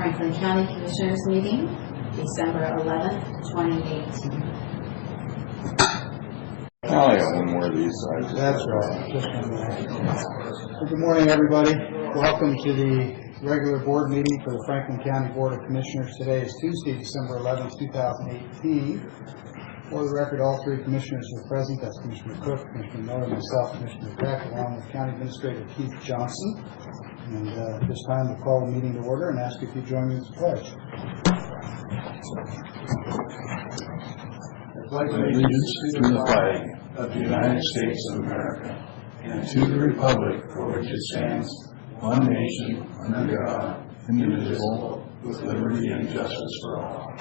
Franklin County Commissioners meeting, December 11th, 2018. I only got one more of these. That's right. Just one more. Good morning, everybody. Welcome to the regular board meeting for the Franklin County Board of Commissioners. Today is Tuesday, December 11th, 2018. For the record, all three commissioners are present. That's Commissioner Cook, Commissioner Miller, myself, Commissioner Peck, along with County Administrator Keith Johnson. And at this time, we'll call the meeting to order and ask if you join me in the pledge. I pledge allegiance to the flag of the United States of America and to the republic for which it stands, one nation, under God, indivisible, with liberty and justice for all.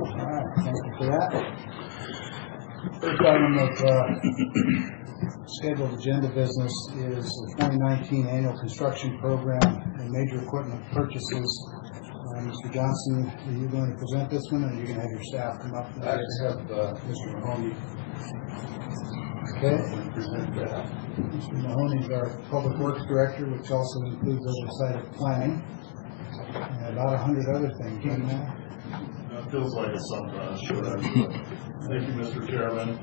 All right, thank you for that. First item of scheduled agenda business is the 2019 annual construction program and major equipment purchases. Mr. Johnson, are you going to present this one, or are you going to have your staff come up? I just have Mr. Mahoney. Okay. present that. Mr. Mahoney is our Public Works Director, which also includes oversight of planning and about 100 other things. Right now. It feels like it sometimes. Thank you, Mr. Chairman.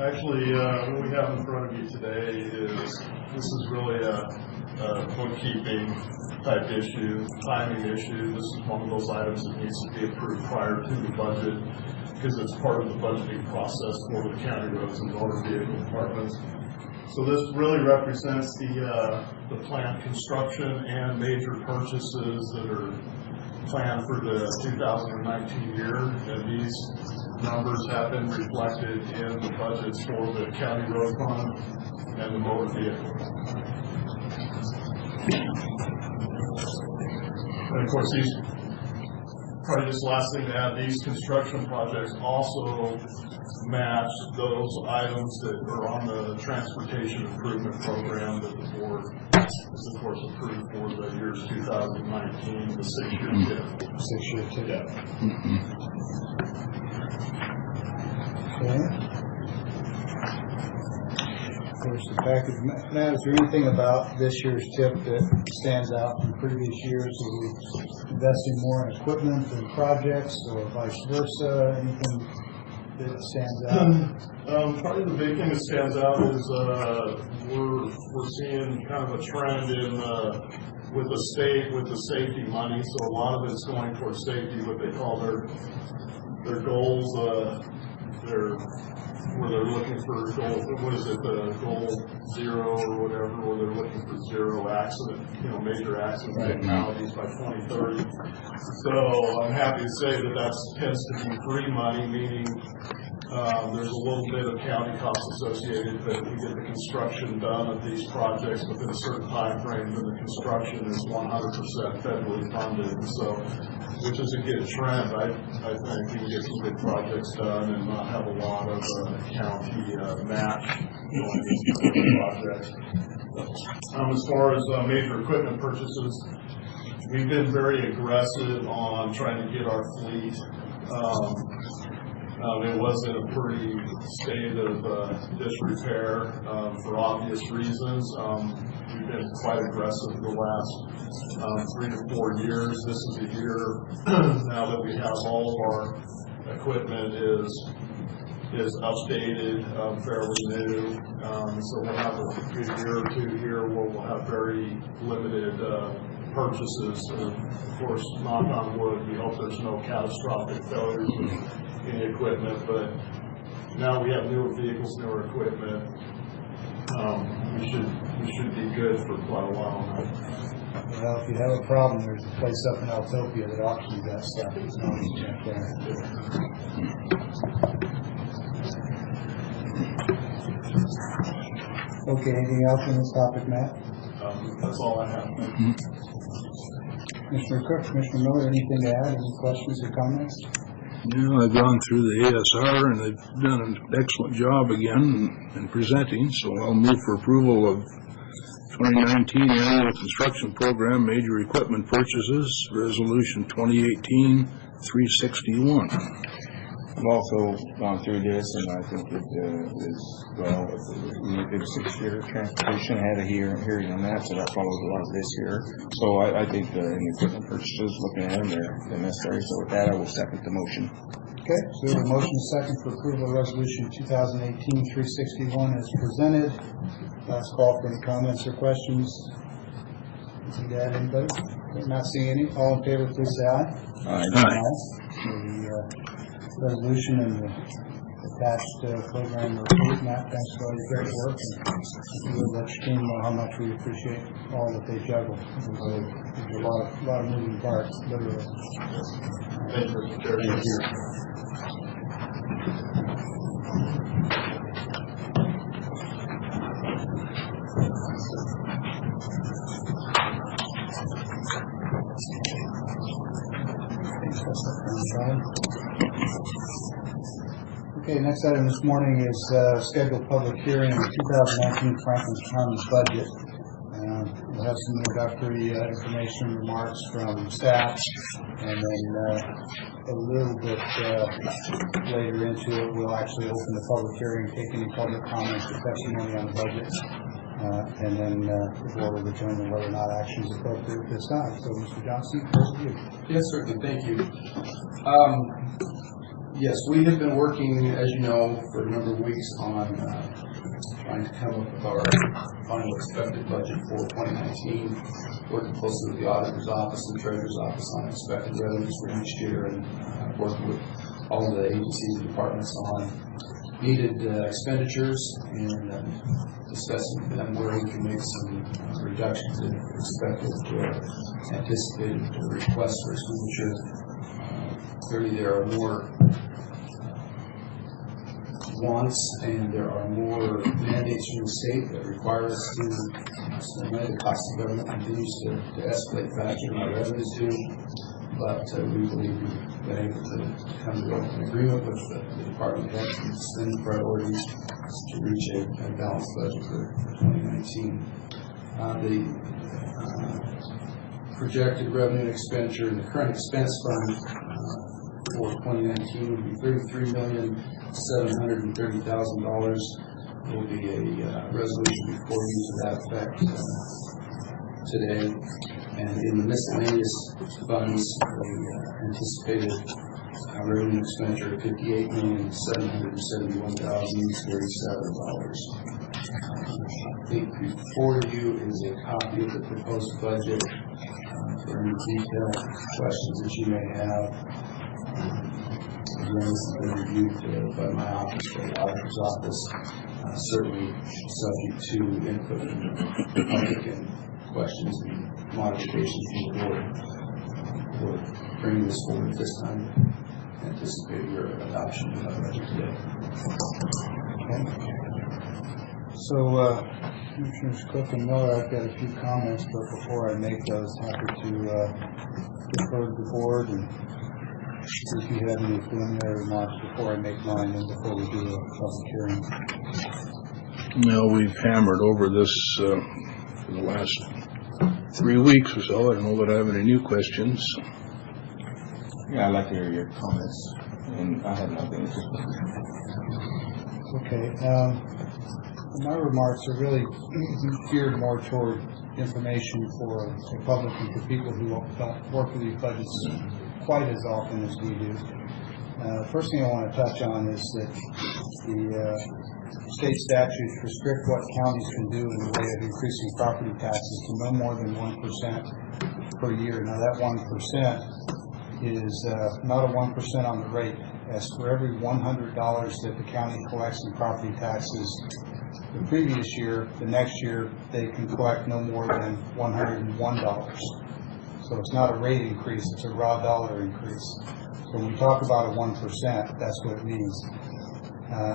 Actually, what we have in front of you today is really a bookkeeping type issue, timing issue. This is one of those items that needs to be approved prior to the budget because it's part of the budgeting process for the county roads and motor vehicle departments. So this really represents the planned construction and major purchases that are planned for the 2019 year, and these numbers have been reflected in the budgets for the county road fund and the motor vehicle. And of course, these, probably just last thing to add, these construction projects also match those items that are on the transportation improvement program that the board is, of course, approved for the years 2019, the 6-year TIF. 6-year TIF. Yeah. Okay. There's the package. Matt, is there anything about this year's TIP that stands out from previous years? Are we investing more in equipment and projects, or vice versa? Anything that stands out? Probably the big thing that stands out is we're seeing kind of a trend in with the state with the safety money. So a lot of it's going towards safety, what they call their goals. Where they're looking for goal 0 or whatever, where they're looking for 0 accident, major accident fatalities by 2030. So I'm happy to say that tends to be free money, meaning there's a little bit of county costs associated, but if we get the construction done of these projects within a certain time frame, then the construction is 100% federally funded. So, which is a good trend. I think we can get some good projects done and not have a lot of county match going into projects. As far as major equipment purchases, we've been very aggressive on trying to get our fleet. It was in a pretty state of disrepair for obvious reasons. We've been quite aggressive the last 3 to 4 years. This is a year now that we have all of our equipment is updated, fairly new. So we'll have a good year or two here where we'll have very limited purchases. And of course, knock on wood, we hope there's no catastrophic failures with any equipment. But now we have newer vehicles, newer equipment. We should be good for quite a while now. Well, if you have a problem, there's a place up in Altopia that auctions that stuff. It's not always check there. Okay, anything else on this topic, Matt? That's all I have. Commissioner Cook, Commissioner Miller, anything to add? Any questions or comments? I've gone through the ASR and they've done an excellent job again in presenting, so I'll move for approval of 2019 annual construction program major equipment purchases, resolution 2018-361. I've also gone through this, and I think it is, well, the 6-year transportation had a hearing on that, so that follows a lot of this here. So I think the equipment purchases, looking at them, they're necessary. So with that, I will second the motion. Okay, so we have a motion second for approval of resolution 2018-361 as presented. Last call for any comments or questions. Anything to add, anybody? Okay, not seeing any. All in favor, please say aye. Aye. So the resolution and the attached program are approved. Matt, thanks for all your great work. And we'll let your team know how much we appreciate all that they juggle. There's a lot of moving parts, literally. Thank you, Mr. Chair. Thank you. Okay, next item this morning is scheduled public hearing on the 2019 Franklin County budget. We'll have some introductory information remarks from staff, and then a little bit later into it, we'll actually open the public hearing, take any public comments or testimony on the budget, and then the board will determine whether or not action is appropriate at this time. So, Mr. Johnson, first you. Yes, certainly. Thank you. Yes, we have been working, as you know, for a number of weeks on trying to come up with our final expected budget for 2019, working closely with the auditor's office and treasurer's office on expected revenues for next year, and working with all of the agencies and departments on needed expenditures, and discussing with them where we can make some reductions in expected anticipated requests for expenditure. Clearly there are more wants, and there are more mandates from the state that require us to spend money. The cost of government continues to escalate faster than our revenues do, but we believe we've been able to come to an agreement with the department heads and spending priorities to reach a balanced budget for 2019. The projected revenue and expenditure in the current expense fund for 2019 would be $33,730,000. There will be a resolution before you to that effect today. And in the miscellaneous funds, the anticipated revenue and expenditure of $58,771,037. I think before you is a copy of the proposed budget for any detailed questions that you may have. Again, this has been reviewed by my office, by the auditor's office, certainly subject to input from the public and questions and modifications from the board. We're bringing this forward at this time. Anticipate your adoption of the budget today. Okay. So, Commissioners Cook and Miller, I've got a few comments, but before I make those, happy to defer to the board and see if you have any preliminary remarks before I make mine and before we do a public hearing. Well, we've hammered over this for the last 3 weeks or so. I don't know that I have any new questions. Yeah, I'd like to hear your comments, and I have nothing. Okay. My remarks are really geared more toward information for the public and for people who don't work with these budgets quite as often as we do. First thing I want to touch on is that the state statutes restrict what counties can do in the way of increasing property taxes to no more than 1% per year. Now that 1% is not a 1% on the rate. As for every $100 that the county collects in property taxes the previous year, the next year they can collect no more than $101. So it's not a rate increase, it's a raw dollar increase. So when we talk about a 1%, that's what it means.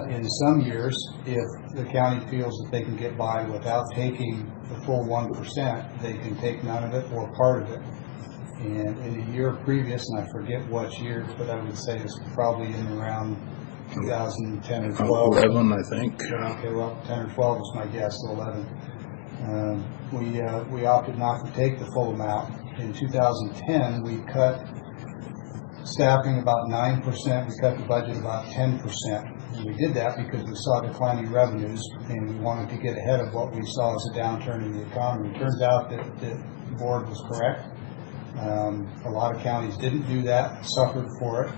In some years, if the county feels that they can get by without taking the full 1%, they can take none of it or part of it. And in a year previous, and I forget what year, but I would say it's probably in around 2010 or 12. 11, I think. Okay, well, 10 or 12 is my guess, so 11. We opted not to take the full amount. In 2010, we cut staffing about 9%, we cut the budget about 10%. And we did that because we saw declining revenues and we wanted to get ahead of what we saw as a downturn in the economy. It turns out that the board was correct. A lot of counties didn't do that, suffered for it.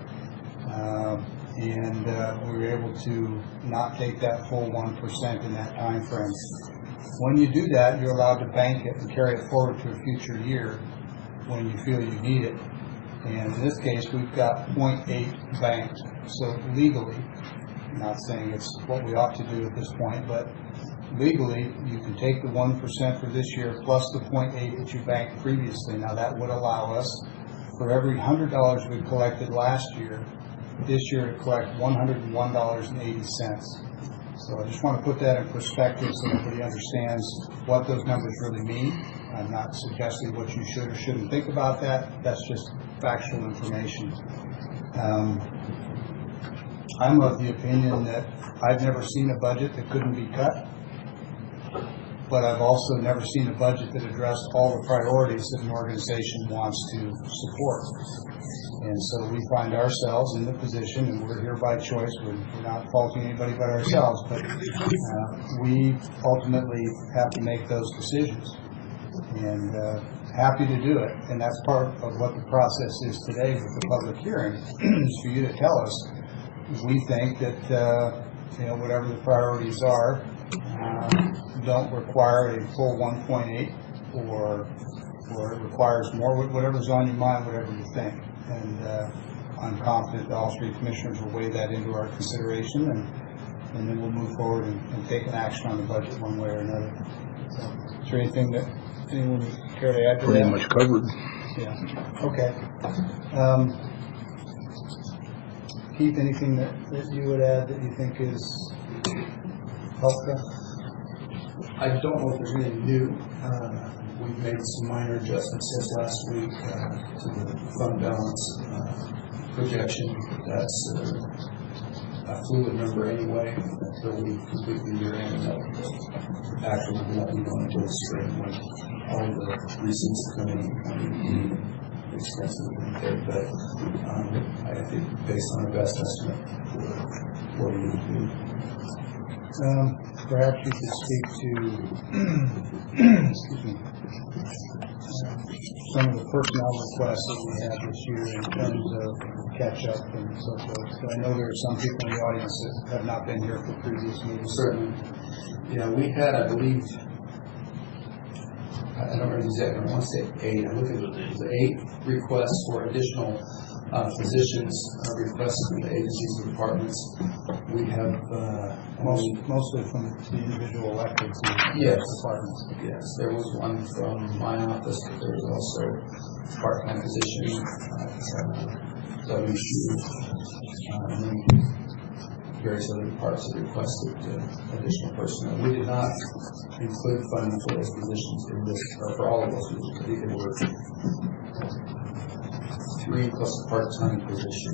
And we were able to not take that full 1% in that time frame. When you do that, you're allowed to bank it and carry it forward to a future year when you feel you need it. And in this case, we've got 0.8 banked. So legally, I'm not saying it's what we ought to do at this point, but legally, you can take the 1% for this year plus the 0.8 that you banked previously. Now that would allow us, for every $100 we collected last year, this year to collect $101.80. So I just want to put that in perspective so everybody understands what those numbers really mean. I'm not suggesting what you should or shouldn't think about that. That's just factual information. I'm of the opinion that I've never seen a budget that couldn't be cut, but I've also never seen a budget that addressed all the priorities that an organization wants to support. And so we find ourselves in the position, and we're here by choice, we're not faulting anybody but ourselves, but we ultimately have to make those decisions. And happy to do it. And that's part of what the process is today with the public hearing, is for you to tell us. We think that, whatever the priorities are, don't require a full 1.8 or it requires more, whatever's on your mind, whatever you think. And I'm confident that all three commissioners will weigh that into our consideration, and then we'll move forward and take an action on the budget one way or another. So, is there anything that anyone would care to add to that? Pretty much covered. Yeah. Okay. Keith, anything that you would add that you think is helpful? I don't know if there's anything new. We've made some minor adjustments since last week to the fund balance projection. That's a fluid number anyway until we complete the year end. Actually, we won't be going until the spring when all the receipts come in. Expensive, but I think based on our best estimate, what we need to do. Perhaps you could speak to excuse me, some of the personnel requests that we had this year in terms of catch up and so forth. So I know there are some people in the audience that have not been here for previous meetings. Certainly. Yeah, we had, I believe, I don't remember exactly, I want to say 8. I looked at the 8 requests for additional positions requests from the agencies and departments. We have mostly from the individual electeds and yes. departments. Yes, there was one from my office, but there was also a part-time position, WSU, and then various other departments have requested additional personnel. We did not include funding for those positions in this, or for all of those positions. I think there were 3 plus a part-time position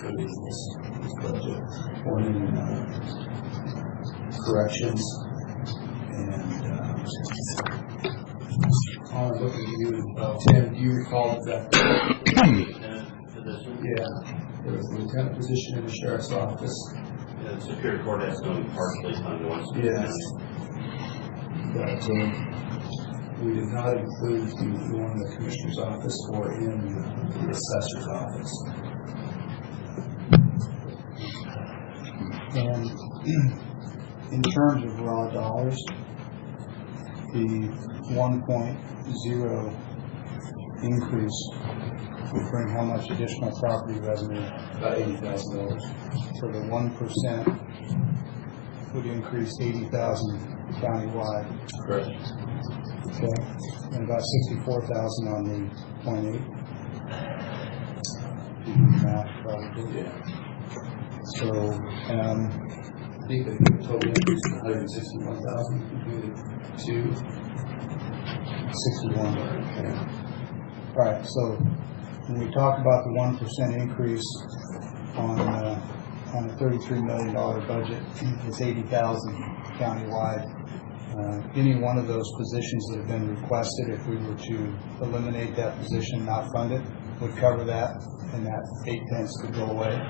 for this budget. One in corrections, and I'm looking at you, Tim, do you recall that? Yeah, there was a lieutenant position in the sheriff's office. The Superior Court has done partially funded ones. Yes. But we did not include the one in the commissioner's office or in the assessor's office. And in terms of raw dollars, the 1.0 increase would bring how much additional property revenue? About $80,000. For the 1% would increase $80,000 countywide. Correct. Okay, and about $64,000 on the 0.8. Math probably. Yeah. So, I think the total increase is 161,000 completed to 61. yeah. All right, so when we talk about the 1% increase on a $33 million budget, it's 80,000 countywide. Any one of those positions that have been requested, if we were to eliminate that position, not fund it, would cover that, and that 8/10 could go away.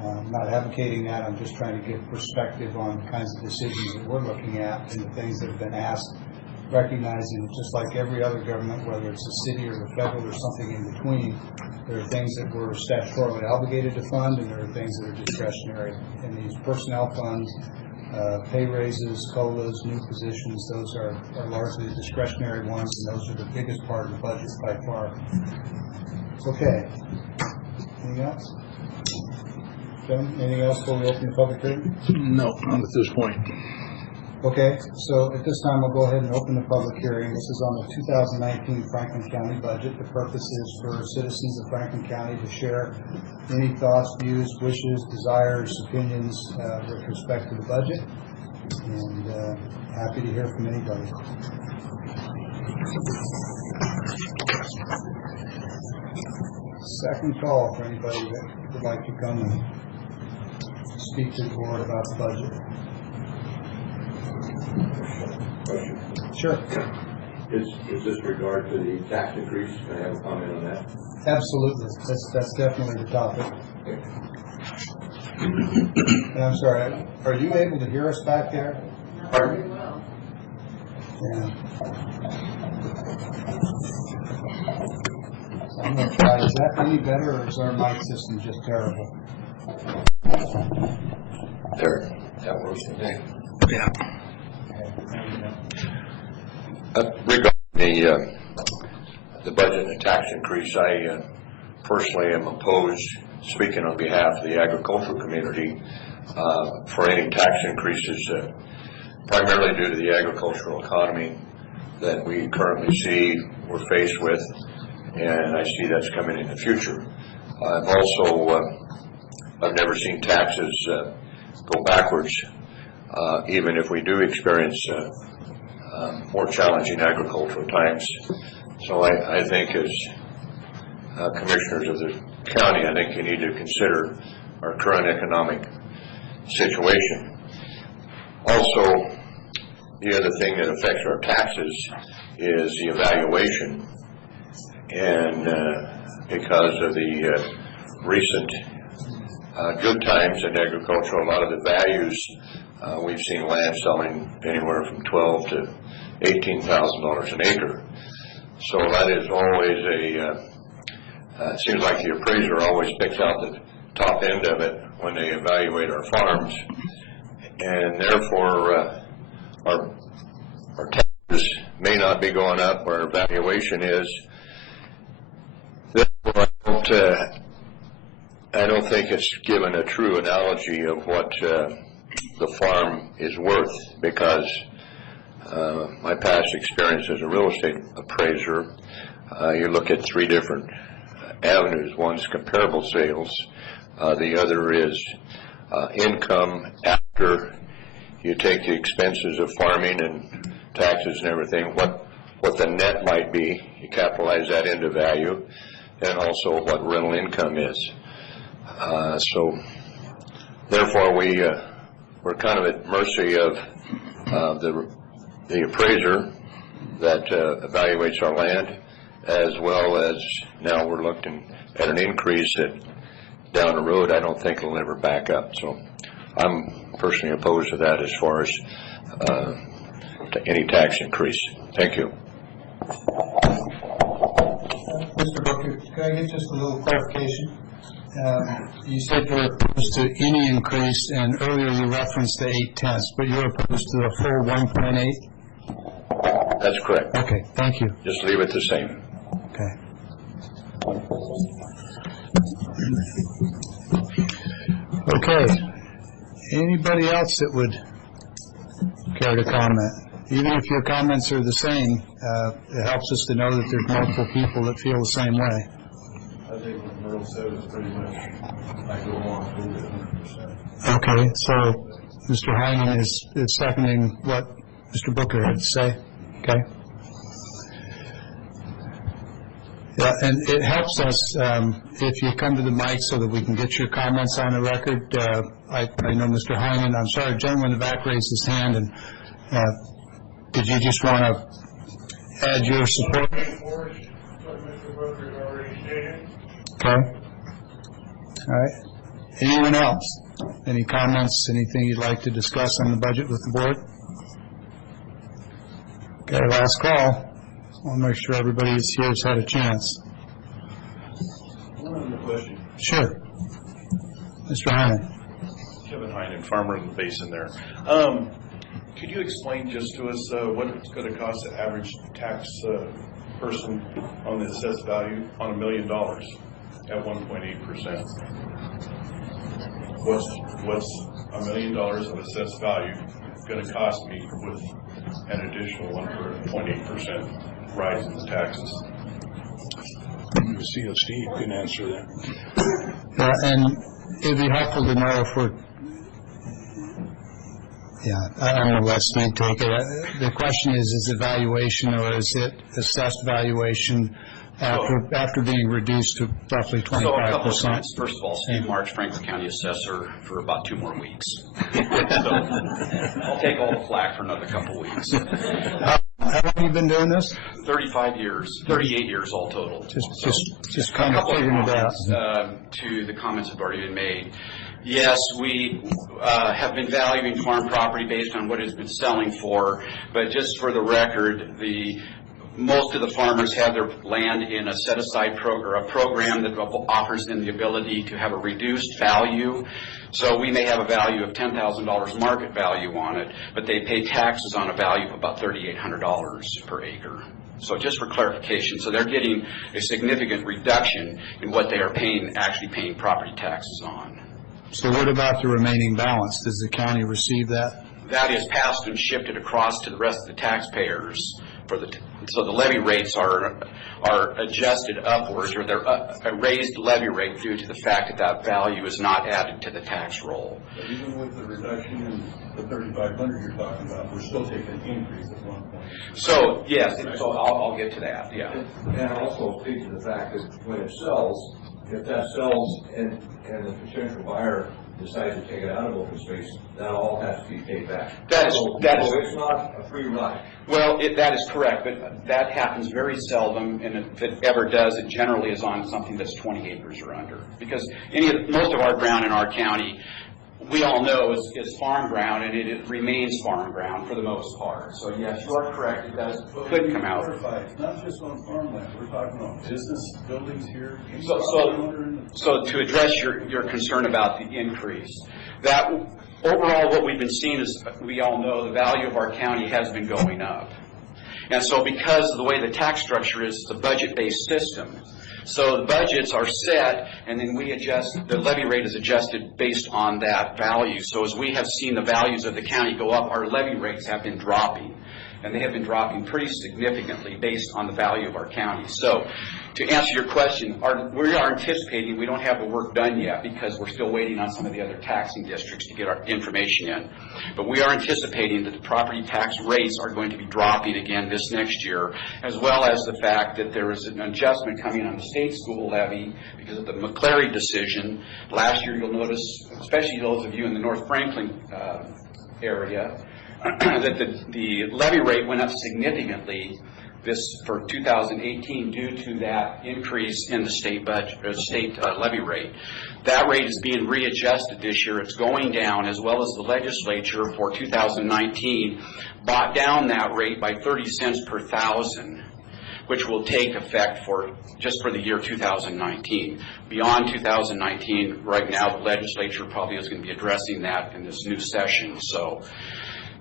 I'm not advocating that, I'm just trying to give perspective on the kinds of decisions that we're looking at and the things that have been asked, recognizing that just like every other government, whether it's the city or the federal or something in between, there are things that we're statutorily obligated to fund, and there are things that are discretionary. And these personnel funds, pay raises, COLAs, new positions, those are largely the discretionary ones, and those are the biggest part of the budget by far. Okay. Anything else? Gentlemen, anything else before we open the public hearing? No, not at this point. Okay, so at this time, we'll go ahead and open the public hearing. This is on the 2019 Franklin County budget. The purpose is for citizens of Franklin County to share any thoughts, views, wishes, desires, opinions with respect to the budget. And happy to hear from anybody. Second call for anybody that would like to come and speak to the board about the budget. Sure. Is this regard to the tax increase? Can I have a comment on that? Absolutely. That's definitely the topic. And I'm sorry, are you able to hear us back there? Pardon? Yeah. So I'm going to try. Is that any better, or is our mic system just terrible? There, that works for me. Yeah. Regarding the budget and tax increase, I personally am opposed, speaking on behalf of the agricultural community, for any tax increases, primarily due to the agricultural economy that we currently see we're faced with, and I see that's coming in the future. I've never seen taxes go backwards, even if we do experience more challenging agricultural times. So I think as commissioners of the county, I think you need to consider our current economic situation. Also, the other thing that affects our taxes is the evaluation, and because of the recent good times in agriculture, a lot of the values, we've seen land selling anywhere from $12,000 to $18,000 an acre. So that is always it seems like the appraiser always picks out the top end of it when they evaluate our farms, and therefore our taxes may not be going up where our valuation is. Therefore, I don't think it's given a true analogy of what the farm is worth, because my past experience as a real estate appraiser, you look at three different avenues. One's comparable sales, the other is income after you take the expenses of farming and taxes and everything, what the net might be, you capitalize that into value, and also what rental income is. So therefore we're kind of at mercy of the appraiser that evaluates our land, as well as now we're looking at an increase that down the road I don't think it'll ever back up. So I'm personally opposed to that as far as to any tax increase. Thank you. Mr. Booker, can I get just a little clarification? You said you're opposed to any increase, and earlier you referenced the 8/10, but you're opposed to the full 1.8? That's correct. Okay, thank you. Just leave it the same. Okay. Okay. Anybody else that would care to comment? Even if your comments are the same, it helps us to know that there's multiple people that feel the same way. I think what Merle said is pretty much, I go along with it 100%. Okay, so Mr. Hyman is seconding what Mr. Booker had to say. Okay. Yeah, and it helps us if you come to the mic so that we can get your comments on the record. I know Mr. Hyman, I'm sorry, a gentleman in the back raised his hand, and did you just want to add your support? What Mr. Booker has already stated. Okay. All right. Anyone else? Any comments, anything you'd like to discuss on the budget with the board? Okay, last call. Want to make sure everybody here has had a chance. One other question. Sure. Mr. Hyman. Kevin Heinen, farmer in the basin there. Could you explain just to us what it's going to cost the average tax person on the assessed value on $1 million at 1.8%? What's $1 million of assessed value going to cost me with an additional 1.8% rise in the taxes? See if Steve can answer that. And it'd be helpful to know if we're, I'm going to let Steve take it. The question is it valuation or is it assessed valuation after being reduced to roughly 25%? So a couple of things. First of all, Steve March, Franklin County Assessor, for about 2 more weeks. So I'll take all the flack for another couple of weeks. How long have you been doing this? 38 years all total. Just kind of figuring it out. To the comments that have already been made. Yes, we have been valuing farm property based on what it's been selling for, but just for the record, most of the farmers have their land in a set-aside program that offers them the ability to have a reduced value. So we may have a value of $10,000 market value on it, but they pay taxes on a value of about $3,800 per acre. So just for clarification, so they're getting a significant reduction in what they are actually paying property taxes on. So what about the remaining balance? Does the county receive that? That is passed and shifted across to the rest of the taxpayers. So the levy rates are adjusted upwards, or they're a raised levy rate due to the fact that value is not added to the tax roll. But even with the reduction in the 3,500 you're talking about, we're still taking an increase at 1 point. So yes, so I'll get to that. Yeah. And also speak to the fact that when it sells, if that sells and the potential buyer decides to take it out of open space, that all has to be paid back. So it's not a free ride. Well, that is correct, but that happens very seldom, and if it ever does, it generally is on something that's 20 acres or under. Because most of our ground in our county, we all know is farm ground, and it remains farm ground for the most part. So yes, you are correct, it could come out. It's not just on farmland, we're talking about business buildings here. So to address your concern about the increase, that overall what we've been seeing is, we all know the value of our county has been going up. And so because of the way the tax structure is, it's a budget-based system. So the budgets are set, and then we adjust, the levy rate is adjusted based on that value. So as we have seen the values of the county go up, our levy rates have been dropping. And they have been dropping pretty significantly based on the value of our county. So to answer your question, we are anticipating, we don't have the work done yet because we're still waiting on some of the other taxing districts to get our information in. But we are anticipating that the property tax rates are going to be dropping again this next year, as well as the fact that there is an adjustment coming on the state school levy because of the McCleary decision. Last year, you'll notice, especially those of you in the North Franklin area, that the levy rate went up significantly for 2018 due to that increase in the state levy rate. That rate is being readjusted this year. It's going down, as well as the legislature for 2019 brought down that rate by 30 cents per thousand, which will take effect just for the year 2019. Beyond 2019, right now the legislature probably is going to be addressing that in this new session.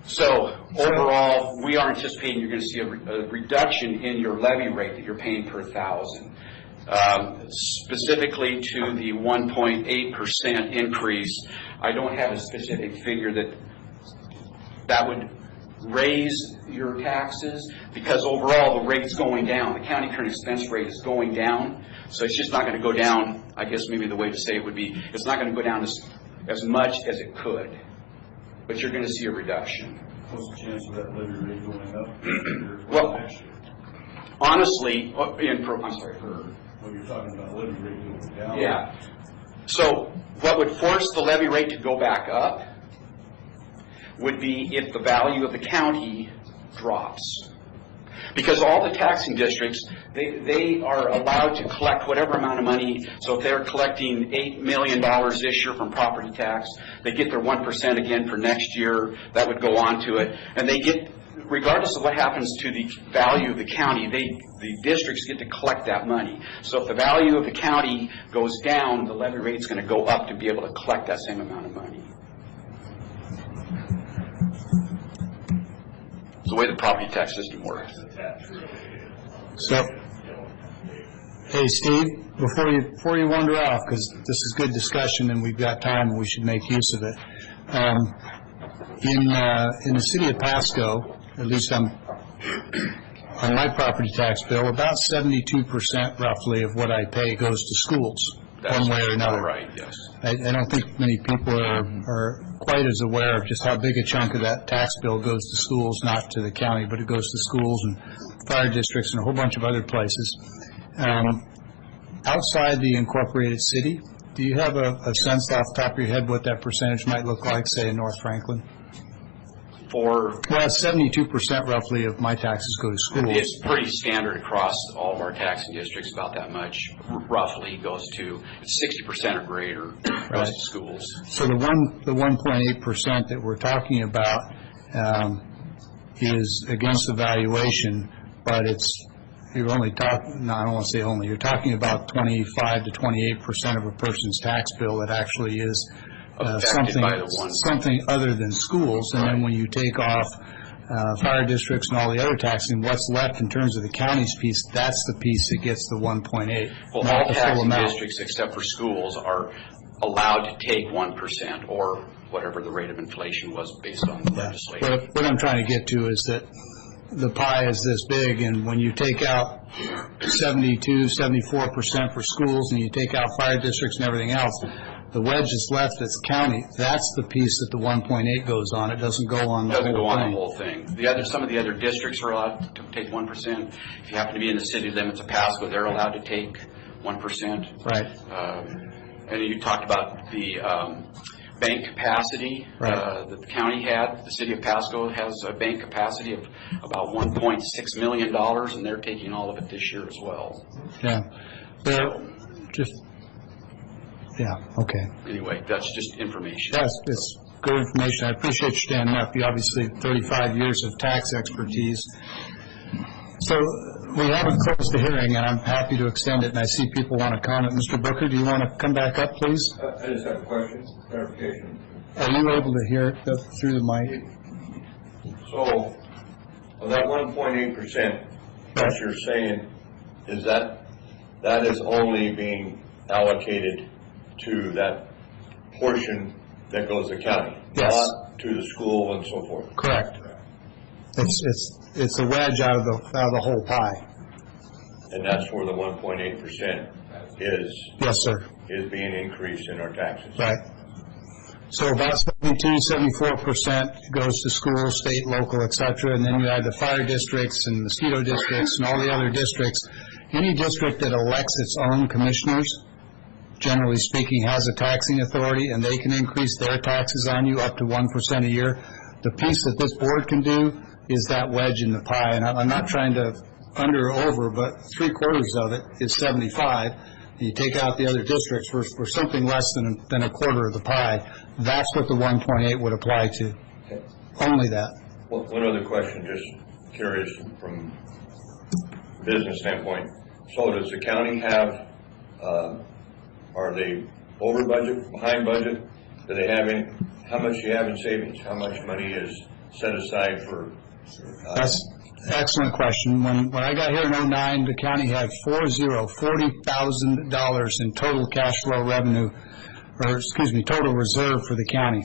So overall, we are anticipating you're going to see a reduction in your levy rate that you're paying per thousand. Specifically to the 1.8% increase, I don't have a specific figure that would raise your taxes, because overall the rate's going down. The county current expense rate is going down, so it's just not going to go down. I guess maybe the way to say it would be, it's not going to go down as much as it could. But you're going to see a reduction. What's the chance of that levy rate going up? Well, honestly, when you're talking about levy rate going down. Yeah. So what would force the levy rate to go back up would be if the value of the county drops. Because all the taxing districts, they are allowed to collect whatever amount of money. So if they're collecting $8 million this year from property tax, they get their 1% again for next year. That would go on to it. And they get, regardless of what happens to the value of the county, the districts get to collect that money. So if the value of the county goes down, the levy rate's going to go up to be able to collect that same amount of money. It's the way the property tax system works. So, hey, Steve, before you wander off, because this is good discussion and we've got time and we should make use of it. In the city of Pasco, at least on my property tax bill, about 72% roughly of what I pay goes to schools, one way or another. Right, yes. I don't think many people are quite as aware of just how big a chunk of that tax bill goes to schools, not to the county, but it goes to schools and fire districts and a whole bunch of other places. Outside the incorporated city, do you have a sense off the top of your head what that percentage might look like, say, in North Franklin? Well, 72% roughly of my taxes go to schools. It's pretty standard across all of our taxing districts, about that much roughly goes to, 60% or greater goes to schools. So the 1.8% that we're talking about is against the valuation, but you're only talking, no, I don't want to say only, you're talking about 25 to 28% of a person's tax bill that actually is something other than schools. And then when you take off fire districts and all the other taxing, what's left in terms of the county's piece, that's the piece that gets the 1.8. Well, all taxing districts except for schools are allowed to take 1% or whatever the rate of inflation was based on the legislation. But what I'm trying to get to is that the pie is this big, and when you take out 72, 74% for schools and you take out fire districts and everything else, the wedge that's left that's county, that's the piece that the 1.8 goes on. It doesn't go on the whole thing. It doesn't go on the whole thing. Some of the other districts are allowed to take 1%. If you happen to be in the city limits of Pasco, they're allowed to take 1%. Right. And you talked about the bank capacity that the county had. The city of Pasco has a bank capacity of about $1.6 million, and they're taking all of it this year as well. Yeah. Yeah, okay. Anyway, that's just information. Yes, it's good information. I appreciate you standing up. You obviously have 35 years of tax expertise. So we haven't closed the hearing, and I'm happy to extend it, and I see people want to comment. Mr. Booker, do you want to come back up, please? I just have a question, clarification. Are you able to hear it through the mic? So, of that 1.8%, what you're saying is that is only being allocated to that portion that goes to county, yes, not to the school and so forth. Correct. It's a wedge out of the whole pie. And that's where the 1.8% is. Yes, sir. Is being increased in our taxes. Right. So about 72, 74% goes to schools, state, local, et cetera, and then you add the fire districts and mosquito districts and all the other districts. Any district that elects its own commissioners, generally speaking, has a taxing authority, and they can increase their taxes on you up to 1% a year. The piece that this board can do is that wedge in the pie, and I'm not trying to under or over, but 3/4 of it is 75. You take out the other districts for something less than a quarter of the pie. That's what the 1.8 would apply to. Okay. Only that. Well, one other question, just curious from business standpoint. So does the county have, are they over budget, behind budget? Do they have any, how much do you have in savings? How much money is set aside for? That's an excellent question. When I got here in 2009, the county had $40,000 in total cash flow revenue, or excuse me, total reserve for the county.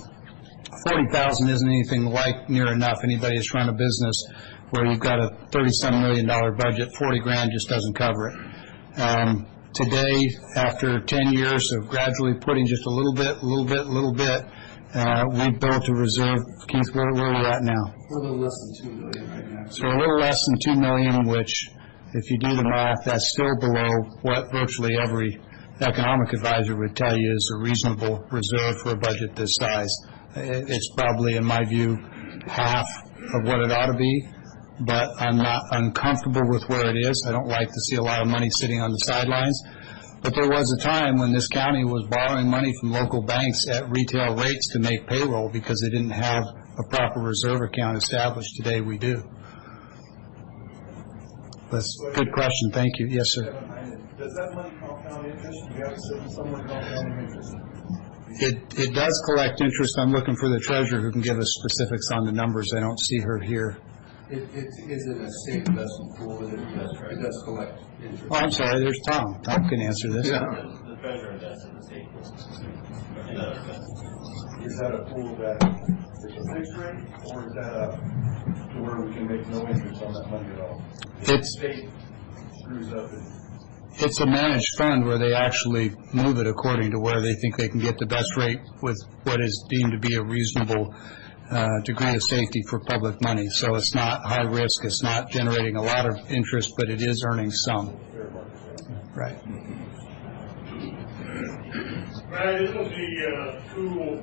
40,000 isn't anything like near enough. Anybody that's run a business where you've got a $30-some million budget, 40 grand just doesn't cover it. Today, after 10 years of gradually putting just a little bit, we've built a reserve. Keith, where are we at now? We're a little less than $2 million right now. So a little less than $2 million, which, if you do the math, that's still below what virtually every economic advisor would tell you is a reasonable reserve for a budget this size. It's probably, in my view, half of what it ought to be, but I'm not uncomfortable with where it is. I don't like to see a lot of money sitting on the sidelines. But there was a time when this county was borrowing money from local banks at retail rates to make payroll because they didn't have a proper reserve account established. Today we do. That's a good question. Thank you. Yes, sir. Does that money compound interest? Do you have someone compounding interest? It does collect interest. I'm looking for the treasurer who can give us specifics on the numbers. I don't see her here. Is it a state investment pool that it does collect interest? Oh, I'm sorry, there's Tom. Tom can answer this. The treasurer invests in the state pool. Is that a pool that is a fixed rate, or is that to where we can make no interest on that money at all? If the state screws up It's a managed fund where they actually move it according to where they think they can get the best rate with what is deemed to be a reasonable degree of safety for public money. So it's not high risk, it's not generating a lot of interest, but it is earning some. Right. Brad, isn't the school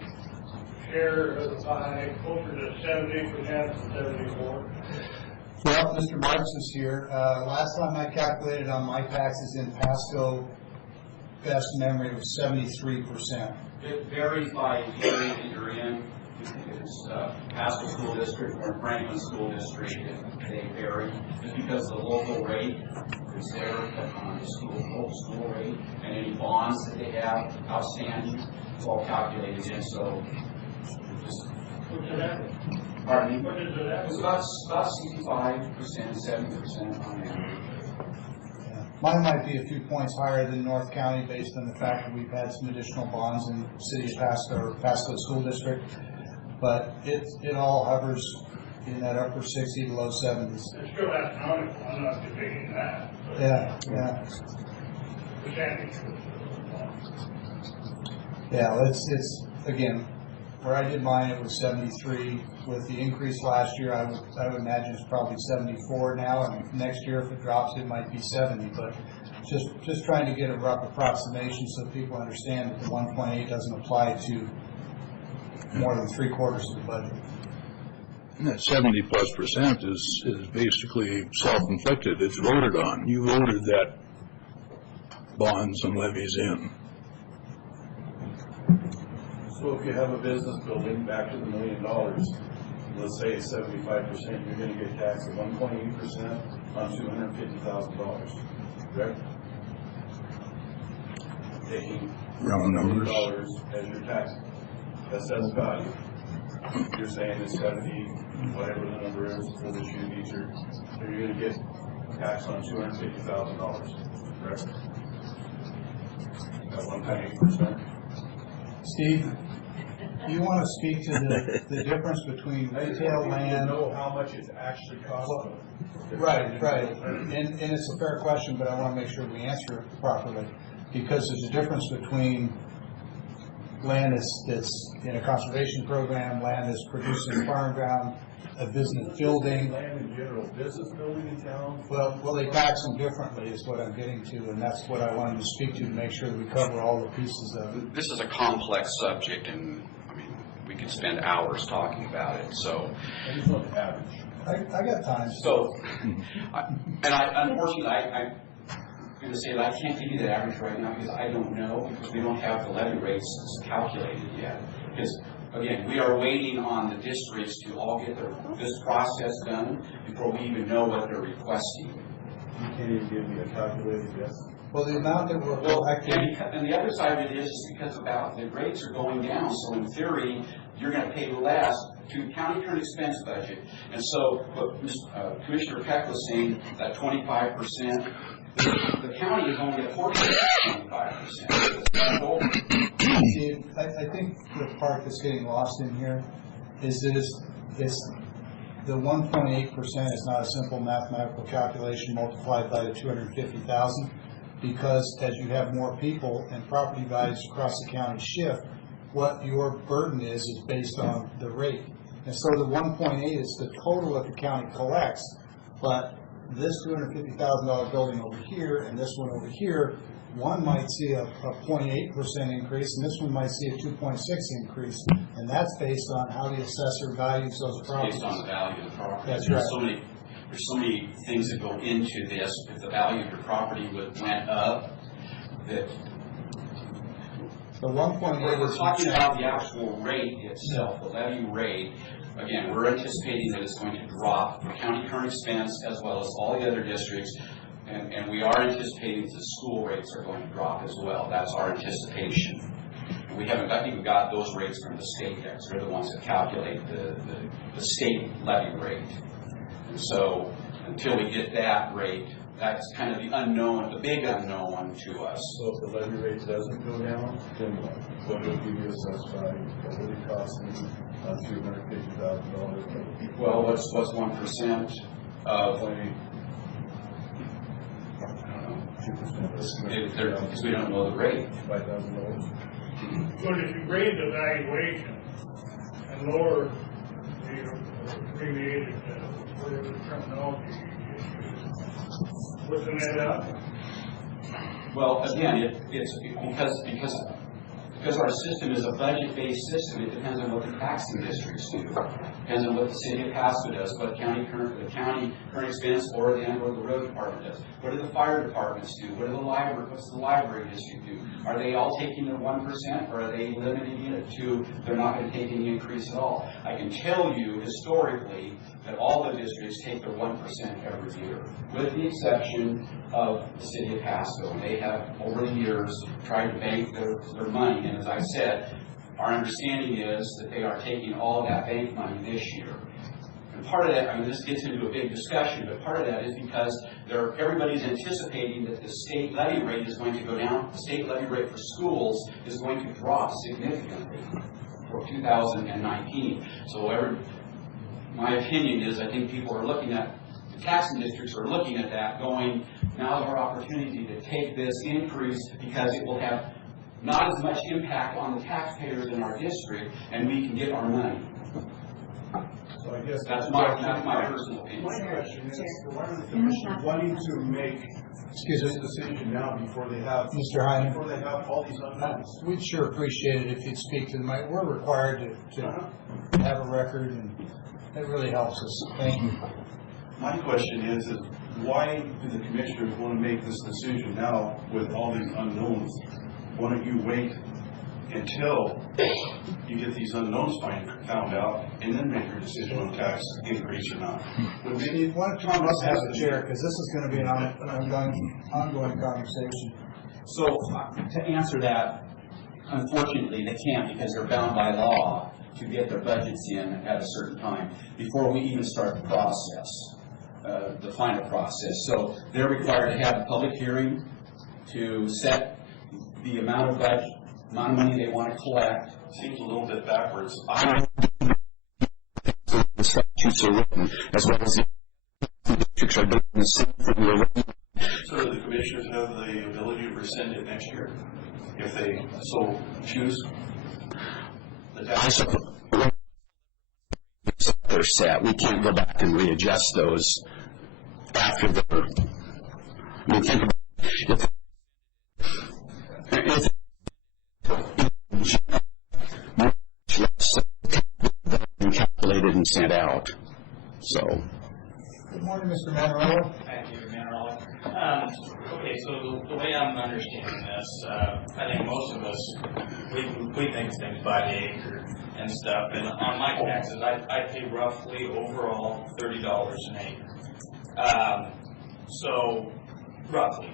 share of the pie closer to 70% than 74? Well, Mr. Marks is here. Last time I calculated on my taxes in Pasco, best memory was 73%. It varies by area that you're in. If it's Pasco School District or Franklin School District, they vary. Just because the local rate is there on the local school rate, and any bonds that they have outstanding, it's all calculated in. So, What's it at? pardon me? What is it at? It's about 65%, 70% on average. Mine might be a few points higher than North County based on the fact that we've had some additional bonds in the city of Pasco or Pasco School District. But it all hovers in that upper 60 to low 70s. It's still astronomical. I'm not debating that. Yeah. Percentage. Yeah, it's again, where I did mine, it was 73. With the increase last year, I would imagine it's probably 74 now, and next year, if it drops, it might be 70. But just trying to get a rough approximation so people understand that the 1.8 doesn't apply to more than 3/4 of the budget. And that 70+% is basically self-inflicted. It's voted on. You voted that bonds and levies in. So if you have a business building, back to the $1 million, let's say it's 75%, you're going to get taxed at 1.8% on $250,000, correct? Taking Round numbers. $1 as your tax assessed value. You're saying it's got to be whatever the number is for this year, so you're going to get taxed on $250,000, correct? At 1.8%. Steve, do you want to speak to the difference between retail land? Know how much it's actually costing. Right. And it's a fair question, but I want to make sure we answer it properly. Because there's a difference between land that's in a conservation program, land that's producing farm ground, a business building. Land in general, business building in town? Well, they tax them differently is what I'm getting to, and that's what I wanted to speak to make sure that we cover all the pieces of it. This is a complex subject, and I mean, we could spend hours talking about it. So, I just want the average. I got time. So, unfortunately, I'm going to say that I can't give you the average right now because I don't know, because we don't have the levy rates calculated yet. Because again, we are waiting on the districts to all get this process done before we even know what they're requesting. You can't even give me a calculated guess. Well, the amount that we're collecting. And the other side of it is because about the rates are going down. So in theory, you're going to pay less to county current expense budget. And so what Commissioner Peck was saying, that 25%, the county is only at 25%. Steve, I think the part that's getting lost in here is that it's the 1.8% is not a simple mathematical calculation multiplied by the 250,000, because as you have more people and property values across the county shift, what your burden is based on the rate. And so the 1.8 is the total that the county collects, but this $250,000 building over here and this one over here, one might see a 0.8% increase, and this one might see a 2.6 increase, and that's based on how the assessor values those properties. Based on the value of the property. That's There's right. so many there's so many things that go into this. If the value of your property went up, that The 1.8 we're talking about the actual rate itself, the levy rate. Again, we're anticipating that it's going to drop for county current expense as well as all the other districts, and we are anticipating that the school rates are going to drop as well. That's our anticipation. And we haven't even got those rates from the state yet. They're the ones that calculate the state levy rate. And so until we get that rate, that's kind of the unknown, the big unknown to us. So if the levy rate doesn't go down, then what would be your assessed value? What would it cost me on $250,000? Well, what's 1% of? Because we don't know the rate. $5,000. But if you raise the valuation and lower the abbreviated, whatever the terminology you use, what's the net out? Well, again, it's because our system is a budget-based system. It depends on what the taxing districts do. Depends on what the city of Pasco does, what the county current expense or the road department does. What do the fire departments do? What's the library district do? Are they all taking their 1%, or are they limiting it to they're not going to take any increase at all? I can tell you historically that all the districts take their 1% every year, with the exception of the city of Pasco. And they have, over the years, tried to bank their money. And as I said, our understanding is that they are taking all of that bank money this year. And part of that, I mean, this gets into a big discussion, but part of that is because everybody's anticipating that the state levy rate is going to go down. The state levy rate for schools is going to drop significantly for 2019. So my opinion is I think people are looking at, the taxing districts are looking at that going, now's our opportunity to take this increase because it will have not as much impact on the taxpayers in our district, and we can get our money. So I guess that's my personal opinion. My question is, why are the commissioners wanting to make this decision now before they have Mr. Hyman, before they have all these unknowns? We'd sure appreciate it if you'd speak to the mic. We're required to have a record, and it really helps us. Thank you. My question is why do the commissioners want to make this decision now with all these unknowns? Why don't you wait until you get these unknowns found out and then make your decision on tax increase or not? But maybe one of Tom must have a chair, because this is going to be an ongoing conversation. So to answer that, unfortunately, they can't, because they're bound by law to get their budgets in at a certain time before we even start the process, the final process. So they're required to have a public hearing to set the amount of money they want to collect. Seems a little bit backwards. The statutes are written, as well as the districts are doing the same thing. So do the commissioners have the ability to rescind it next year if they so choose? They're set. We can't go back and readjust those after they're. I mean, think about it. If calculated and sent out. So. Good morning, Mr. Manarolo. Thank you, Manarolo. Okay, so the way I'm understanding this, I think most of us, we think things by the acre and stuff. And on my taxes, I pay roughly overall $30 an acre. So, roughly.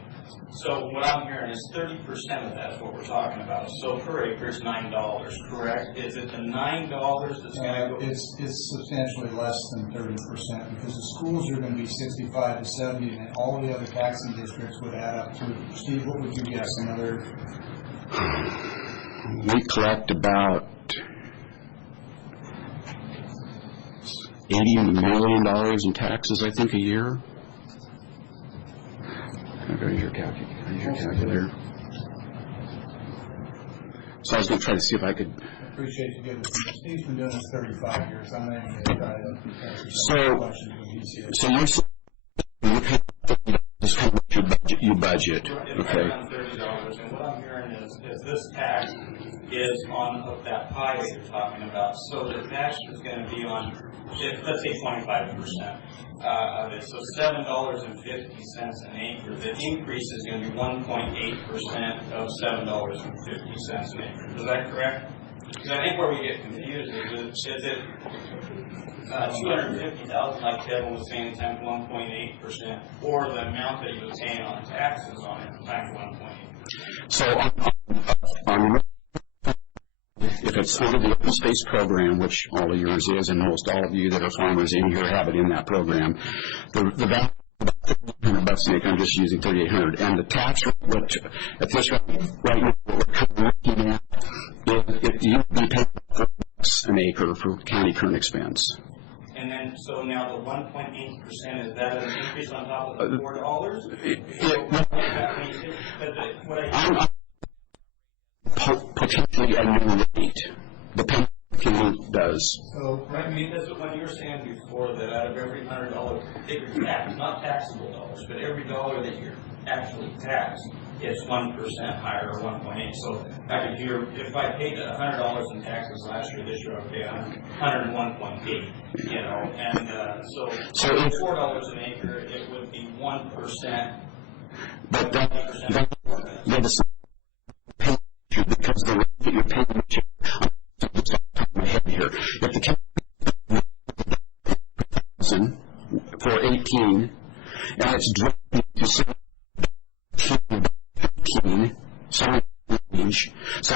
So what I'm hearing is 30% of that is what we're talking about. So per acre is $9, correct? Is it the $9 that's going to go? It's substantially less than 30%, because the schools are going to be 65 to 70, and all the other taxing districts would add up to. Steve, what would you guess? Another? We collect about $80 million in taxes, I think, a year. Here's your calculator. So I was going to try to see if I could. Appreciate you giving us. Steve's been doing this 35 years. I'm not even going to try to answer so you're saying you pay $30 is kind of what you new budget, It's okay? right around $30, and what I'm hearing is this tax is on of that pie that you're talking about. So the tax is going to be on, let's say 25% of it, so $7.50 an acre. The increase is going to be 1.8% of $7.50 an acre. Is that correct? Because I think where we get confused is it 250,000, like Kevin was saying, times 1.8%, or the amount that he was paying on taxes on it times 1.8%. So if it's under the open space program, which all of yours is, and most all of you that are farmers in here have it in that program, the value of $3,800 an acre, I'm just using 3,800, and the tax rate, which at this rate, right now, what we're looking at, you would be paying $4 an acre for county current expense. And then, so now the 1.8%, is that an increase on top of the $4? Potentially a new rate, depending on what the county does. So, I mean, that's what you were saying before, that out of every $100 that you're taxed, not taxable dollars, but every dollar that you're actually taxed, it's 1% higher, or 1.8. So if I paid $100 in taxes last year, this year I'll pay 101.8. You know, and so $4 an acre, it would be 1%. But that is because the rate that you're paying, I'm just off the top of my head here. If the county for 18, and it's dropping to 17, so range, so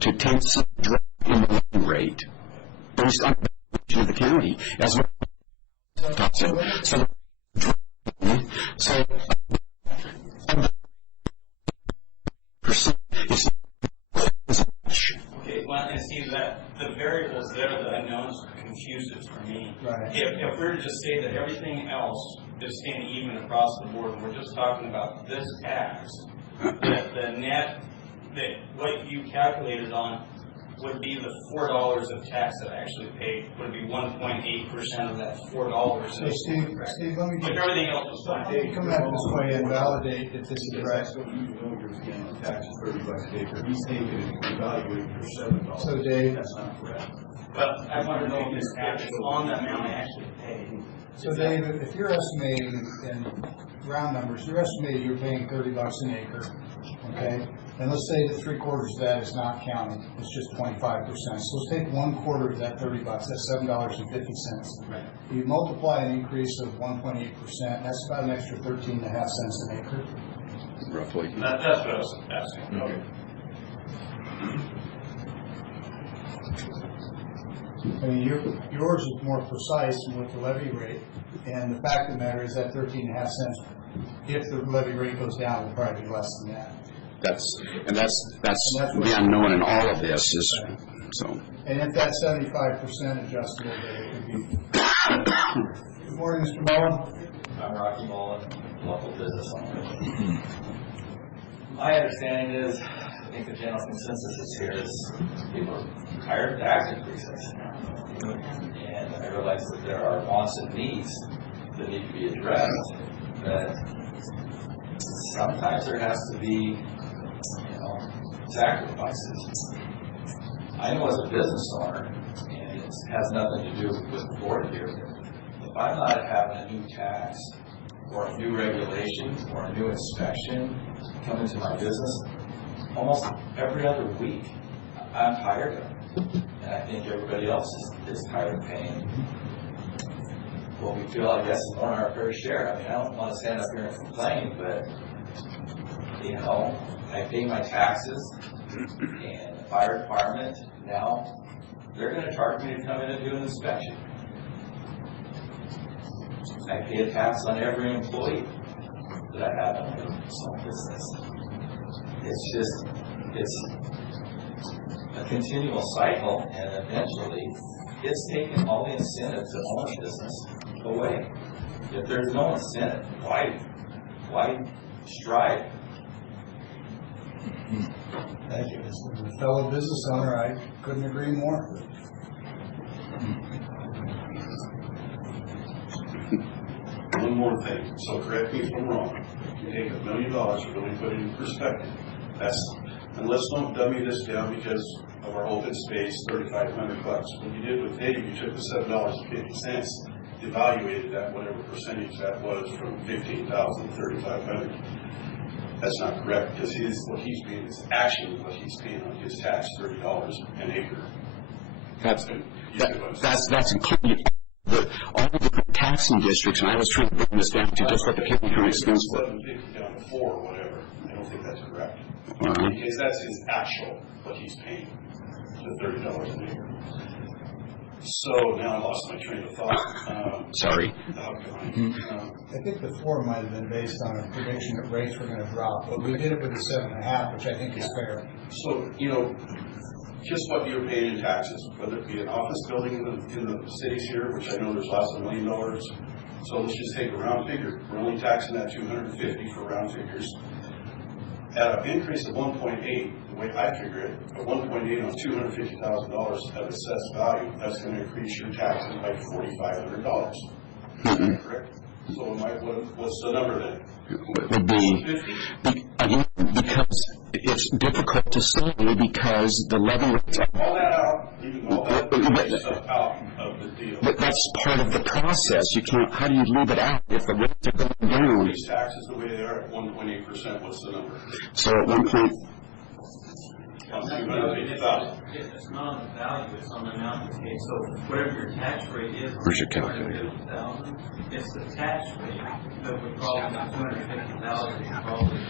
to 10 cent drop in the loan rate based on the of the county as well. So percent is much. Okay, well, and see that the variables there, the unknowns, confuse it for me. Right. If we were to just say that everything else is staying even across the board, and we're just talking about this tax, that the net, that what you calculated on would be the $4 of tax that I actually paid, would be 1.8% of that $4. So Steve, let me But everything else was fine. come at this way and validate that this is right. Tax is $30 an acre. He's taking it and evaluating for $7. So Dave, That's not correct. But I want to know if this tax is on the amount I actually paid. So Dave, if you're estimating in round numbers, you're estimating you're paying $30 an acre, okay? And let's say that 3/4 of that is not counted, it's just 25%. So let's take 1/4 of that $30, that's $7.50. Right. You multiply an increase of 1.8%, that's about an extra 13.5 cents an acre. Roughly. That's what I was asking. Okay. I mean, yours is more precise with the levy rate, and the fact of the matter is that 13.5 cents, if the levy rate goes down, will probably be less than that. That's the unknown in all of this is, so. And if that's 75% adjustable, then it could be. Good morning, Mr. Mullen. I'm Rocky Mullen, local business owner. My understanding is, I think the general consensus is here is people are tired of tax increases. And I realize that there are wants and needs that need to be addressed, but sometimes there has to be, sacrifices. I know as a business owner, and it has nothing to do with the board here, if I'm not having a new tax or a new regulation or a new inspection come into my business, almost every other week, I'm tired of it. And I think everybody else is tired of paying what we feel, I guess, is more than our fair share. I mean, I don't want to stand up here and complain, but, I pay my taxes, and the fire department, now, they're going to charge me to come in and do an inspection. I pay a tax on every employee that I have in my small business. It's a continual cycle, and eventually, it's taking all the incentive to own a business away. If there's no incentive, why strive? Thank you. As a fellow business owner, I couldn't agree more. one more thing, so correct me if I'm wrong. You take $1 million, really put it in perspective. And let's don't dummy this down because of our open space, $3,500. What you did with Dave, you took the $7.50, evaluated that, whatever percentage that was, from 15,000 to 3,500. That's not correct, because what he's paying is actually what he's paying on his tax, $30 an acre. That's including all the different taxing districts, and I was trying to bring this down to just what the people can expense for. 750 down to 4 or whatever. I don't think that's correct. Because that's his actual, what he's paying, the $30 an acre. So now I lost my train of thought. Sorry. I think the 4 might have been based on a prediction that rates were going to drop, but we did it with the 7.5, which I think is fair. So, just what you're paying in taxes, whether it be an office building in the cities here, which I know there's lots of $1 million. So let's just take a round figure. We're only taxing that $250 for round figures. At an increase of 1.8, the way I figure it, a 1.8 on $250,000 of assessed value, that's going to increase your taxes by $4,500. Correct? So what's the number then? Would be, again, because it's difficult to say because the levy rates are... All that out, leaving all that stuff out of the deal. But that's part of the process. You can't, how do you leave it out if the rates are going down? These taxes the way they are at 1.8%, what's the number? So at 1 point... On 250,000. It's not on the value, it's on the amount you pay. So whatever your tax rate is, where's your calculator? It's the tax rate that would probably be 250,000, probably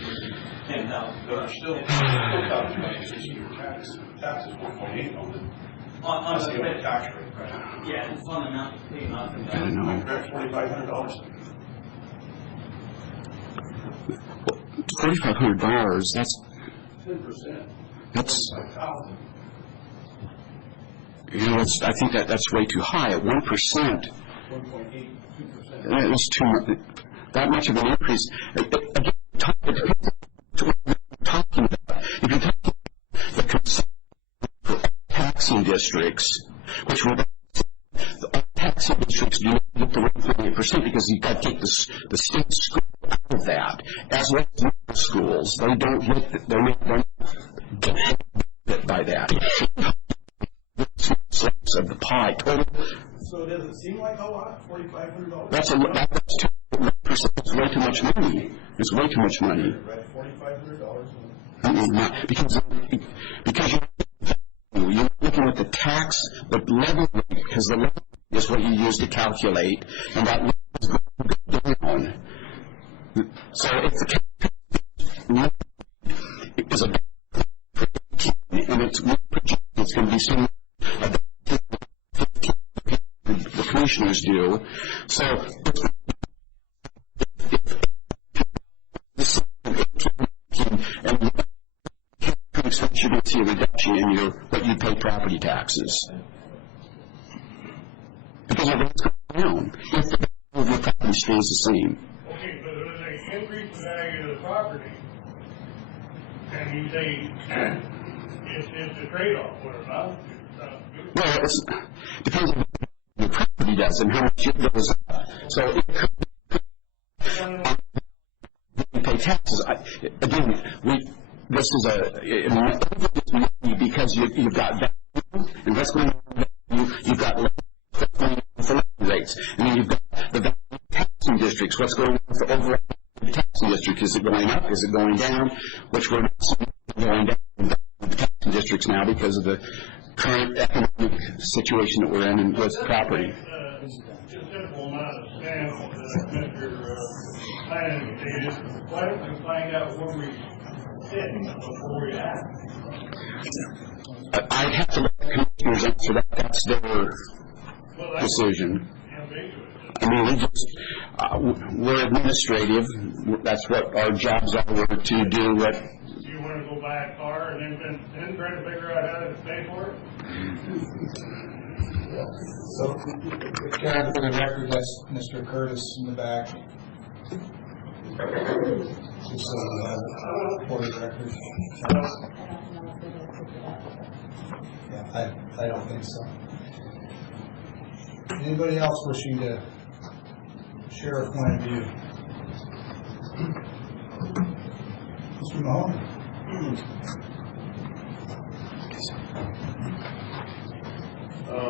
10,000. But still calculating your tax is 1.8 on the tax rate, right? Yeah, it's on the amount you pay, not the I don't know. $4,500. $4,500, that's... 10%. That's... I think that's way too high. At 1%... 1.8, 2%. That's too much. That much of an increase. Again, it depends on what you're talking about. If you're talking about the concern for taxing districts, which were all taxing districts do not get the 1.8% because you've got to take the state school out of that, as well as local schools. They don't get they're not get by that. Of the pie total. So does it seem like a lot? $4,500? That's 2%. It's way too much money. It's way too much money. $4,500. Because you're looking at the tax, the levy rate, because the levy is what you use to calculate, and that levy is going to go down. So if the levy is a and it's going to be similar the commissioners do. So and you're going to see a reduction in what you pay property taxes. Because your rates go down if the value of your property stays the same. Okay, but when they increase the value of the property, and you say it's a trade-off, what about? Well, it depends on what the property does and how much it goes up. So we pay taxes. Again, this is money because you've got value, and what's going on value, you've got for rates, and then you've got the value of taxing districts. What's going on for overall taxing district? Is it going up? Is it going down? Which we're not going down in the taxing districts now because of the current economic situation that we're in with property. A simple amount of stamp that Mr. Planning stated. Why don't we find out where we sit before we act? I'd have to let the commissioners answer that. That's their decision. I mean, we're administrative. That's what our jobs are. We're to do what. You want to go buy a car and then try to figure out how to pay for it? So, Karen, for the record, that's Mr. Curtis in the back. Just for the record. Yeah, I don't think so. Anybody else wishing to share a point of view. Mr. Mahoney?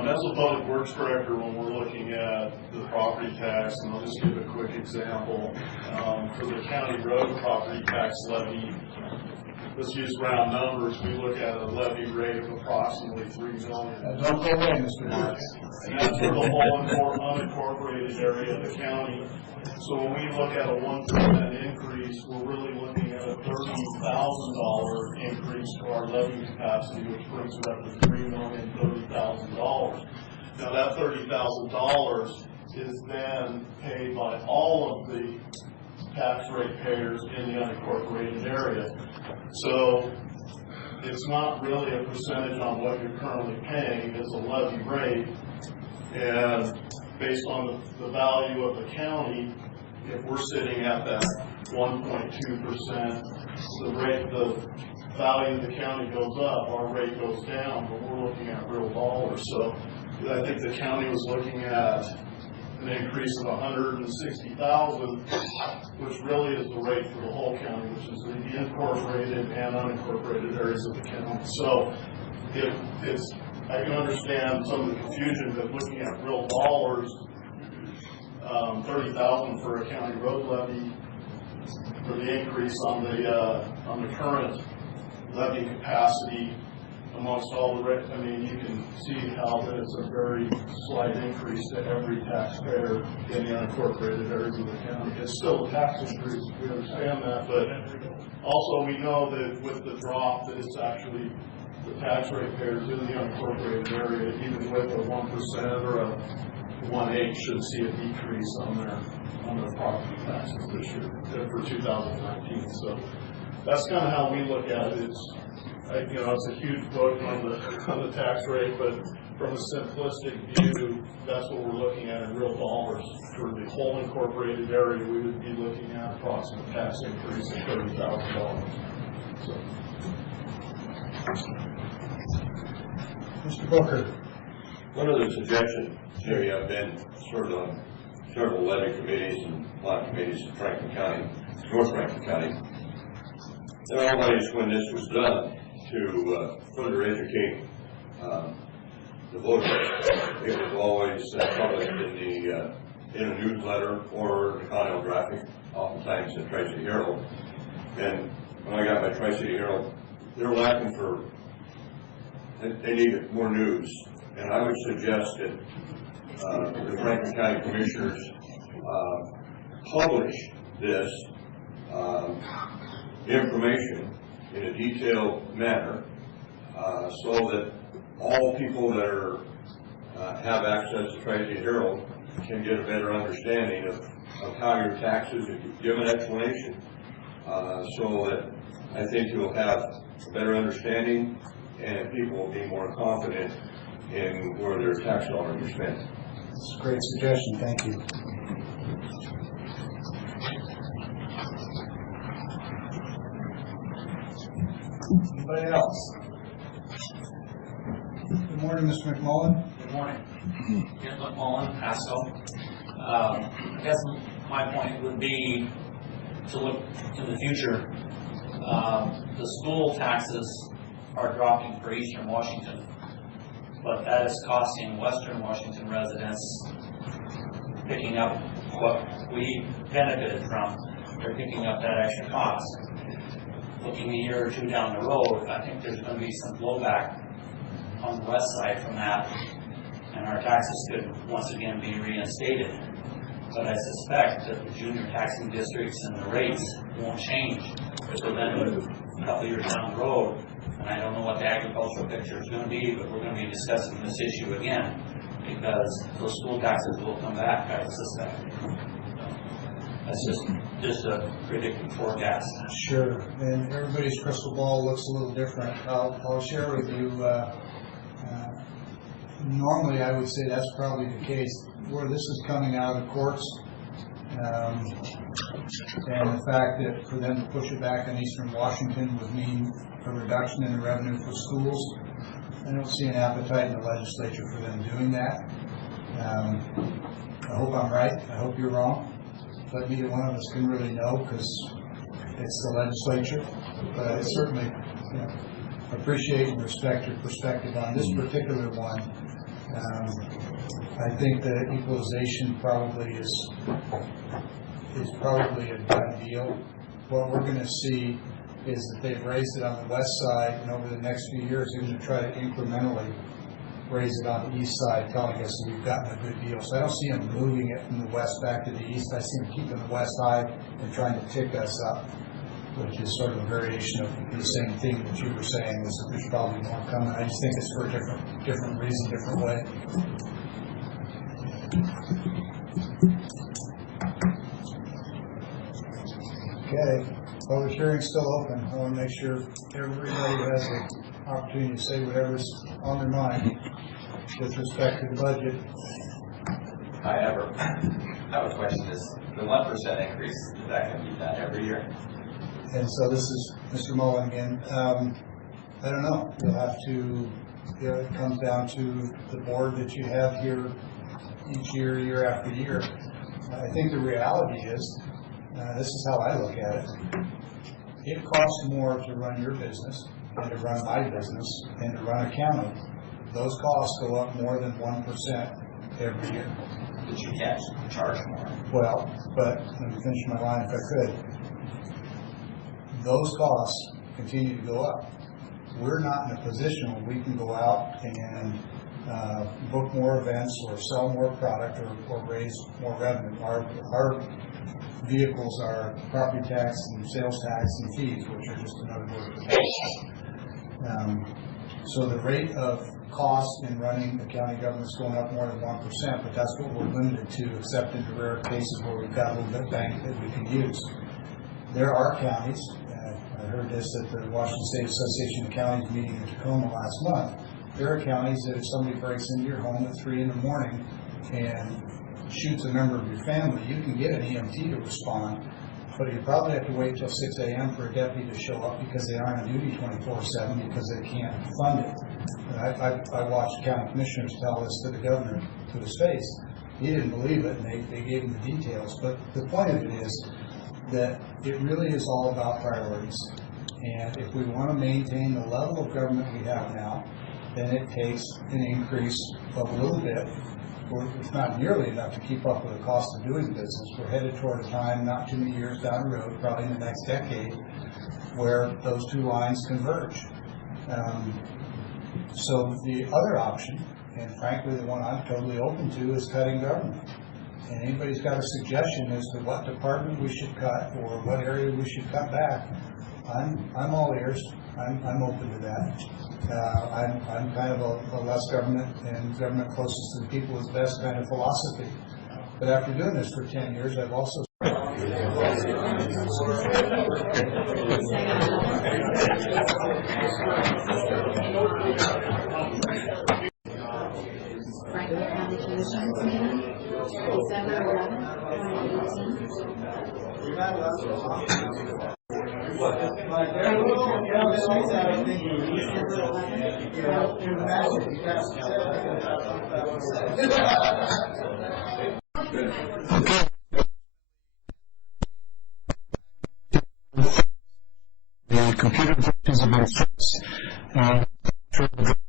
As a public works director, when we're looking at the property tax, and I'll just give a quick example, for the county road property tax levy, let's use round numbers, we look at a levy rate of approximately $3 million. Don't go away, Mr. Marks. And that's for the whole unincorporated area of the county. So when we look at a 1% increase, we're really looking at a $30,000 increase to our levy capacity, which brings it up to $3,030,000. Now that $30,000 is then paid by all of the tax rate payers in the unincorporated area. So it's not really a percentage on what you're currently paying, it's a levy rate. And based on the value of the county, if we're sitting at that 1.2%, the value of the county goes up, our rate goes down, but we're looking at real dollars. So I think the county was looking at an increase of $160,000, which really is the rate for the whole county, which is the incorporated and unincorporated areas of the county. So I can understand some of the confusion, but looking at real dollars, $30,000 for a county road levy for the increase on the current levy capacity amongst all the I mean, you can see how that it's a very slight increase to every taxpayer in the unincorporated areas of the county. It's still a tax increase, we understand that, but also we know that with the drop that it's actually the tax rate payers in the unincorporated area, even with a 1% or a 1/8, should see a decrease on their property taxes this year for 2019. So that's kind of how we look at it. It's a huge book on the tax rate, but from a simplistic view, that's what we're looking at in real dollars. For the whole incorporated area, we would be looking at approximate tax increase of $30,000. So. Mr. Booker. One of the suggestions, Jerry, I've been served on several levy committees and a lot of committees in Franklin County, North Franklin County. There always, when this was done, to further educate the voters, it was always published in a newsletter or the Continental Graphic, oftentimes the Tri-City Herald. And when I got my Tri-City Herald, they're lacking they needed more news. And I would suggest that the Franklin County Commissioners publish this information in a detailed manner so that all people that have access to Tri-City Herald can get a better understanding of how your taxes, if you give an explanation, so that I think you'll have a better understanding and people will be more confident in where their tax dollars are spent. That's a great suggestion. Thank you. Anybody else? Good morning, Mr. McMullen. Good morning. Kent McMullen, Pasco. I guess my point would be to look to the future. The school taxes are dropping for Eastern Washington, but that is costing Western Washington residents picking up what we benefited from. They're picking up that extra cost. Looking a year or two down the road, I think there's going to be some blowback on the west side from that, and our taxes could once again be reinstated. But I suspect that the junior taxing districts and the rates won't change. So then a couple years down the road, and I don't know what the agricultural picture is going to be, but we're going to be discussing this issue again because those school taxes will come back, I suspect. That's just a predicted forecast. Sure, and everybody's crystal ball looks a little different. I'll share with you, normally I would say that's probably the case. Where this is coming out of the courts, and the fact that for them to push it back in Eastern Washington would mean a reduction in the revenue for schools. I don't see an appetite in the legislature for them doing that. I hope I'm right. I hope you're wrong. but neither one of us can really know because it's the legislature. But I certainly appreciate and respect your perspective on this particular one. I think that equalization probably is probably a done deal. What we're going to see is that they've raised it on the west side, and over the next few years, they're going to try to incrementally raise it on the east side, telling us that we've gotten a good deal. So I don't see them moving it from the west back to the east. I see them keeping the west high and trying to tick us up, which is sort of a variation of the same thing that you were saying, is that there's probably more coming. I just think it's for a different reason, different way. Okay, public hearing's still open. I want to make sure everybody has the opportunity to say whatever's on their mind with respect to the budget. I have a question. Is the 1% increase, is that going to be done every year? And so this is Mr. Mullen again. I don't know. You'll have to, it comes down to the board that you have here each year, year after year. I think the reality is, this is how I look at it. It costs more to run your business and to run my business and to run a county. Those costs go up more than 1% every year. But you can't charge more. Well, but let me finish my line if I could. Those costs continue to go up. We're not in a position where we can go out and book more events or sell more product or raise more revenue. Our vehicles are property tax and sales tax and fees, which are just another word for tax. So the rate of cost in running the county government is going up more than 1%, but that's what we're limited to, except in the rare cases where we've got a little bit of bank that we can use. There are counties, I heard this at the Washington State Association of Counties meeting in Tacoma last month. There are counties that if somebody breaks into your home at 3 in the morning and shoots a member of your family, you can get an EMT to respond, but you probably have to wait till 6 a.m. for a deputy to show up because they aren't on duty 24/7 because they can't fund it. And I watched county commissioners tell this to the governor to his face. He didn't believe it, and they gave him the details. But the point of it is that it really is all about priorities. And if we want to maintain the level of government we have now, then it takes an increase of a little bit. It's not nearly enough to keep up with the cost of doing business. We're headed toward a time not too many years down the road, probably in the next decade, where those two lines converge. So the other option, and frankly the one I'm totally open to, is cutting government. And anybody's got a suggestion as to what department we should cut or what area we should cut back, I'm all ears. I'm open to that. I'm kind of a less government and government closest to the people is best kind of philosophy. But after doing this for 10 years, I've also Franklin County Commissioners meeting, December 11th, 2018. Okay. The computer versions have been fixed.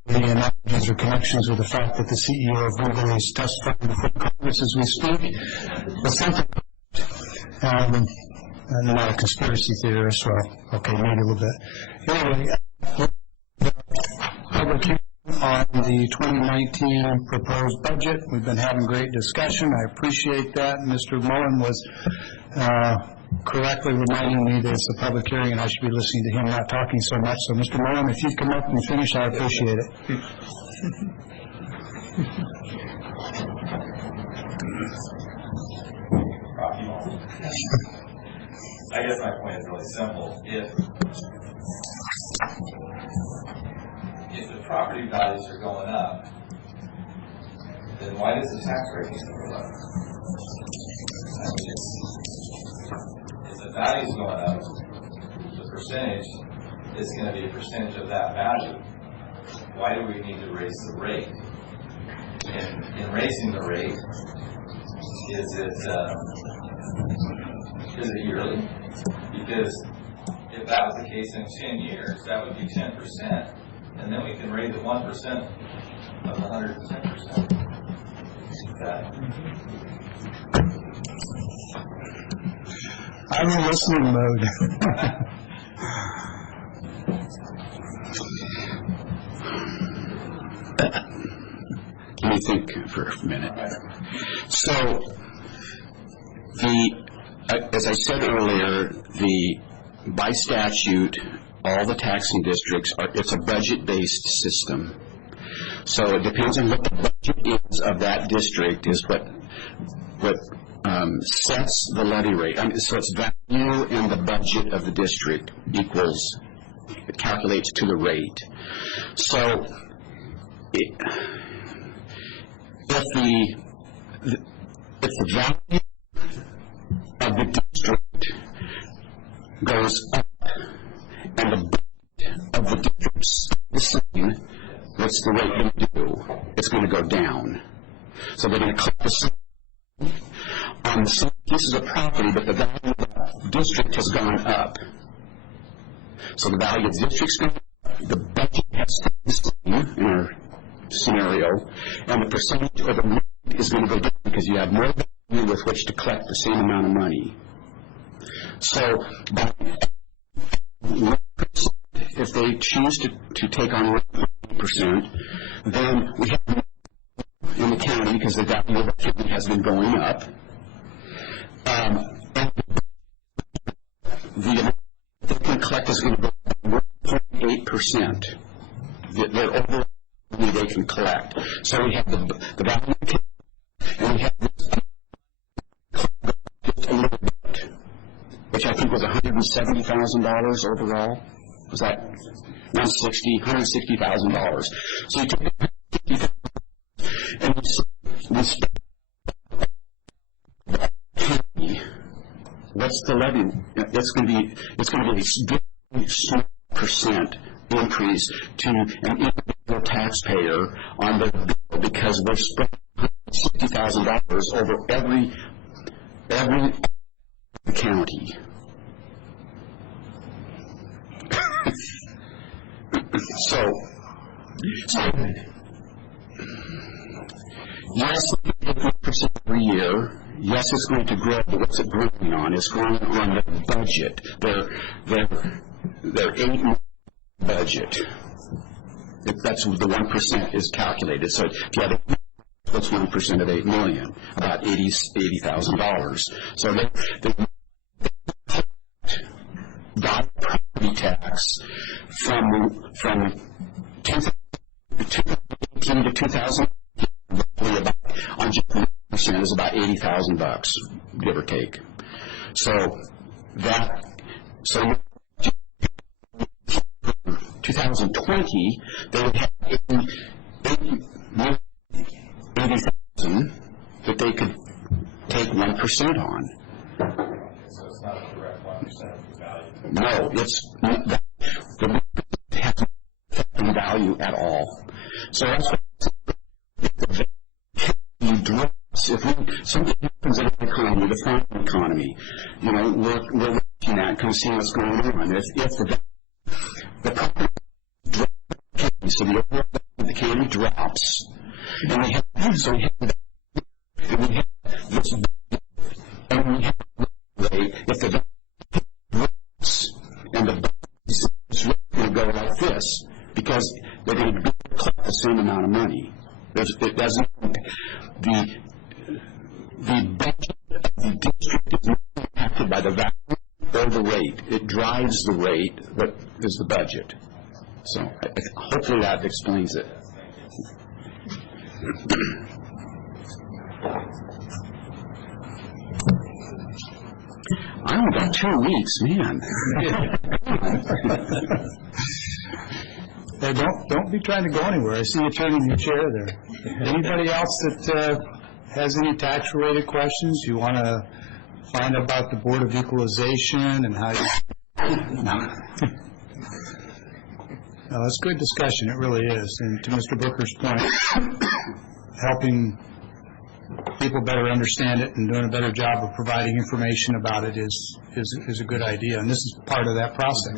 The analogies or connections with the fact that the CEO of Google is testifying before Congress as we speak. But something, I'm not a conspiracy theorist, well, okay, maybe a little bit. Anyway, public hearing on the 2019 proposed budget. We've been having great discussion. I appreciate that. Mr. Mullen was correctly reminding me that it's a public hearing and I should be listening to him, not talking so much. So, Mr. Mullen, if you'd come up and finish, I appreciate it. I guess my point is really simple. If the property values are going up, then why does the tax rate need to go up? I mean, if the value is going up, the percentage is going to be a percentage of that value. Why do we need to raise the rate? In raising the rate, is it Is it yearly? Because if that was the case in 10 years, that would be 10%, and then we can raise it 1% of the 110%. I'm in listening mode. Let me think for a minute. So, as I said earlier, by statute, all the taxing districts it's a budget-based system. So it depends on what the budget is of that district is what sets the levy rate. So its value and the budget of the district it calculates to the rate. So if the value of the district goes up and the budget of the district stays the same, what's the rate going to do? It's going to go down. So they're going to collect the same on the same pieces of property, but the value of the district has gone up. So the value of the district's gone up, the budget has stayed the same in our scenario, and the percentage of the rate is going to go down because you have more value with which to collect the same amount of money. So by 1%, if they choose to take on 1%, then we have in the county, because the value of the county has been going up, and the amount they can collect is going to go up 1.8%. Their overall money they can collect. So we have the value of the county, and we have just a little bit, which I think was $170,000 overall. Was that $160,000? So you take $160,000 and we spend what's the levy? It's going to be a very small percent increase to an individual taxpayer on the bill because we're spending $160,000 over every county. So yes, 1% every year. Yes, it's going to grow, but what's it growing on? It's growing on the budget. Their 8 million budget. That's what the 1% is calculated. So if you have what's 1% of 8 million? About $80,000. So they got property tax from 2018 to 2000. Roughly about on just 1% is about $80,000, give or take. So 2020 they would have 80,000 that they could take 1% on. So it's not a direct 1% of the value. No, it's not that. The 1% has no value at all. So that's what if something happens in the economy, the farming economy, we're looking at kind of seeing what's going on. If the property drops, so the overall value of the county drops, and we have this rate, if the value drops, and the budget rate will go like this, because they're going to collect the same amount of money. It doesn't. The budget of the district is not impacted by the value or the rate. It drives the rate, what is the budget. So hopefully that explains it. I only got 2 weeks, man. Hey, don't be trying to go anywhere. I see you turning your chair there. Anybody else that has any tax-related questions? You want to find out about the Board of Equalization and how you... No, it's good discussion. It really is. And to Mr. Booker's point, helping people better understand it and doing a better job of providing information about it is a good idea, and this is part of that process.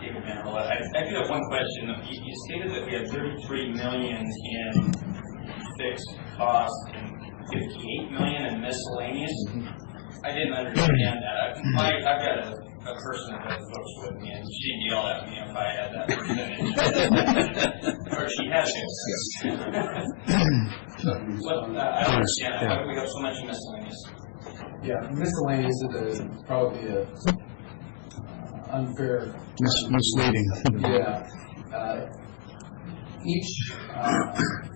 David Vanderbilt, I do have one question. You stated that we have 33 million in fixed costs and 58 million in miscellaneous. I didn't understand that. I've got a person that does books with me, and she'd yell at me if I had that percentage. Or she has it. I don't understand that. Why do we have so much miscellaneous? Yeah, miscellaneous is probably a unfair. Misleading. Yeah.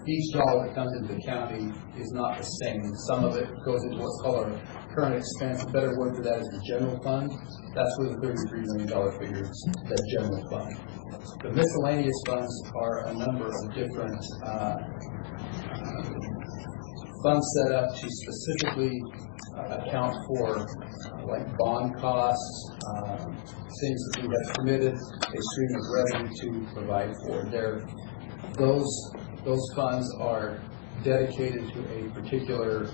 Each dollar that comes into the county is not the same. Some of it goes into what's called our current expense. A better word for that is the general fund. That's where the $33 million figure is, that general fund. The miscellaneous funds are a number of different funds set up to specifically account for like bond costs, things that we have committed a stream of revenue to provide for. Those funds are dedicated to a particular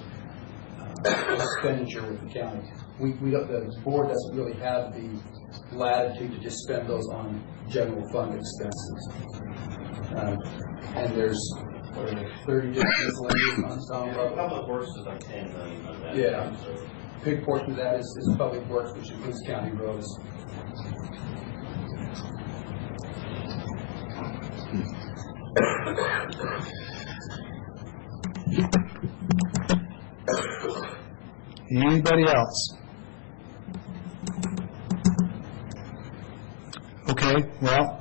expenditure with the county. The board doesn't really have the latitude to just spend those on general fund expenses. And there's 30 different miscellaneous funds down below. Public Works is like 10 million of that. Yeah. A big portion of that is Public Works, which includes county roads. Anybody else? Okay, well,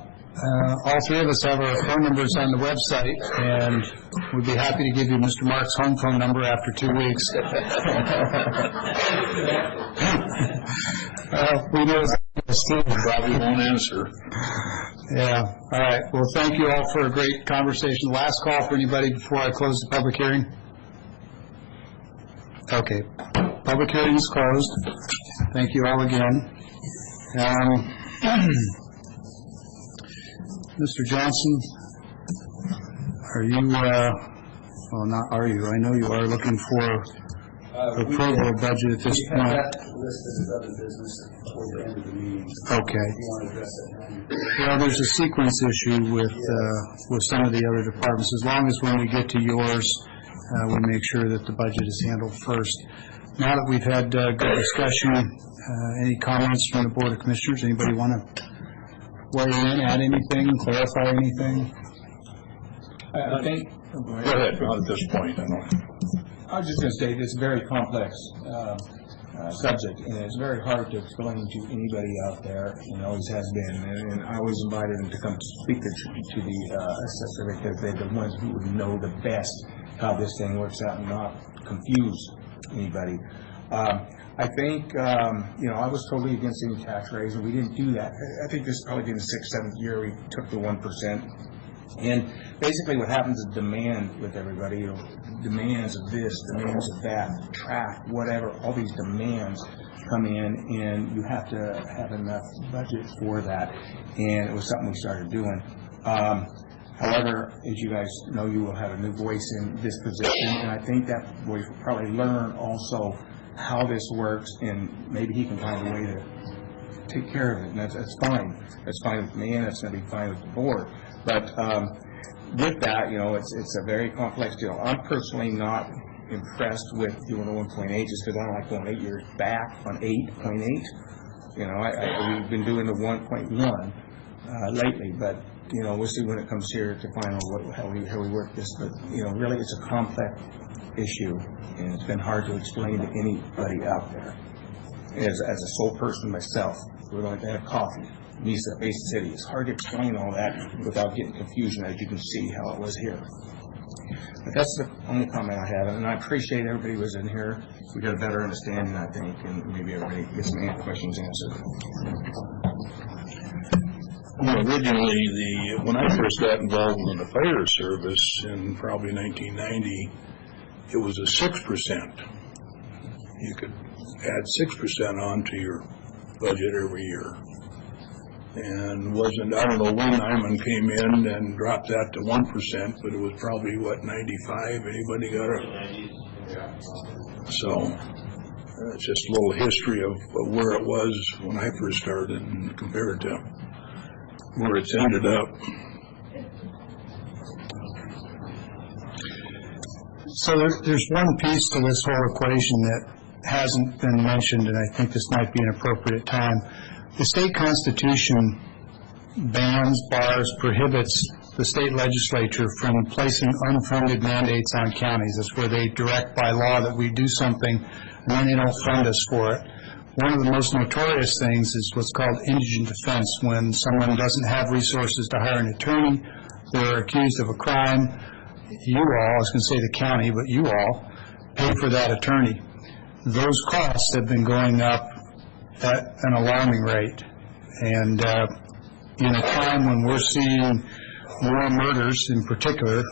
all three of us have our phone numbers on the website, and we'd be happy to give you Mr. Mark's home phone number after 2 weeks. We know Steve probably won't answer. Yeah, all right. Well, thank you all for a great conversation. Last call for anybody before I close the public hearing? Okay. Public hearing is closed. Thank you all again. Mr. Johnson, are you, well, not are you, I know you are looking for approval of budget at this point. We have that listed as other business before the end of the meeting. Okay. If you want to address that now. Well, there's a sequence issue with some of the other departments. As long as when we get to yours, we make sure that the budget is handled first. Now that we've had good discussion, any comments from the Board of Commissioners? Anybody want to weigh in, add anything, clarify anything? I think. Go ahead. Not at this point. I was just going to say this is a very complex subject, and it's very hard to explain to anybody out there, and always has been. And I always invited them to come speak to the assessor, because they're the ones who would know the best how this thing works out and not confuse anybody. I think, I was totally against any tax raise, and we didn't do that. I think this is probably in the 6th, 7th year we took the 1%. And basically what happens is demand with everybody, demands of this, demands of that, track, whatever, all these demands come in, and you have to have enough budget for that. And it was something we started doing. However, as you guys know, you will have a new voice in this position, and I think that voice will probably learn also how this works, and maybe he can find a way to take care of it, and that's fine. That's fine with me, and that's going to be fine with the board. But with that, it's a very complex deal. I'm personally not impressed with doing the 1.8 just because I don't like going 8 years back on 8.8. We've been doing the 1.1 lately, but we'll see when it comes here to final how we work this. But really, it's a complex issue, and it's been hard to explain to anybody out there. As a sole person myself, we're going to have coffee. Mesa, Basin City. It's hard to explain all that without getting confusion, as you can see how it was here. But that's the only comment I have, and I appreciate everybody who was in here. We got a better understanding, I think, and maybe everybody gets some questions answered. Well, originally, when I first got involved in the fire service in probably 1990, it was a 6%. You could add 6% onto your budget every year. and wasn't, I don't know when Nyman came in and dropped that to 1%, but it was probably, what, 95? Anybody got it? So, it's just a little history of where it was when I first started and compared to where it's ended up. So there's one piece to this whole equation that hasn't been mentioned, and I think this might be an appropriate time. The state constitution bans, bars, prohibits the state legislature from placing unfunded mandates on counties. That's where they direct by law that we do something, and then they don't fund us for it. One of the most notorious things is what's called indigent defense, when someone doesn't have resources to hire an attorney, they're accused of a crime. You all, I was going to say the county, but you all pay for that attorney. Those costs have been going up at an alarming rate. And in a time when we're seeing more murders, in particular,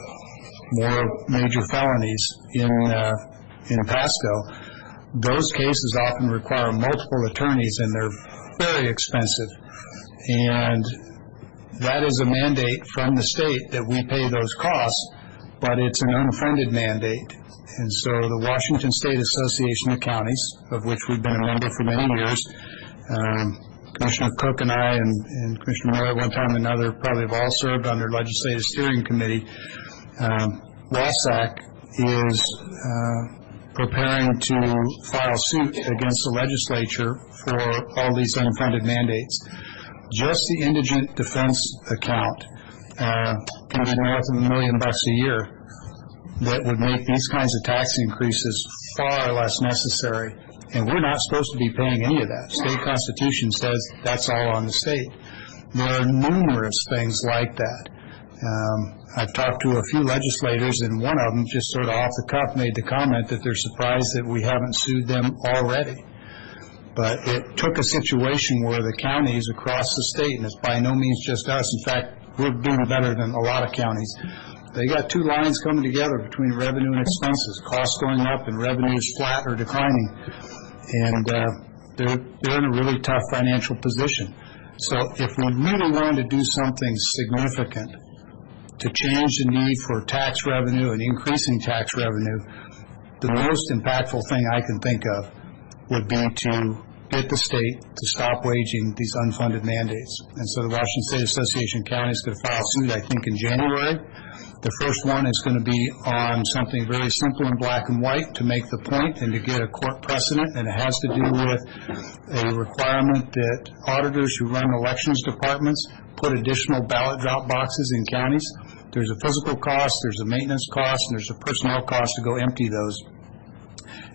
more major felonies in Pasco, those cases often require multiple attorneys, and they're very expensive. And that is a mandate from the state that we pay those costs, but it's an unfunded mandate. And so the Washington State Association of Counties, of which we've been a member for many years, Commissioner Cook and I and Commissioner Miller at one time or another probably have all served on their legislative steering committee. WASAC is preparing to file suit against the legislature for all these unfunded mandates. Just the indigent defense account can be north of $1 million a year. That would make these kinds of tax increases far less necessary. And we're not supposed to be paying any of that. State constitution says that's all on the state. There are numerous things like that. I've talked to a few legislators, and one of them just sort of off the cuff made the comment that they're surprised that we haven't sued them already. But it took a situation where the counties across the state, and it's by no means just us, in fact, we're doing better than a lot of counties. They got two lines coming together between revenue and expenses, costs going up and revenues flat or declining. And they're in a really tough financial position. So if we really want to do something significant to change the need for tax revenue and increasing tax revenue, the most impactful thing I can think of would be to get the state to stop waging these unfunded mandates. And so the Washington State Association of Counties is going to file suit, I think, in January. The first one is going to be on something very simple in black and white to make the point and to get a court precedent, and it has to do with a requirement that auditors who run elections departments put additional ballot drop boxes in counties. There's a physical cost, there's a maintenance cost, and there's a personnel cost to go empty those.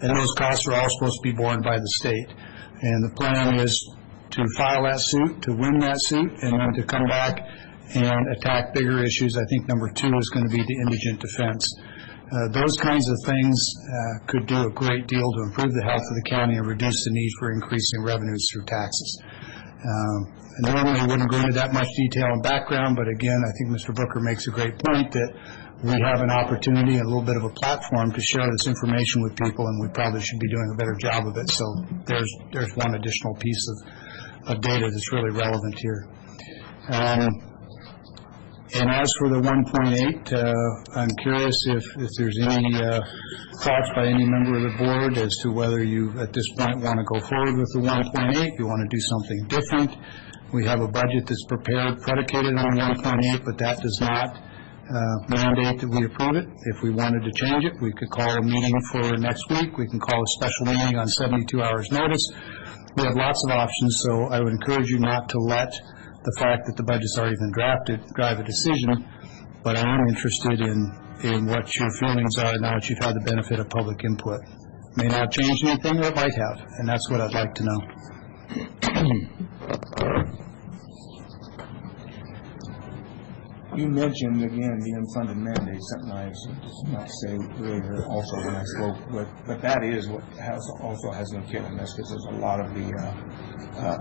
And those costs are all supposed to be borne by the state. And the plan is to file that suit, to win that suit, and then to come back and attack bigger issues. I think number 2 is going to be the indigent defense. Those kinds of things could do a great deal to improve the health of the county and reduce the need for increasing revenues through taxes. I normally wouldn't go into that much detail and background, but again, I think Mr. Booker makes a great point that we have an opportunity, a little bit of a platform to share this information with people, and we probably should be doing a better job of it. So there's one additional piece of data that's really relevant here. And as for the 1.8, I'm curious if there's any thoughts by any member of the board as to whether you, at this point, want to go forward with the 1.8, you want to do something different. We have a budget that's prepared, predicated on 1.8, but that does not mandate that we approve it. If we wanted to change it, we could call a meeting for next week. We can call a special meeting on 72 hours notice. We have lots of options, so I would encourage you not to let the fact that the budget's already been drafted drive a decision, but I am interested in what your feelings are now that you've had the benefit of public input. May not change anything, or it might have, and that's what I'd like to know. You mentioned, again, the unfunded mandate, something I was not to say earlier also when I spoke, but that is what also has been killing us, because there's a lot of the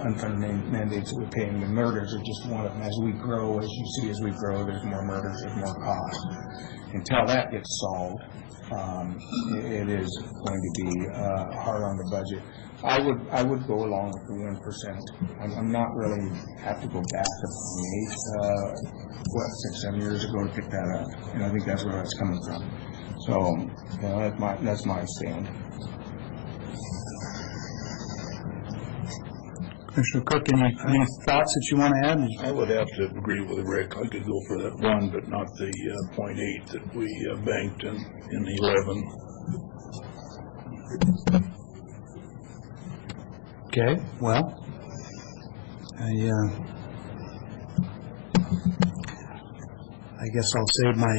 unfunded mandates that we're paying. The murders are just one of them. As we grow, as you see, as we grow, there's more murders, there's more costs. Until that gets solved, it is going to be hard on the budget. I would go along with the 1%. I'm not really have to go back to 6, 7 years ago to pick that up, and I think that's where that's coming from. So, that's my stand. Commissioner Cook, any thoughts that you want to add? I would have to agree with Rick. I could go for that 1, but not the 0.8 that we banked in 11. Okay, well, I guess I'll save my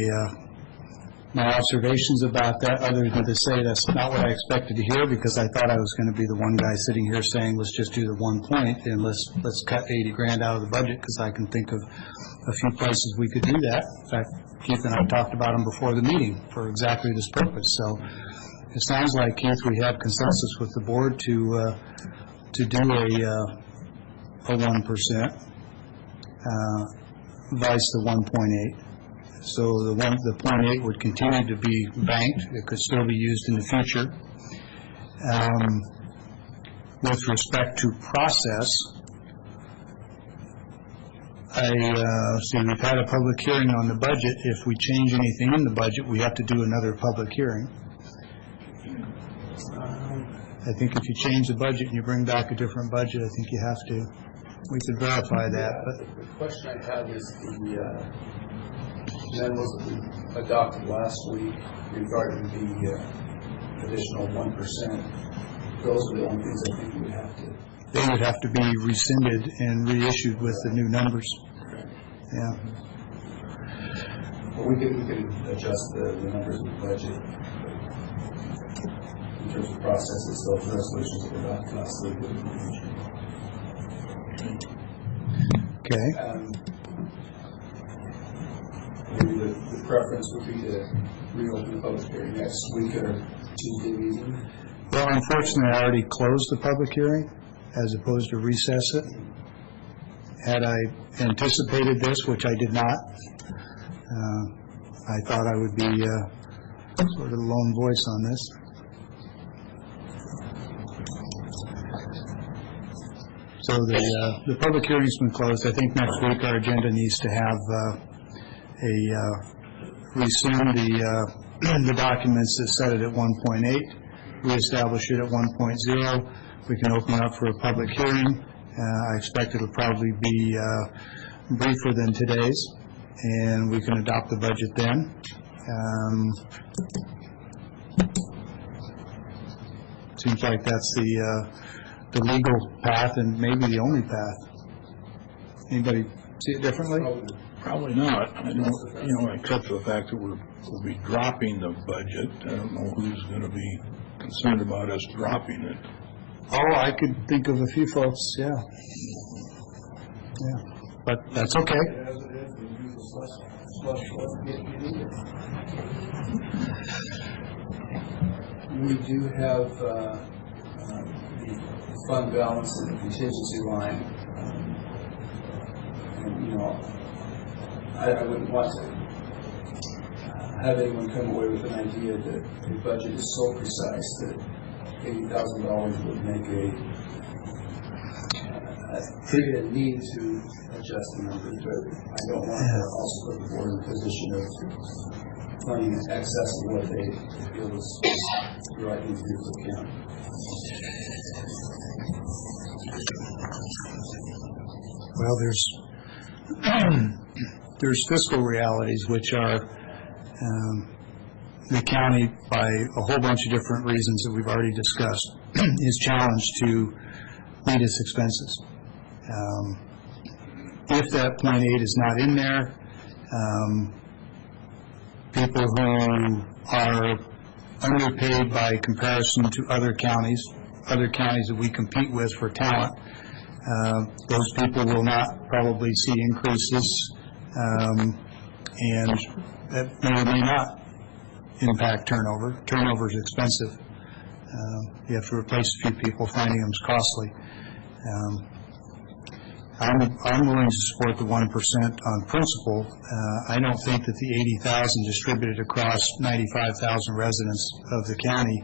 observations about that, other than to say that's not what I expected to hear, because I thought I was going to be the one guy sitting here saying, let's just do the 1 point and let's cut 80 grand out of the budget, because I can think of a few places we could do that. In fact, Keith and I talked about them before the meeting for exactly this purpose. So it sounds like, Keith, we have consensus with the board to do a 1%, vice the 1.8. So the 0.8 would continue to be banked. It could still be used in the future. With respect to process, we've had a public hearing on the budget. If we change anything in the budget, we have to do another public hearing. I think if you change the budget and you bring back a different budget, I think you have to. We could verify that. But the question I have is the memos that we adopted last week regarding the additional 1%. Those are the only things I think we would have to. They would have to be rescinded and reissued with the new numbers. Yeah. Well, we can adjust the numbers in the budget. In terms of processes, those resolutions that were adopted last week would be okay. Maybe the preference would be to reopen the public hearing next week or Tuesday meeting. Well, unfortunately, I already closed the public hearing as opposed to recess it. Had I anticipated this, which I did not, I thought I would be sort of the lone voice on this. So the public hearing's been closed. I think next week our agenda needs to have rescind the documents that set it at 1.8, reestablish it at 1.0. We can open up for a public hearing. I expect it'll probably be briefer than today's, and we can adopt the budget then. Seems like that's the legal path and maybe the only path. Anybody see it differently? Probably not. I don't, except for the fact that we'll be dropping the budget. I don't know who's going to be concerned about us dropping it. Oh, I could think of a few folks, yeah. Yeah, but that's okay. We do have the fund balance and the contingency line. And, I wouldn't want to have anyone come away with an idea that the budget is so precise that $80,000 would make create a need to adjust the numbers, but I don't want to also put the board in a position of funding in excess of what they feel is the right thing to do for the county. Well, there's fiscal realities, which are the county, by a whole bunch of different reasons that we've already discussed, is challenged to meet its expenses. If that 0.8 is not in there, people who are underpaid by comparison to other counties that we compete with for talent, those people will not probably see increases, and that may or may not impact turnover. Turnover is expensive. You have to replace a few people. Finding them is costly. I'm willing to support the 1% on principle. I don't think that the 80,000 distributed across 95,000 residents of the county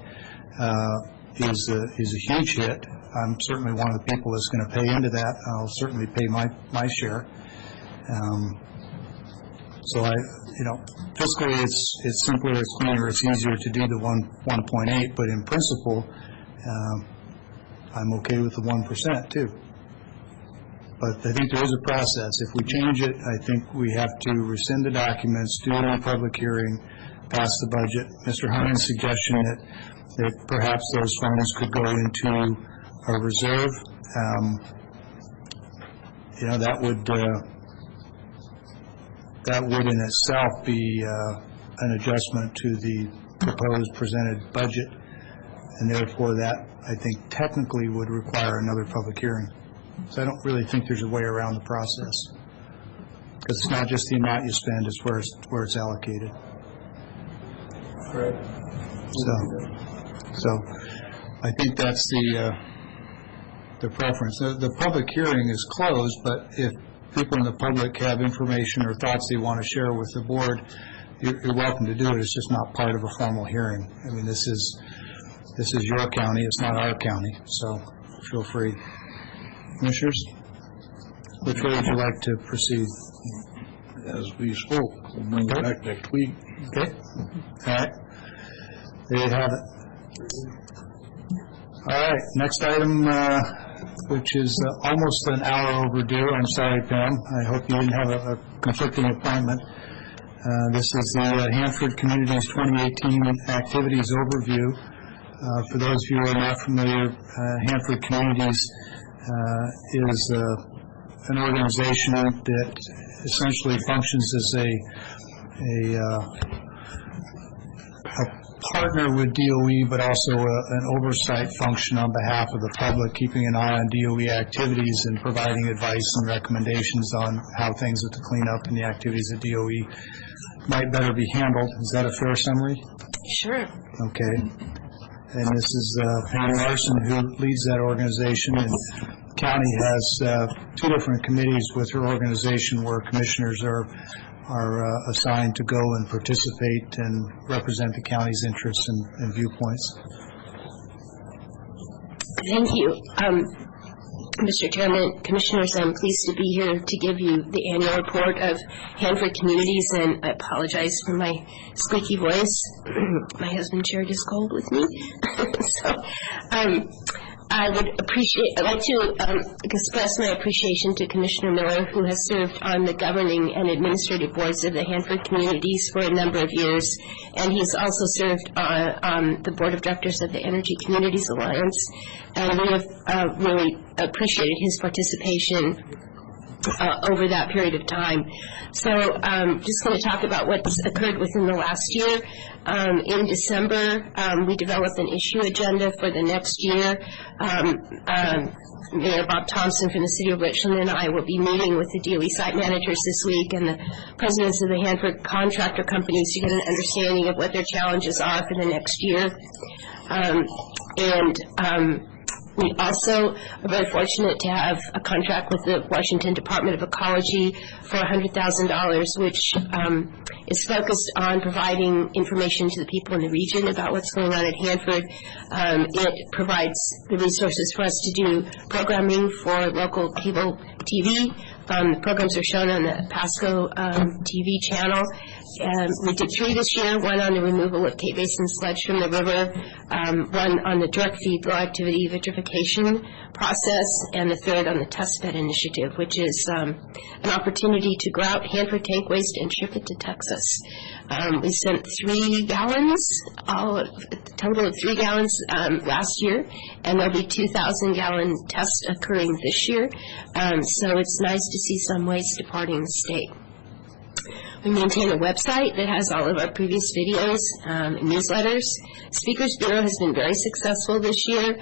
is a huge hit. I'm certainly one of the people that's going to pay into that. I'll certainly pay my share. So fiscally it's simpler, it's cleaner, it's easier to do the 1.8, but in principle, I'm okay with the 1% too. But I think there is a process. If we change it, I think we have to rescind the documents, do it in a public hearing, pass the budget. Mr. Hines' suggestion that perhaps those funds could go into a reserve, that would in itself be an adjustment to the proposed presented budget, and therefore that, I think, technically would require another public hearing. So I don't really think there's a way around the process, because it's not just the amount you spend, it's where it's allocated. So I think that's the preference. The public hearing is closed, but if people in the public have information or thoughts they want to share with the board, you're welcome to do it. It's just not part of a formal hearing. I mean, this is your county, it's not our county, so feel free. Commissioners, which way would you like to proceed? As we spoke, we'll bring it back next week. Okay. All right. There you have it. All right. Next item, which is almost an hour overdue. I'm sorry, Pam. I hope you didn't have a conflicting appointment. This is the Hanford Communities 2018 Activities Overview. For those of you who are not familiar, Hanford Communities is an organization that essentially functions as a partner with DOE, but also an oversight function on behalf of the public, keeping an eye on DOE activities and providing advice and recommendations on how things with the cleanup and the activities of DOE might better be handled. Is that a fair summary? Sure. Okay. And this is Pam Larson, who leads that organization, and the county has two different committees with her organization where commissioners are assigned to go and participate and represent the county's interests and viewpoints. Thank you. Mr. Chairman, Commissioners, I'm pleased to be here to give you the annual report of Hanford Communities, and I apologize for my squeaky voice. My husband shared his cold with me. So I'd like to express my appreciation to Commissioner Miller, who has served on the governing and administrative boards of the Hanford Communities for a number of years, and he's also served on the board of directors of the Energy Communities Alliance, and we have really appreciated his participation over that period of time. So just going to talk about what's occurred within the last year. In December, we developed an issue agenda for the next year. Mayor Bob Thompson from the City of Richland and I will be meeting with the DOE site managers this week and the presidents of the Hanford contractor companies to get an understanding of what their challenges are for the next year. We also are very fortunate to have a contract with the Washington Department of Ecology for $100,000, which is focused on providing information to the people in the region about what's going on at Hanford. It provides the resources for us to do programming for local cable TV. The programs are shown on the Pasco TV channel. We did 3 this year, 1 on the removal of Cape Basin sludge from the river, 1 on the direct feed low activity vitrification process, and the 3rd on the test bed initiative, which is an opportunity to grout Hanford tank waste and ship it to Texas. We sent 3 gallons, a total of 3 gallons last year, and there'll be 2,000-gallon tests occurring this year. So it's nice to see some waste departing the state. We maintain a website that has all of our previous videos, newsletters. Speakers Bureau has been very successful this year.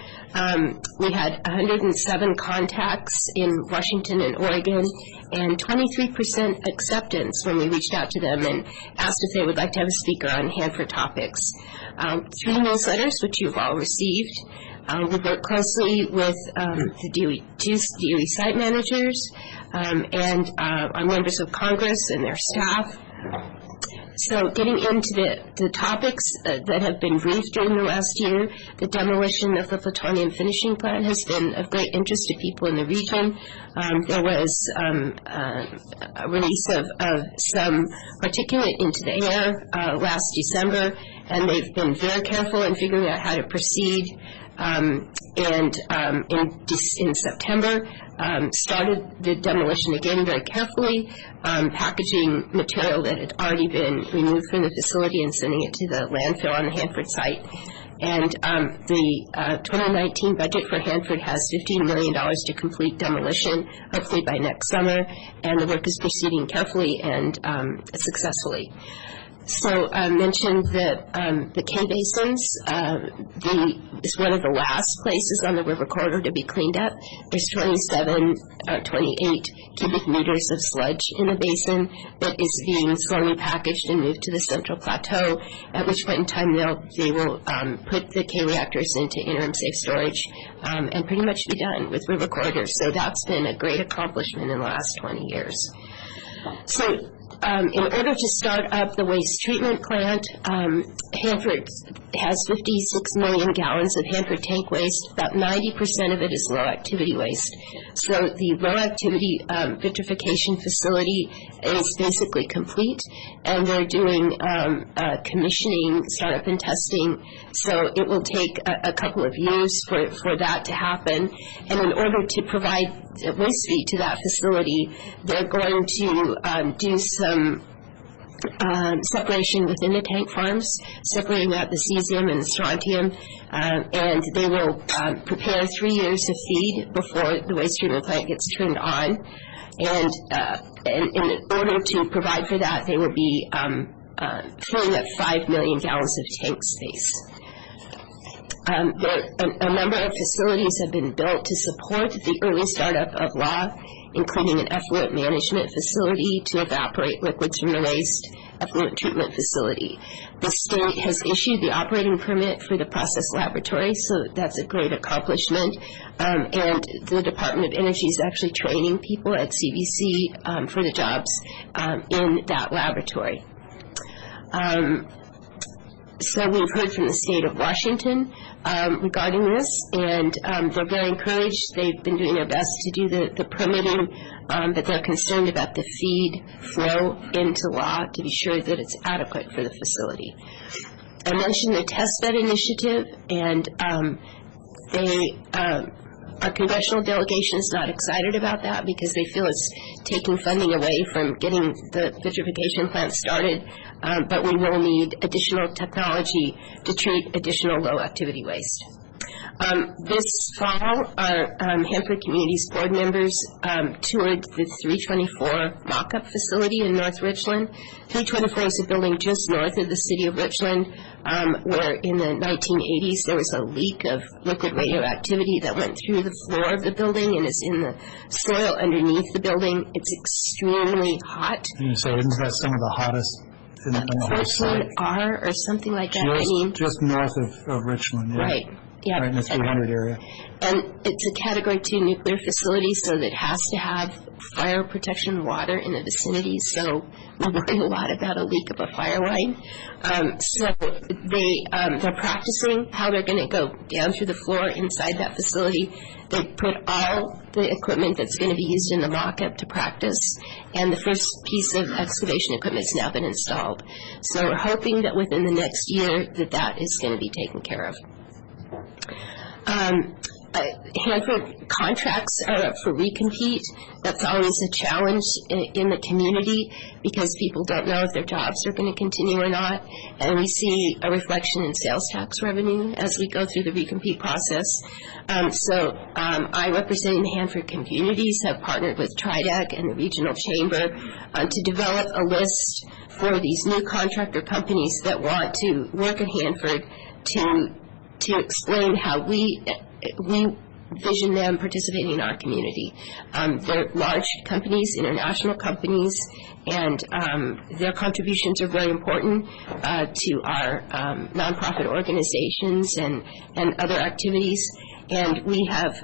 We had 107 contacts in Washington and Oregon, and 23% acceptance when we reached out to them and asked if they would like to have a speaker on Hanford topics. 3 newsletters, which you've all received. We work closely with the DOE site managers and our members of Congress and their staff. So getting into the topics that have been briefed during the last year, the demolition of the plutonium finishing plant has been of great interest to people in the region. There was a release of some particulate into the air last December, and they've been very careful in figuring out how to proceed. In September, started the demolition again very carefully, packaging material that had already been removed from the facility and sending it to the landfill on the Hanford site. And the 2019 budget for Hanford has $15 million to complete demolition, hopefully by next summer, and the work is proceeding carefully and successfully. So I mentioned that the K-basins is one of the last places on the river corridor to be cleaned up. There's 28 cubic meters of sludge in the basin that is being slowly packaged and moved to the Central Plateau, at which point in time they will put the K-reactors into interim safe storage and pretty much be done with river corridor. So that's been a great accomplishment in the last 20 years. So in order to start up the waste treatment plant, Hanford has 56 million gallons of Hanford tank waste. About 90% of it is low-activity waste. So the low-activity vitrification facility is basically complete, and they're doing commissioning, startup, and testing. So it will take a couple of years for that to happen. And in order to provide waste feed to that facility, they're going to do some separation within the tank farms, separating out the cesium and the strontium, and they will prepare 3 years of feed before the waste treatment plant gets turned on. And in order to provide for that, they will be filling up 5 million gallons of tank space. A number of facilities have been built to support the early startup of LAW, including an effluent management facility to evaporate liquids from the waste, effluent treatment facility. The state has issued the operating permit for the process laboratory, so that's a great accomplishment. And the Department of Energy is actually training people at CBC for the jobs in that laboratory. So we've heard from the state of Washington regarding this, and they're very encouraged. They've been doing their best to do the permitting, but they're concerned about the feed flow into LAW to be sure that it's adequate for the facility. I mentioned the test bed initiative, and our congressional delegation is not excited about that because they feel it's taking funding away from getting the vitrification plant started, but we will need additional technology to treat additional low-activity waste. This fall, our Hanford Communities board members toured the 324 mock-up facility in North Richland. 324 is a building just north of the city of Richland, where in the 1980s there was a leak of liquid radioactivity that went through the floor of the building and is in the soil underneath the building. It's extremely hot. So isn't that some of the hottest in the whole site? R or something like that. Just north of Richland. Yeah. Right. Yeah. Right in the 300 area. And it's a Category 2 nuclear facility, so that it has to have fire protection water in the vicinity, so we worry a lot about a leak of a fire line. So they're practicing how they're going to go down through the floor inside that facility. They put all the equipment that's going to be used in the mock-up to practice, and the first piece of excavation equipment has now been installed. So we're hoping that within the next year that is going to be taken care of. Hanford contracts are up for recompete. That's always a challenge in the community because people don't know if their jobs are going to continue or not. And we see a reflection in sales tax revenue as we go through the recompete process. I, representing the Hanford communities, have partnered with TRIDEC and the Regional Chamber to develop a list for these new contractor companies that want to work at Hanford to explain how we vision them participating in our community. They're large companies, international companies, and their contributions are very important to our nonprofit organizations and other activities. And we have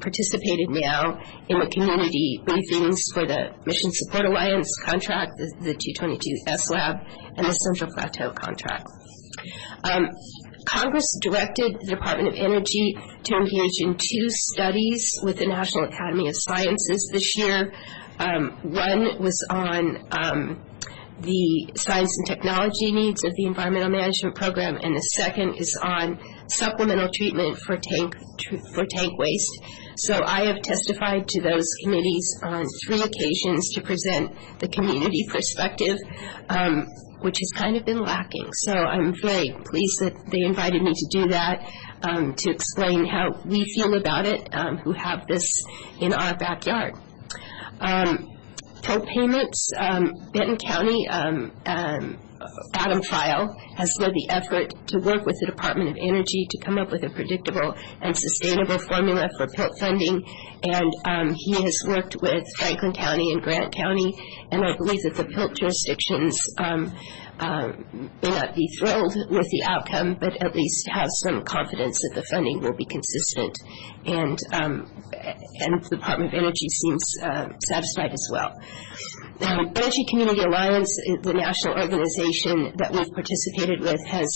participated now in the community briefings for the Mission Support Alliance contract, the 222 SLAB, and the Central Plateau contract. Congress directed the Department of Energy to engage in 2 studies with the National Academy of Sciences this year. One was on the science and technology needs of the environmental management program, and the second is on supplemental treatment for tank waste. So I have testified to those committees on 3 occasions to present the community perspective, which has kind of been lacking. So I'm very pleased that they invited me to do that, to explain how we feel about it, who have this in our backyard. Toll payments, Benton County, Adam File has led the effort to work with the Department of Energy to come up with a predictable and sustainable formula for PILT funding, and he has worked with Franklin County and Grant County, and I believe that the PILT jurisdictions may not be thrilled with the outcome, but at least have some confidence that the funding will be consistent, and the Department of Energy seems satisfied as well. Energy Community Alliance, the national organization that we've participated with, has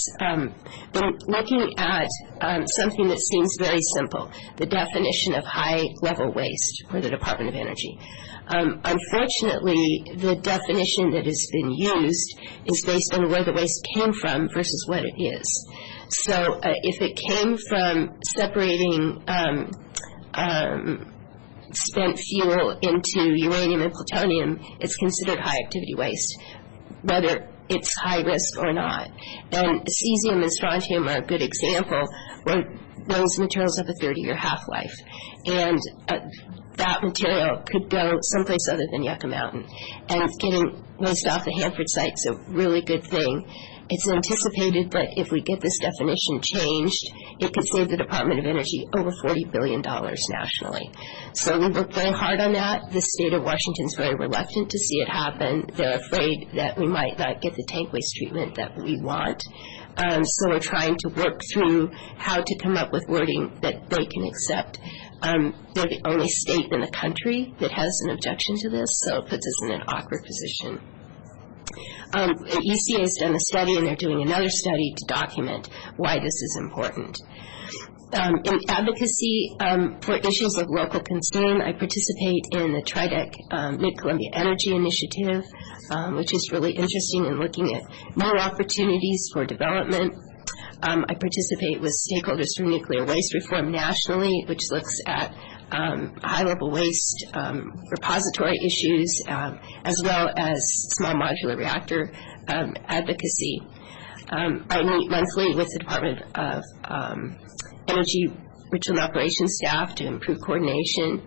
been looking at something that seems very simple, the definition of high-level waste for the Department of Energy. Unfortunately, the definition that has been used is based on where the waste came from versus what it is. So if it came from separating spent fuel into uranium and plutonium, it's considered high-activity waste, whether it's high risk or not. And cesium and strontium are a good example where those materials have a 30-year half-life. And that material could go someplace other than Yucca Mountain. And getting waste off the Hanford site is a really good thing. It's anticipated that if we get this definition changed, it could save the Department of Energy over $40 billion nationally. So we worked very hard on that. The state of Washington is very reluctant to see it happen. They're afraid that we might not get the tank waste treatment that we want. So we're trying to work through how to come up with wording that they can accept. They're the only state in the country that has an objection to this, so it puts us in an awkward position. ECA has done a study, and they're doing another study to document why this is important. In advocacy for issues of local concern, I participate in the TRIDEC Mid-Columbia Energy Initiative, which is really interesting in looking at new opportunities for development. I participate with Stakeholders for Nuclear Waste Reform nationally, which looks at high-level waste repository issues, as well as small modular reactor advocacy. I meet monthly with the Department of Energy Regional Operations staff to improve coordination.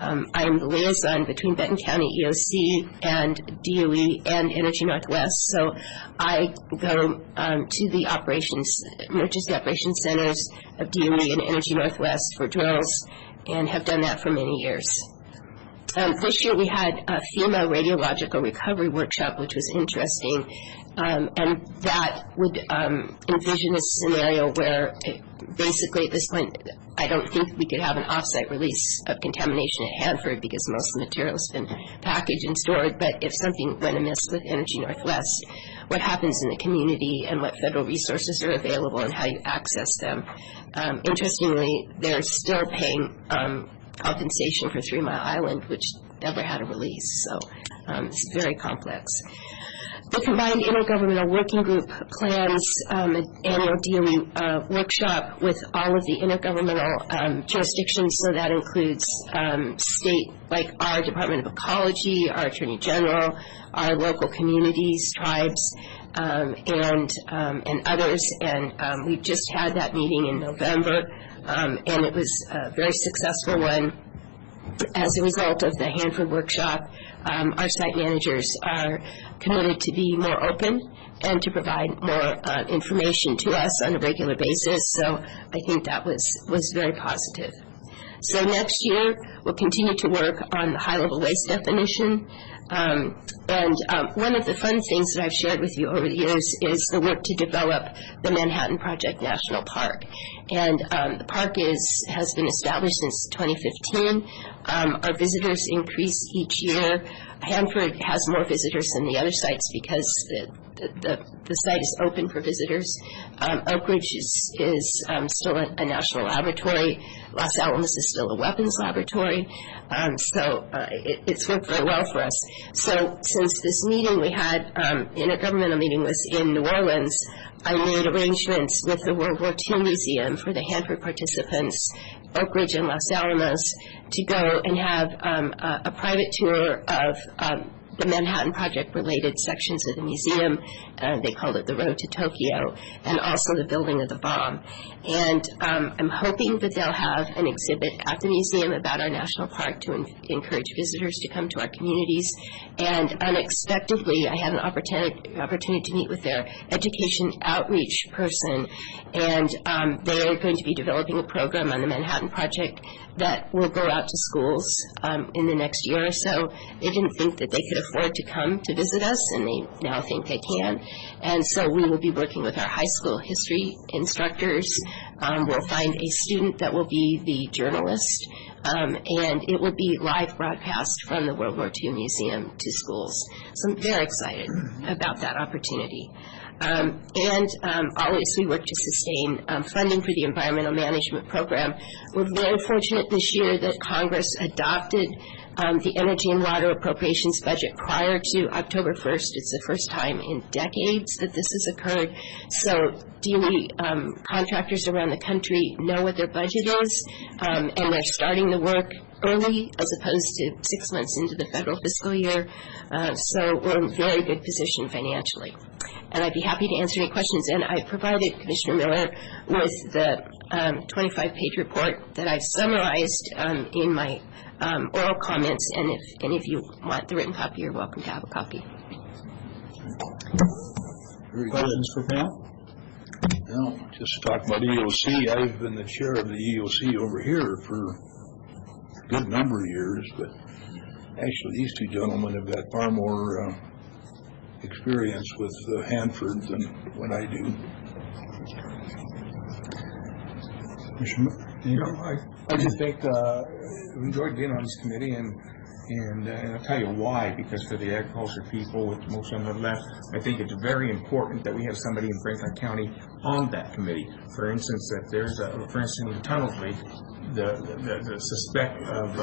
I am the liaison between Benton County EOC and DOE and Energy Northwest, so I go to the emergency operations centers of DOE and Energy Northwest for drills, and have done that for many years. This year we had a FEMA radiological recovery workshop, which was interesting, and that would envision a scenario where basically at this point I don't think we could have an off-site release of contamination at Hanford because most of the material has been packaged and stored, but if something went amiss with Energy Northwest, what happens in the community and what federal resources are available and how you access them. Interestingly, they're still paying compensation for 3 Mile Island, which never had a release, so it's very complex. The Combined Intergovernmental Working Group plans an annual DOE workshop with all of the intergovernmental jurisdictions, so that includes state, like our Department of Ecology, our Attorney General, our local communities, tribes, and others. And we've just had that meeting in November, and it was a very successful one. As a result of the Hanford workshop, our site managers are committed to be more open and to provide more information to us on a regular basis. So I think that was very positive. So next year, we'll continue to work on the high-level waste definition. One of the fun things that I've shared with you over the years is the work to develop the Manhattan Project National Park. And the park has been established since 2015. Our visitors increase each year. Hanford has more visitors than the other sites because the site is open for visitors. Oak Ridge is still a national laboratory. Los Alamos is still a weapons laboratory. It's worked very well for us. So since this meeting we had, intergovernmental meeting was in New Orleans, I made arrangements with the World War II Museum for the Hanford participants, Oak Ridge and Los Alamos, to go and have a private tour of the Manhattan Project-related sections of the museum. They called it the Road to Tokyo, and also the building of the bomb. And I'm hoping that they'll have an exhibit at the museum about our national park to encourage visitors to come to our communities. And unexpectedly, I had an opportunity to meet with their education outreach person, and they are going to be developing a program on the Manhattan Project that will go out to schools in the next year or so. They didn't think that they could afford to come to visit us, and they now think they can. And so we will be working with our high school history instructors. We'll find a student that will be the journalist, and it will be live broadcast from the World War II Museum to schools. So I'm very excited about that opportunity. Always we work to sustain funding for the environmental management program. We're very fortunate this year that Congress adopted the energy and water appropriations budget prior to October 1st. It's the first time in decades that this has occurred. So DOE contractors around the country know what their budget is, and they're starting the work early as opposed to 6 months into the federal fiscal year. So we're in a very good position financially. And I'd be happy to answer any questions. And I provided Commissioner Miller with the 25-page report that I've summarized in my oral comments. And if any of you want the written copy, you're welcome to have a copy. Questions for Pam? No, just to talk about EOC. I've been the chair of the EOC over here for a good number of years, but actually these two gentlemen have got far more experience with Hanford than what I do. I just think I've enjoyed being on this committee, and I'll tell you why. Because for the agriculture people, which most of them have left, I think it's very important that we have somebody in Franklin County on that committee. For instance, that there's for instance, the tunnels leak, the suspect of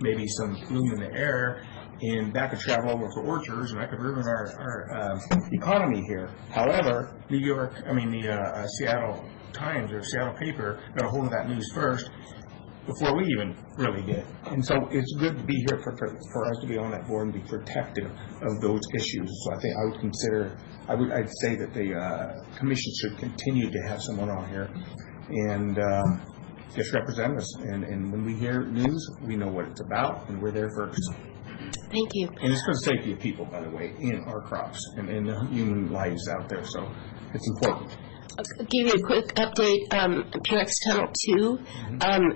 maybe some plume in the air, and that could travel over to orchards, and that could ruin our economy here. However, the Seattle Times or Seattle paper got a hold of that news first before we even really did. And so it's good to be here for us to be on that board and be protective of those issues. So I think I would consider, I'd say that the commission should continue to have someone on here and just represent us. And when we hear news, we know what it's about, and we're there first. Thank you. And it's for the safety of people, by the way, in our crops and the human lives out there. So it's important. I'll give you a quick update. Purex Tunnel 2,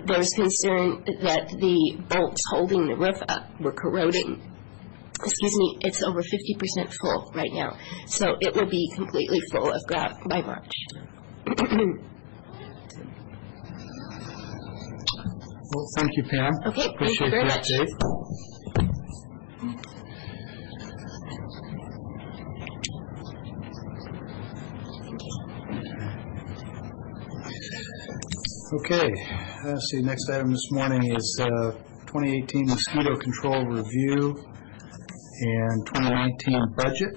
there was concern that the bolts holding the roof up were corroding. Excuse me, it's over 50% full right now. So it will be completely full of grout by March. Well, thank you, Pam. Okay, appreciate thank you very the much. update. Okay, let's see, next item this morning is 2018 mosquito control review and 2019 budget.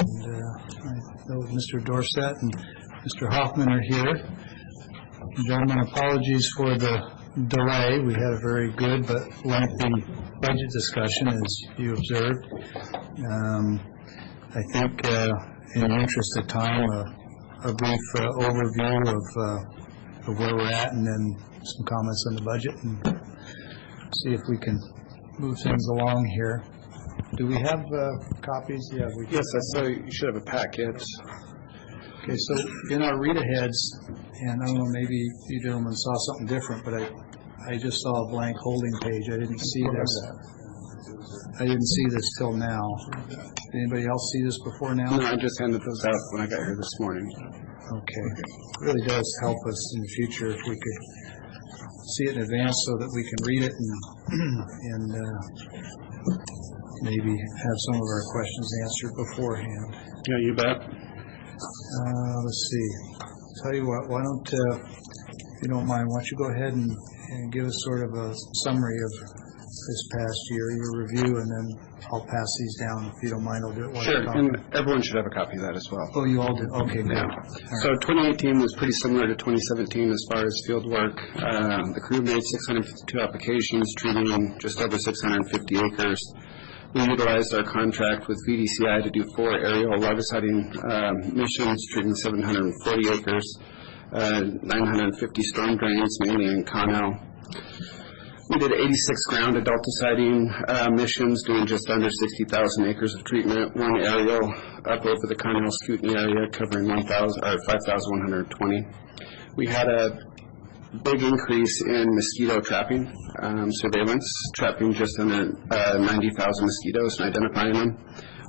And I know Mr. Dorsett and Mr. Hoffman are here. Gentlemen, apologies for the delay. We had a very good but lengthy budget discussion, as you observed. I think in the interest of time, a brief overview of where we're at, and then some comments on the budget, and see if we can move things along here. Do we have copies? Yeah, we do. Yes, I saw you should have a packet. Okay, so in our read-aheads, and I don't know, maybe you gentlemen saw something different, but I just saw a blank holding page. I didn't see this. I didn't see this till now. Did anybody else see this before now? No, I just handed those out when I got here this morning. Okay. It really does help us in the future if we could see it in advance so that we can read it and maybe have some of our questions answered beforehand. Yeah, you bet. Let's see. Tell you what, why don't, if you don't mind, why don't you go ahead and give us sort of a summary of this past year, your review, and then I'll pass these down. If you don't mind, I'll do it while Sure, you're talking. and everyone should have a copy of that as well. Oh, you all did? Okay, good. Yeah. So 2018 was pretty similar to 2017 as far as field work. The crew made 652 applications, treating just over 650 acres. We utilized our contract with VDCI to do 4 aerial larviciting missions, treating 740 acres, 950 storm drains, mainly in Connell. We did 86 ground adulticiding missions, doing just under 60,000 acres of treatment. 1 aerial up over the Connell Scootney area, covering 5,120. We had a big increase in mosquito trapping, surveillance, trapping just under 90,000 mosquitoes and identifying them.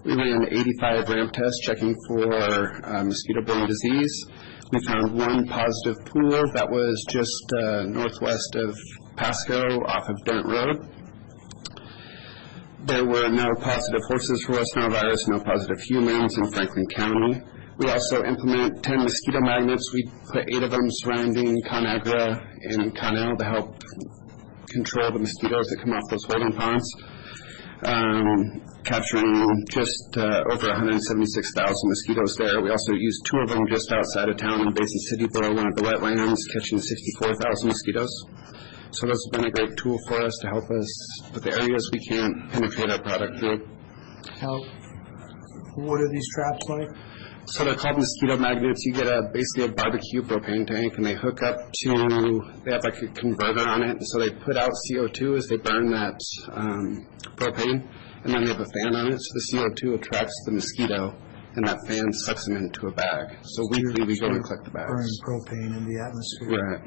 We ran 85 ramp tests checking for mosquito-borne disease. We found 1 positive pool that was just northwest of Pasco off of Dent Road. There were no positive horses for West Nile virus, no positive humans in Franklin County. We also implement 10 mosquito magnets. We put 8 of them surrounding Conagra and Connell to help control the mosquitoes that come off those holding ponds, capturing just over 176,000 mosquitoes there. We also used 2 of them just outside of town in Basin City below one of the wetlands, catching 64,000 mosquitoes. So this has been a great tool for us to help us with the areas we can't penetrate our product through. What are these traps like? So they're called mosquito magnets. You get basically a barbecue propane tank, and they hook up to, they have like a converter on it, and so they put out CO2 as they burn that propane, and then they have a fan on it, so the CO2 attracts the mosquito, and that fan sucks them into a bag. So weekly we go and collect the bags. Burning propane in the atmosphere. Right.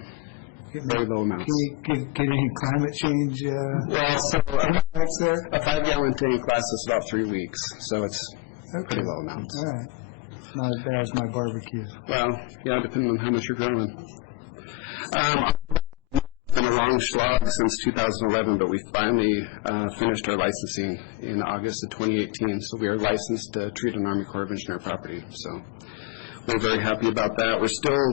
Very low amounts. Can we get any climate change well, so impacts there? A 5-gallon tank lasts us about 3 weeks, so it's pretty low amounts. All right. Not as bad as my barbecue. Well, yeah, depending on how much you're growing. It's been a long slog since 2011, but we finally finished our licensing in August of 2018, so we are licensed to treat an Army Corps of Engineer property. So we're very happy about that. We're still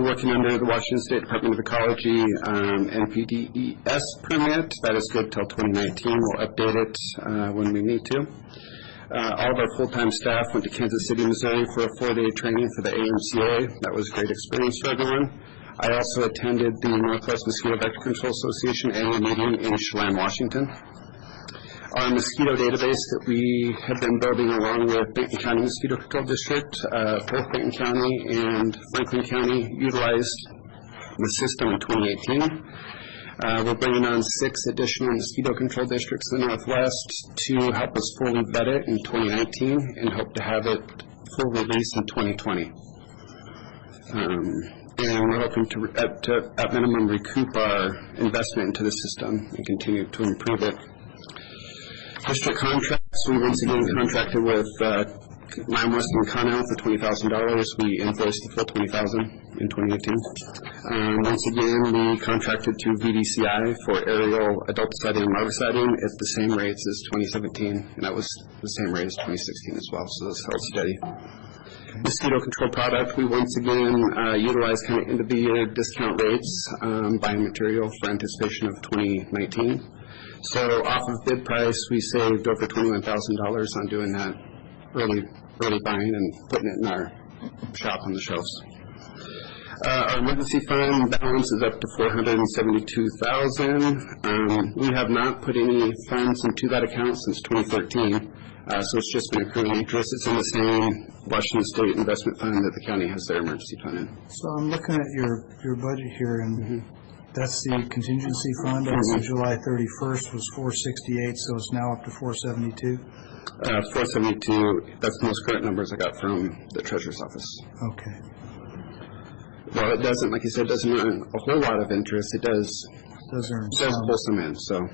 working under the Washington State Department of Ecology NPDES permit. That is good till 2019. We'll update it when we need to. All of our full-time staff went to Kansas City, Missouri for a 4-day training for the AMCA. That was a great experience for everyone. I also attended the Northwest Mosquito Vector Control Association annual meeting in Chelan, Washington. Our mosquito database that we have been building along with Benton County Mosquito Control District, both Benton County and Franklin County utilized the system in 2018. We're bringing on 6 additional mosquito control districts in the Northwest to help us fully vet it in 2019 and hope to have it full release in 2020. And we're hoping to, at minimum, recoup our investment into the system and continue to improve it. District contracts, we once again contracted with Lime West and Connell for $20,000. We invoiced the full $20,000 in 2018. Once again, we contracted to VDCI for aerial adulticiding and larviciding at the same rates as 2017, and that was the same rate as 2016 as well, so this held steady. Mosquito control product, we once again utilized kind of end-of-the-year discount rates, buying material for anticipation of 2019. So off of bid price, we saved over $21,000 on doing that early buying and putting it in our shop on the shelves. Our emergency fund balance is up to $472,000. We have not put any funds into that account since 2013, so it's just been accruing interest. It's in the same Washington State Investment Fund that the county has their emergency fund in. So I'm looking at your budget here, and that's the contingency fund. As of July 31st was 468, so it's now up to 472. 472. That's the most current numbers I got from the treasurer's office. Okay. Well, it doesn't, like you said, doesn't earn a whole lot of interest. It does pull some in, so.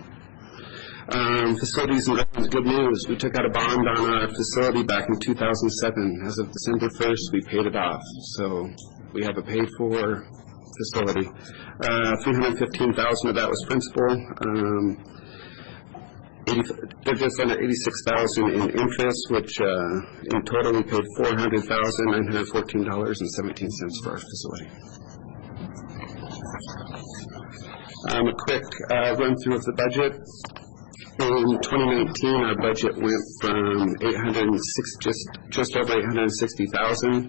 Facilities and grounds, good news. We took out a bond on our facility back in 2007. As of December 1st, we paid it off. So we have a paid-for facility. $315,000 of that was principal. Just under $86,000 in interest, which in total we paid $400,914.17 for our facility. A quick run through of the budget. In 2019, our budget went from just over $860,000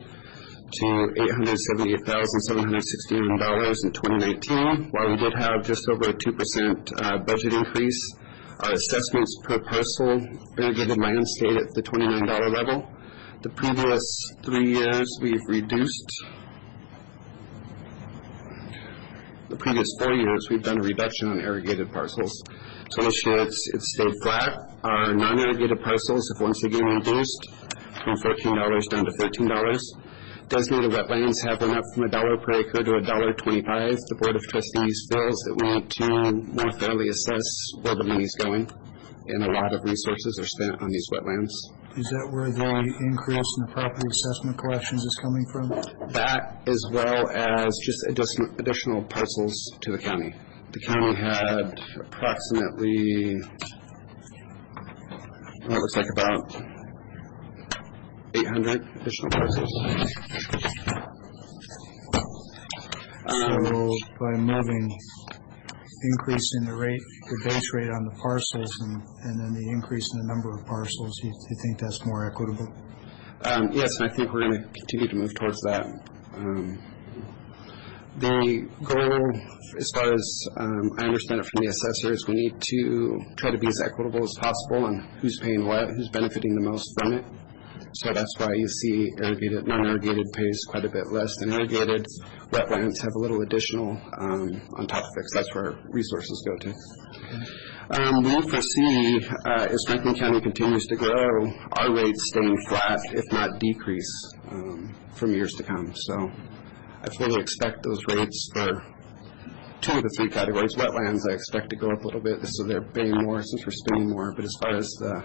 to $878,761 in 2019. While we did have just over a 2% budget increase, our assessments per parcel irrigated land stayed at the $29 level. The previous 3 years, we've reduced. The previous 4 years, we've done a reduction on irrigated parcels. So this year, it's stayed flat. Our non-irrigated parcels have once again reduced from $14 down to $13. Designated wetlands have went up from $1 per acre to $1.25. The Board of Trustees feels that we need to more fairly assess where the money's going, and a lot of resources are spent on these wetlands. Is that where the increase in the property assessment collections is coming from? That, as well as just additional parcels to the county. The county had approximately, well, it looks like about 800 additional parcels. So by increasing the rate, the base rate on the parcels and then the increase in the number of parcels, you think that's more equitable? Yes, and I think we're going to continue to move towards that. The goal, as far as I understand it from the assessors, we need to try to be as equitable as possible on who's paying what, who's benefiting the most from it. So that's why you see irrigated, non-irrigated pays quite a bit less than irrigated. Wetlands have a little additional on top of it, because that's where our resources go to. We foresee, as Franklin County continues to grow, our rates staying flat, if not decrease, from years to come. So I fully expect those rates for 2 of the 3 categories. Wetlands, I expect to go up a little bit, so they're paying more since we're spending more. But as far as the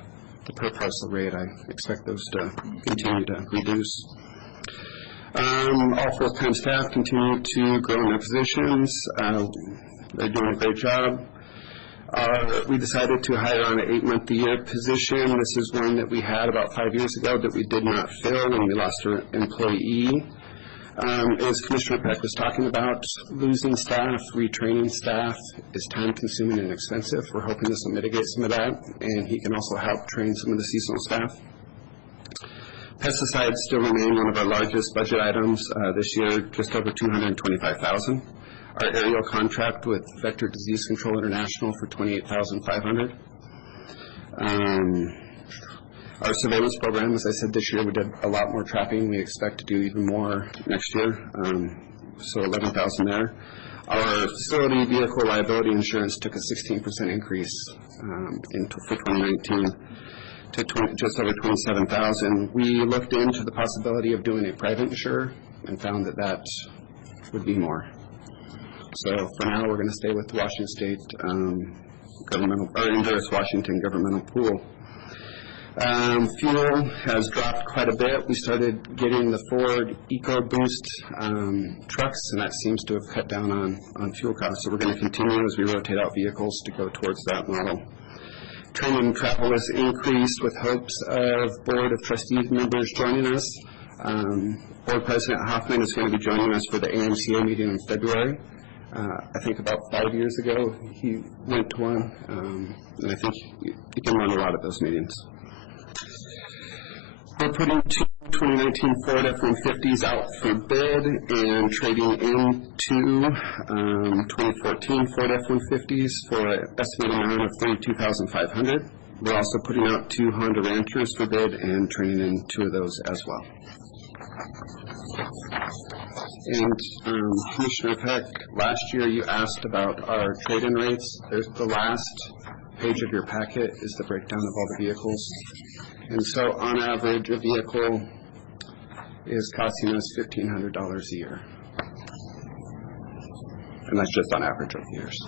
per parcel rate, I expect those to continue to reduce. All full-time staff continue to grow in their positions. They're doing a great job. We decided to hire on an 8-month-a-year position. This is one that we had about 5 years ago that we did not fill when we lost our employee. As Commissioner Peck was talking about, losing staff, retraining staff is time-consuming and expensive. We're hoping this will mitigate some of that, and he can also help train some of the seasonal staff. Pesticides still remain one of our largest budget items this year, just over $225,000. Our aerial contract with Vector Disease Control International for $28,500. Our surveillance program, as I said, this year we did a lot more trapping. We expect to do even more next year, so $11,000 there. Our facility vehicle liability insurance took a 16% increase for 2019 to just over $27,000. We looked into the possibility of doing a private insurer and found that that would be more. So for now, we're going to stay with the Washington State governmental, or Indurus Washington governmental pool. Fuel has dropped quite a bit. We started getting the Ford EcoBoost trucks, and that seems to have cut down on fuel costs. So we're going to continue as we rotate out vehicles to go towards that model. Training and travel has increased with hopes of Board of Trustees members joining us. Board President Hoffman is going to be joining us for the AMCA meeting in February. I think about 5 years ago he went to one, and I think he can run a lot of those meetings. We're putting 2 2019 Ford F-150s out for bid and trading into 2014 Ford F-150s for an estimated amount of $32,500. We're also putting out 2 Honda Ranchers for bid and trading in 2 of those as well. And Commissioner Peck, last year you asked about our trade-in rates. There's the last page of your packet is the breakdown of all the vehicles. And so on average, a vehicle is costing us $1,500 a year. and that's just on average over the years.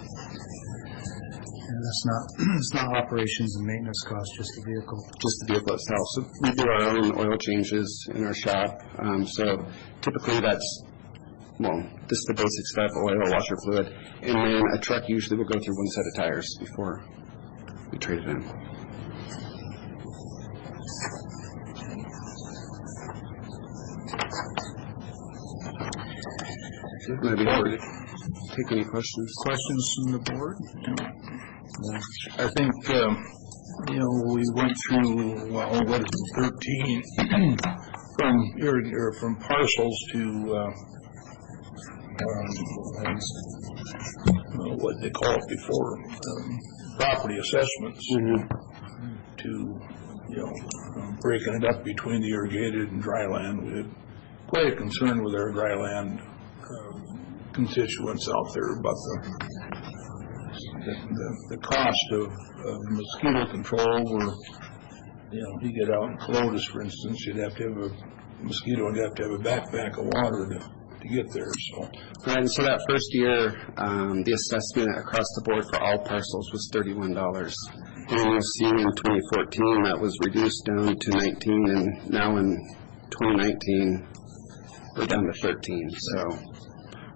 And that's not, it's not operations and maintenance costs, just the vehicle. Just the vehicle itself. So we do our own oil changes in our shop. So typically that's, well, just the basic stuff, oil, washer fluid, and then a truck usually will go through one set of tires before we trade it in. Maybe take any questions. Questions from the board? I think, we went through, what is it, 13 from parcels to, what they call it before, property assessments, to, breaking it up between the irrigated and dry land. We had quite a concern with our dry land constituents out there about the cost of mosquito control. Where you get out in Clovis, for instance, you'd have to have a mosquito would have to have a backpack of water to get there. So right, and so that first year, the assessment across the board for all parcels was $31. And you'll see in 2014 that was reduced down to 19, and now in 2019 we're down to 13. So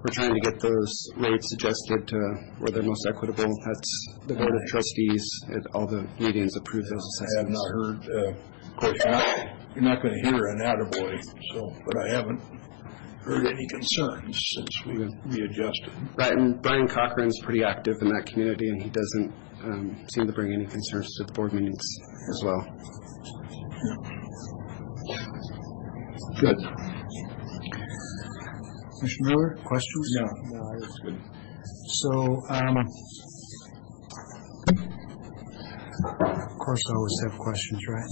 we're trying to get those rates adjusted to where they're most equitable. That's the Board of Trustees at all the meetings approve those assessments. I have not heard, of course, you're not going to hear an attaboy, but I haven't heard any concerns since we readjusted. Right, and Brian Cochran's pretty active in that community, and he doesn't seem to bring any concerns to the board meetings as well. Good. Commissioner Miller, questions? No, that's good. So, of course, I always have questions, right?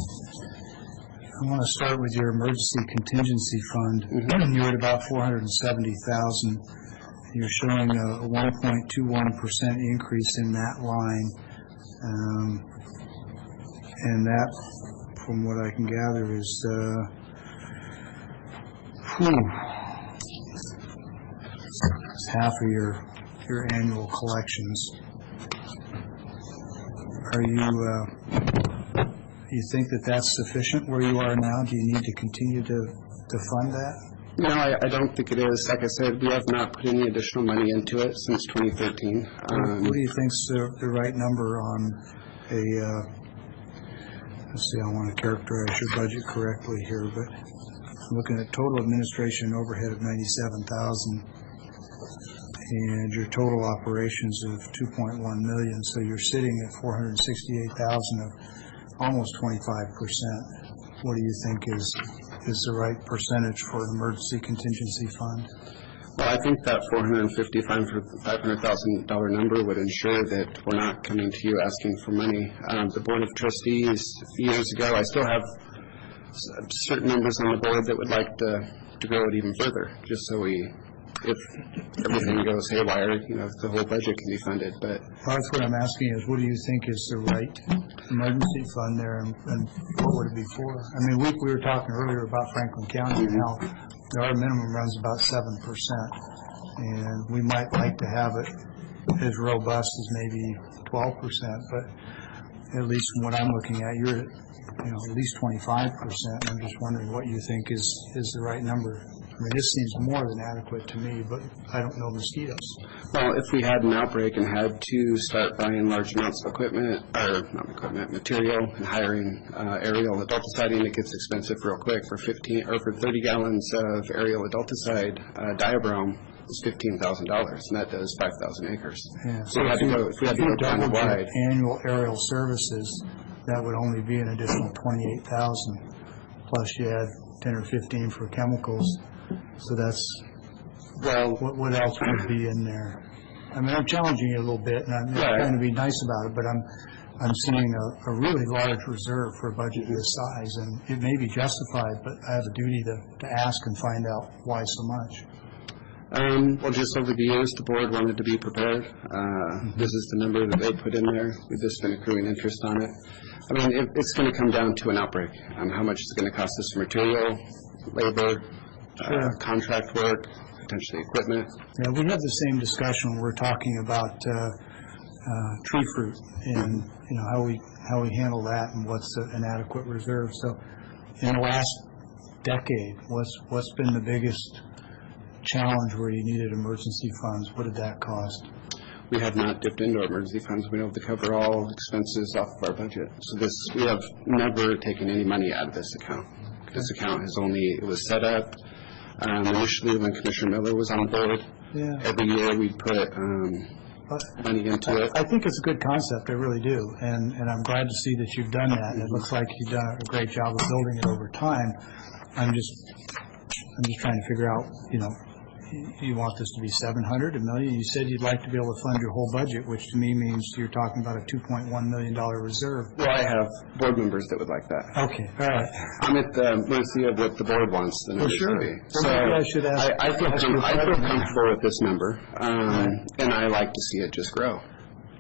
I want to start with your emergency contingency fund. You're at about $470,000. You're showing a 1.21% increase in that line, and that, from what I can gather, is it's half of your annual collections. Are you think that that's sufficient where you are now? Do you need to continue to fund that? No, I don't think it is. Like I said, we have not put any additional money into it since 2013. What do you think's the right number on a, let's see, I want to characterize your budget correctly here, but I'm looking at total administration overhead of $97,000 and your total operations of $2.1 million, so you're sitting at $468,000 of almost 25%. What do you think is the right percentage for an emergency contingency fund? Well, I think that $455,000 number would ensure that we're not coming to you asking for money. The Board of Trustees, years ago, I still have certain members on the board that would like to grow it even further, just so if everything goes haywire, the whole budget can be funded. But that's what I'm asking is, what do you think is the right emergency fund there, and what would it be for? I mean, we were talking earlier about Franklin County and how our minimum runs about 7%, and we might like to have it as robust as maybe 12%, but at least from what I'm looking at, you're at at least 25%. I'm just wondering what you think is the right number. I mean, this seems more than adequate to me, but I don't know mosquitoes. Well, if we had an outbreak and had to start buying large amounts of material, and hiring aerial adulticide, it gets expensive real quick. For 30 gallons of aerial adulticide, diabrome is $15,000, and that does 5,000 acres. Yeah. So if we had to go double wide, annual aerial services, that would only be an additional $28,000. Plus, you add 10 or 15 for chemicals. So that's, well, what else would be in there? I mean, I'm challenging you a little bit, and I'm trying to be nice about it, but I'm seeing a really large reserve for a budget this size, and it may be justified, but I have a duty to ask and find out why so much. Well, just over the years, the board wanted to be prepared. This is the number that they put in there. We've just been accruing interest on it. I mean, it's going to come down to an outbreak. How much is it going to cost us for material, labor, contract work, potentially equipment. Yeah, we have the same discussion when we're talking about tree fruit and, you know, how we handle that and what's an adequate reserve. So in the last decade, what's been the biggest challenge where you needed emergency funds? What did that cost? We have not dipped into our emergency funds. We don't have to cover all expenses off of our budget. So we have never taken any money out of this account. This account it was set up initially when Commissioner Miller was on board. Yeah. Every year we put money into it. I think it's a good concept, I really do, and I'm glad to see that you've done that, and it looks like you've done a great job of building it over time. I'm just trying to figure out, you know, you want this to be 700, $1 million? You said you'd like to be able to fund your whole budget, which to me means you're talking about a $2.1 million reserve. Well, I have board members that would like that. Okay, all right. I'm at the mercy of what the board wants the numbers to be. So maybe I should ask. I feel comfortable with this number, and I like to see it just grow.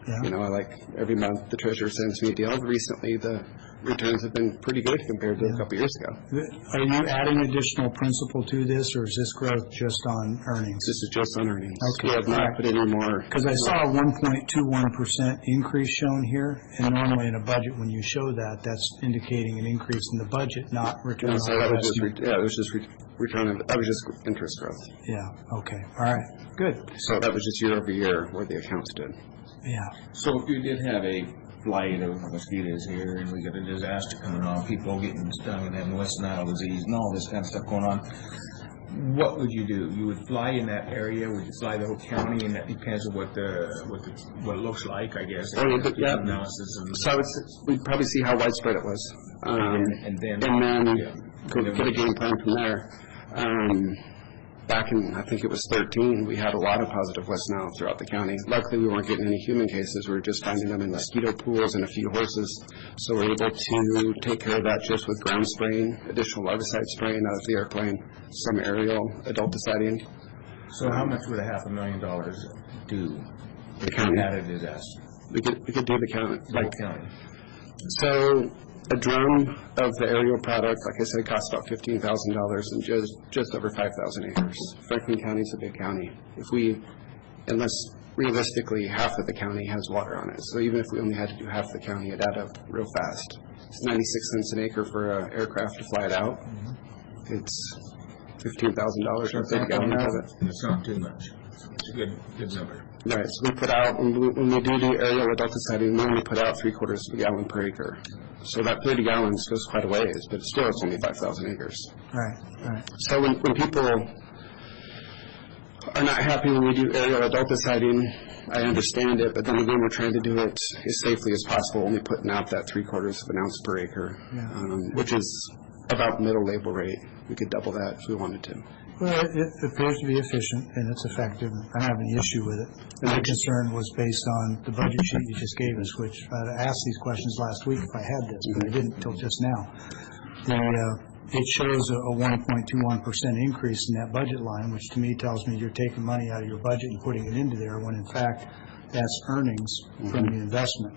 Yeah. You know, I like every month the treasurer sends me a deal. Recently, the returns have been pretty good compared to a couple years ago. Are you adding additional principal to this, or is this growth just on earnings? This is just on earnings. Okay. We have not put any more. Because I saw a 1.21% increase shown here, and normally in a budget, when you show that, that's indicating an increase in the budget, not return on that was investment. it was just that was just interest growth. Yeah, okay, all right, good. So that was just year over year where the accounts did. Yeah. So if you did have a flight of mosquitoes here and we got a disaster coming on, people getting stung and having West Nile disease and all this kind of stuff going on, what would you do? You would fly in that area? Would you fly the whole county? And that depends on what it looks like, I guess. Yeah. Analysis and so we'd probably see how widespread it was, and then get a game plan from there. Back in, I think it was 2013, we had a lot of positive West Nile throughout the county. Luckily, we weren't getting any human cases. We were just finding them in mosquito pools and a few horses. So we're able to take care of that just with ground spraying, additional larvicide spraying out of the airplane, some aerial adulticiding. So how much would $500,000 do the county had a disaster? We could do the county. Like county. So a drum of the aerial product, like I said, costs about $15,000 and just over 5,000 acres. Franklin County is a big county. Unless realistically half of the county has water on it. So even if we only had to do half the county, it'd add up real fast. It's 96 cents an acre for an aircraft to fly it out. It's $15,000 for 30 gallons of it. It's not too much. It's a good number. Right, so we put out, when we do aerial adulticiding, we only put out 3/4 of a gallon per acre. So that 30 gallons goes quite a ways, but still it's only 5,000 acres. Right. So when people are not happy when we do aerial adulticiding, I understand it, but then again, we're trying to do it as safely as possible, only putting out that 3/4 of an ounce per acre, which is about middle label rate. We could double that if we wanted to. Well, it appears to be efficient and it's effective. I don't have any issue with it. My concern was based on the budget sheet you just gave us, which I'd asked these questions last week if I had this, but I didn't until just now. It shows a 1.21% increase in that budget line, which to me tells me you're taking money out of your budget and putting it into there, when in fact that's earnings from the investment.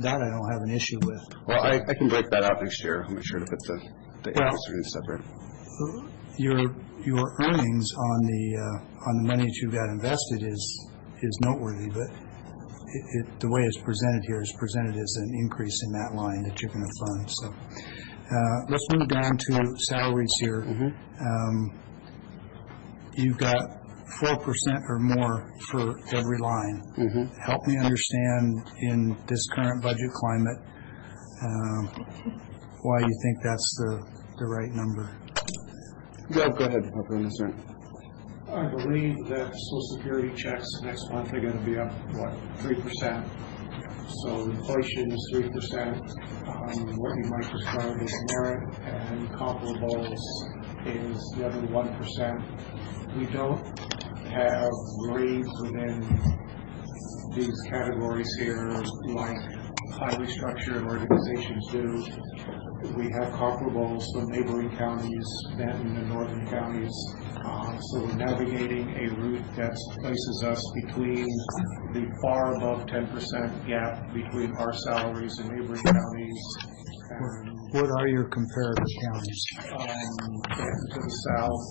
That I don't have an issue with. Well, I can break that out next year. I'll make sure to put the interest earnings separate. Your earnings on the money that you've got invested is noteworthy, but the way it's presented here is presented as an increase in that line that you're going to fund. So let's move down to salaries here. You've got 4% or more for every line. Help me understand in this current budget climate why you think that's the right number. Go ahead. I believe that Social Security checks next month are going to be up, 3%. So inflation is 3%. What you might describe as merit and comparables is the other 1%. We don't have grades within these categories here like highly structured organizations do. We have comparables from neighboring counties, Benton and northern counties. So we're navigating a route that places us between the far above 10% gap between our salaries and neighboring counties. What are your comparative counties? Benton to the south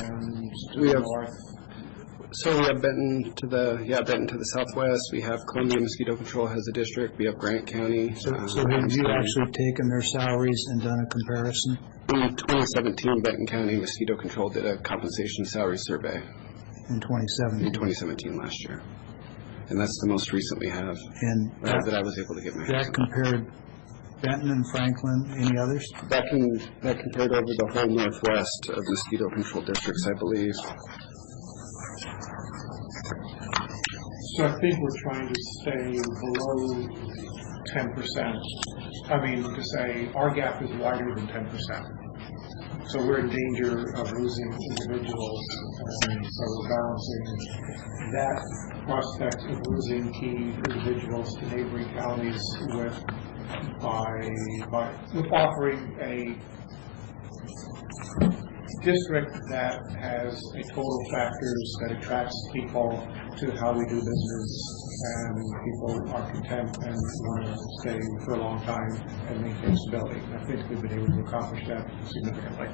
and to we the have north. So we have Benton to the southwest. We have Columbia Mosquito Control has a district. We have Grant County. So have you actually taken their salaries and done a comparison? In 2017, Benton County Mosquito Control did a compensation salary survey. In 2017? In 2017, last year. And that's the most recent we have that I was able to get my hands on. That compared Benton and Franklin, any others? That compared over the whole northwest of mosquito control districts, I believe. So I think we're trying to stay below 10%. I mean, to say our gap is wider than 10%. So we're in danger of losing individuals, and so we're balancing that prospect of losing key individuals to neighboring counties with offering a district that has a total factors that attracts people to how we do business, and people are content and want to stay for a long time and maintain stability. I think we've been able to accomplish that significantly.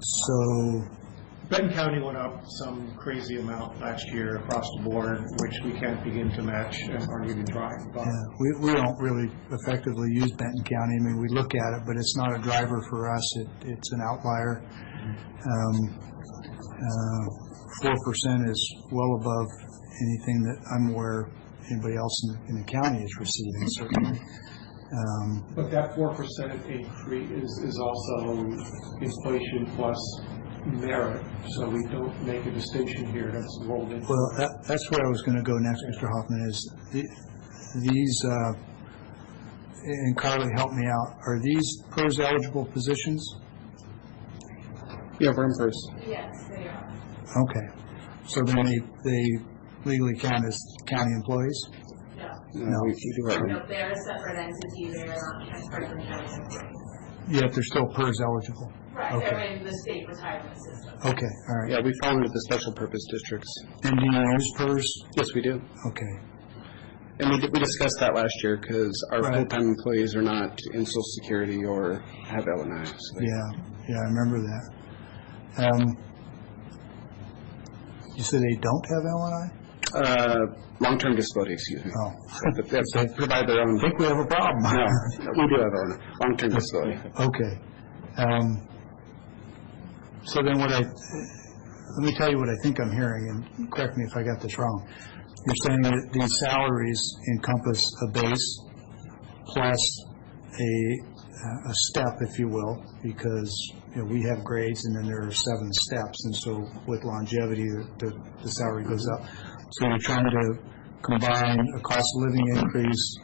So Benton County went up some crazy amount last year across the board, which we can't begin to match and aren't even trying. But we don't really effectively use Benton County. I mean, we look at it, but it's not a driver for us. It's an outlier. 4% is well above anything that I'm aware anybody else in the county is receiving, certainly. But that 4% increase is also inflation plus merit, so we don't make a distinction here that's rolled in. Well, that's where I was going to go next, Mr. Hoffman, is these, and Carly, help me out, are these PERS eligible positions? Yeah, we're in PERS. Yes, they are. Okay. So then they legally count as county employees? No, we do our own. No, they're a separate entity. They're not part of the county employees. Yet they're still PERS eligible? Right, Okay. they're in the state retirement system. Okay, all right. Yeah, we fall into the special purpose districts. And do you use PERS? Yes, we do. Okay. And we discussed that last year because our Right. full-time employees are not in Social Security or have L&I. So Yeah, I remember that. You said they don't have L&I? Long-term disability, excuse me. Oh. But they provide their own. I think we have a problem. No, we do have L&I, long-term disability. Okay. So then let me tell you what I think I'm hearing, and correct me if I got this wrong. You're saying that these salaries encompass a base plus a step, if you will, because we have grades and then there are 7 steps, and so with longevity, the salary goes up. So you're trying to combine a cost of living increase,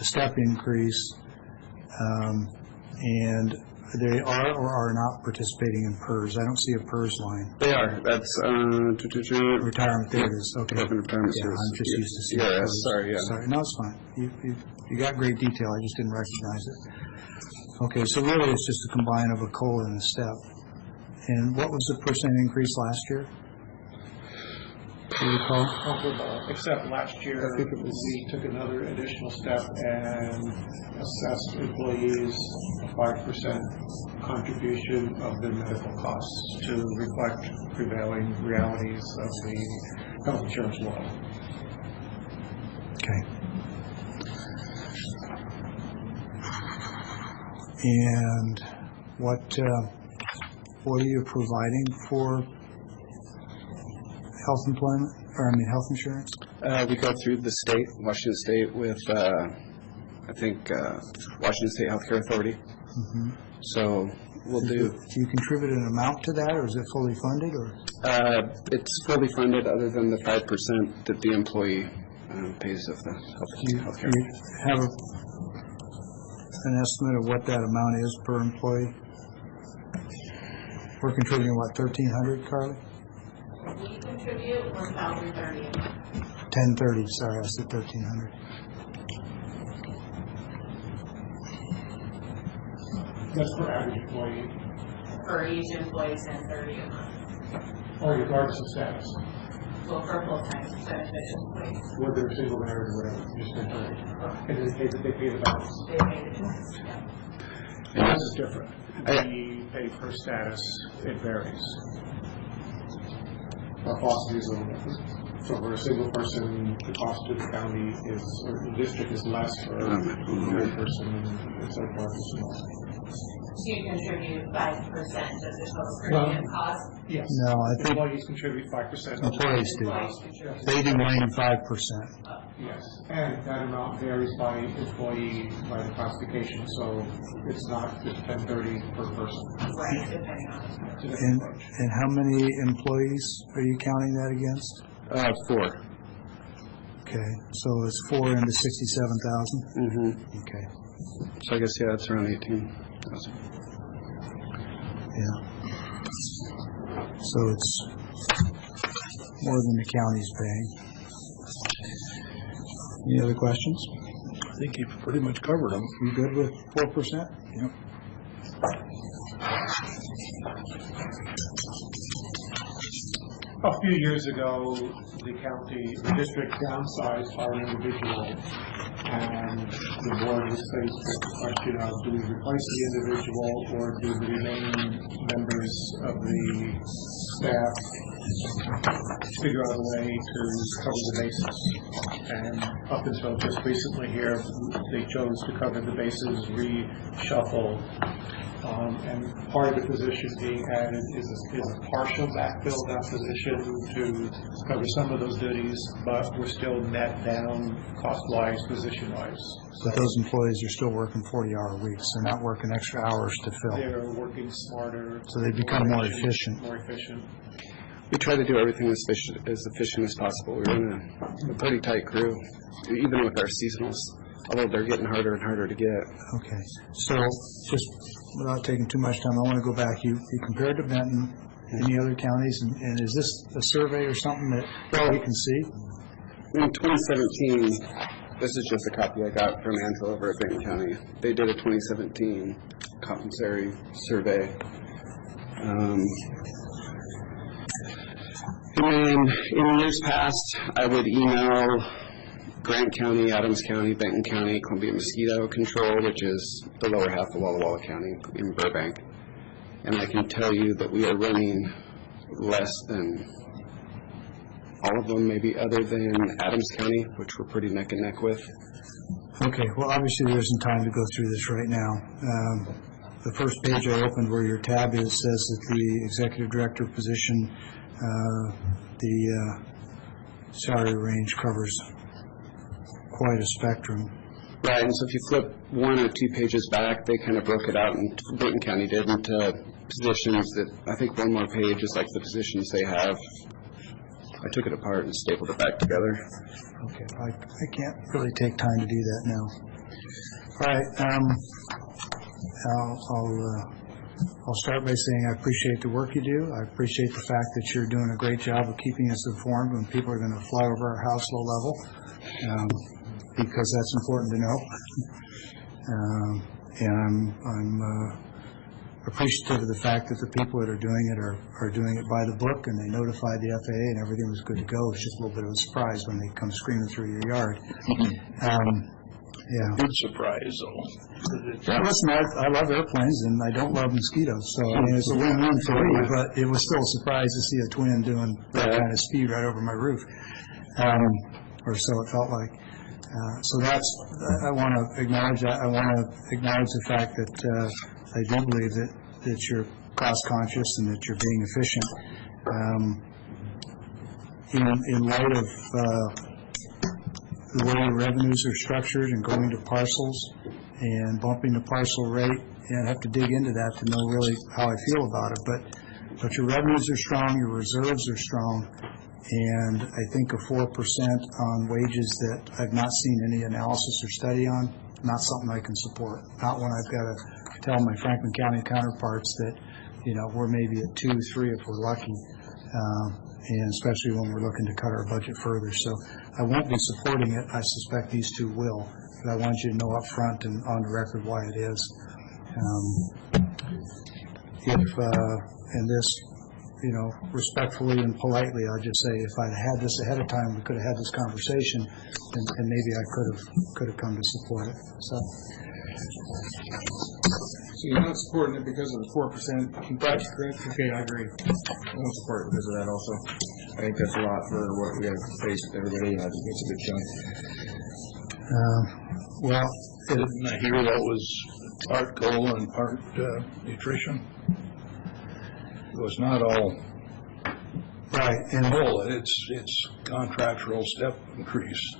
a step increase, and they are or are not participating in PERS. I don't see a PERS line. They are. That's retirement. There it is. Okay. Retirement Yeah, I'm just used to seeing Yeah, PERS. sorry, yeah. Sorry. No, it's fine. You got great detail. I just didn't recognize it. Okay, so really it's just a combine of a COLA and a step. And what was the percent increase last year? Do you recall? Comparable, except last year, we took another additional step and assessed employees a 5% contribution of their medical costs to reflect prevailing realities of the health insurance law. Okay. And what are you providing for health employment, health insurance? We go through the state, Washington State, with, I think, Washington State Healthcare Authority. Mm-hmm. So we'll do. Do you contribute an amount to that, or is it fully funded, or? It's fully funded, other than the 5% that the employee pays of the healthcare. Do you have an estimate of what that amount is per employee? We're contributing, what, $1,300, Carly? We contribute $1,030. 1030, sorry, I said 1,300. That's for average employee. For each employee, $1030 a month. Or regardless of status. Well, for full-time benefit employees. Whether they're single married or whatever, just $1030. And then they pay the balance. They pay the difference, yeah. And this is different. We pay per status, it varies. our philosophy is a little different. So for a single person, the cost to the county is, or the district is less for a married person, and so forth and so on. So you contribute 5% of the total premium cost? Yes. No, I think employees contribute 5%. employees do. They do 95%. Yes, and that amount varies by employee, by the classification, so it's not just 1030 per person. Right, depending on the And how many employees are you counting that against? 4. Okay, so it's 4 into 67,000? Mm-hmm. Okay. So I guess, yeah, it's around 18,000. Yeah. So it's more than the county's paying. Any other questions? I think you've pretty much covered them. You good with 4%? Yep. A few years ago, the district downsized our individual, and the board was faced with the question of, do we replace the individual or do the remaining members of the staff figure out a way to cover the bases? And up until just recently here, they chose to cover the bases, reshuffle. And part of the position being added is a partial backfill of that position to cover some of those duties, but we're still net down cost-wise, position-wise. But those employees are still working 40-hour weeks. They're not working extra hours to fill. They're working smarter. So they become more efficient. More efficient. We try to do everything as efficient as possible. We run a pretty tight crew, even with our seasonals, although they're getting harder and harder to get. Okay. So just without taking too much time, I want to go back. You compared to Benton, any other counties, and is this a survey or something that we can see? In 2017, this is just a copy I got from Ansel over at Benton County. They did a 2017 compensatory survey. And then in years past, I would email Grant County, Adams County, Benton County, Columbia Mosquito Control, which is the lower half of Walla Walla County in Burbank. And I can tell you that we are running less than all of them, maybe other than Adams County, which we're pretty neck and neck with. Okay, well, obviously there isn't time to go through this right now. The first page I opened where your tab is says that the executive director position, the salary range covers quite a spectrum. Right, and so if you flip 1 or 2 pages back, they kind of broke it out, and Benton County did, into positions that, I think one more page is like the positions they have. I took it apart and stapled it back together. Okay, I can't really take time to do that now. All right, I'll start by saying I appreciate the work you do. I appreciate the fact that you're doing a great job of keeping us informed when people are going to fly over our house low level, because that's important to know. And I'm appreciative of the fact that the people that are doing it are doing it by the book, and they notified the FAA and everything was good to go. It's just a little bit of a surprise when they come screaming through your yard. Yeah. Good surprise, though. Yeah, listen, I love airplanes and I don't love mosquitoes, so I mean, it's a win-win for me, but it was still a surprise to see a twin doing that kind of speed right over my roof, or so it felt like. So I want to acknowledge that. I want to acknowledge the fact that I do believe that you're cost conscious and that you're being efficient. In light of the way your revenues are structured and going to parcels and bumping the parcel rate, and I have to dig into that to know really how I feel about it. But your revenues are strong, your reserves are strong, and I think a 4% on wages that I've not seen any analysis or study on, not something I can support. Not when I've got to tell my Franklin County counterparts that, we're maybe at 2, 3 if we're lucky, and especially when we're looking to cut our budget further. So I won't be supporting it. I suspect these two will, but I want you to know up front and on the record why it is. And this, respectfully and politely, I'll just say if I'd had this ahead of time, we could have had this conversation, and maybe I could have come to support it. So you're not supporting it because of the 4% budget, correct? Okay, I agree. I don't support it because of that also. I think that's a lot for what we have faced with everybody, and I think it's a good chunk. Well, didn't I hear that was part coal and part nutrition? It was not all Right, and coal, it's contractual step increase.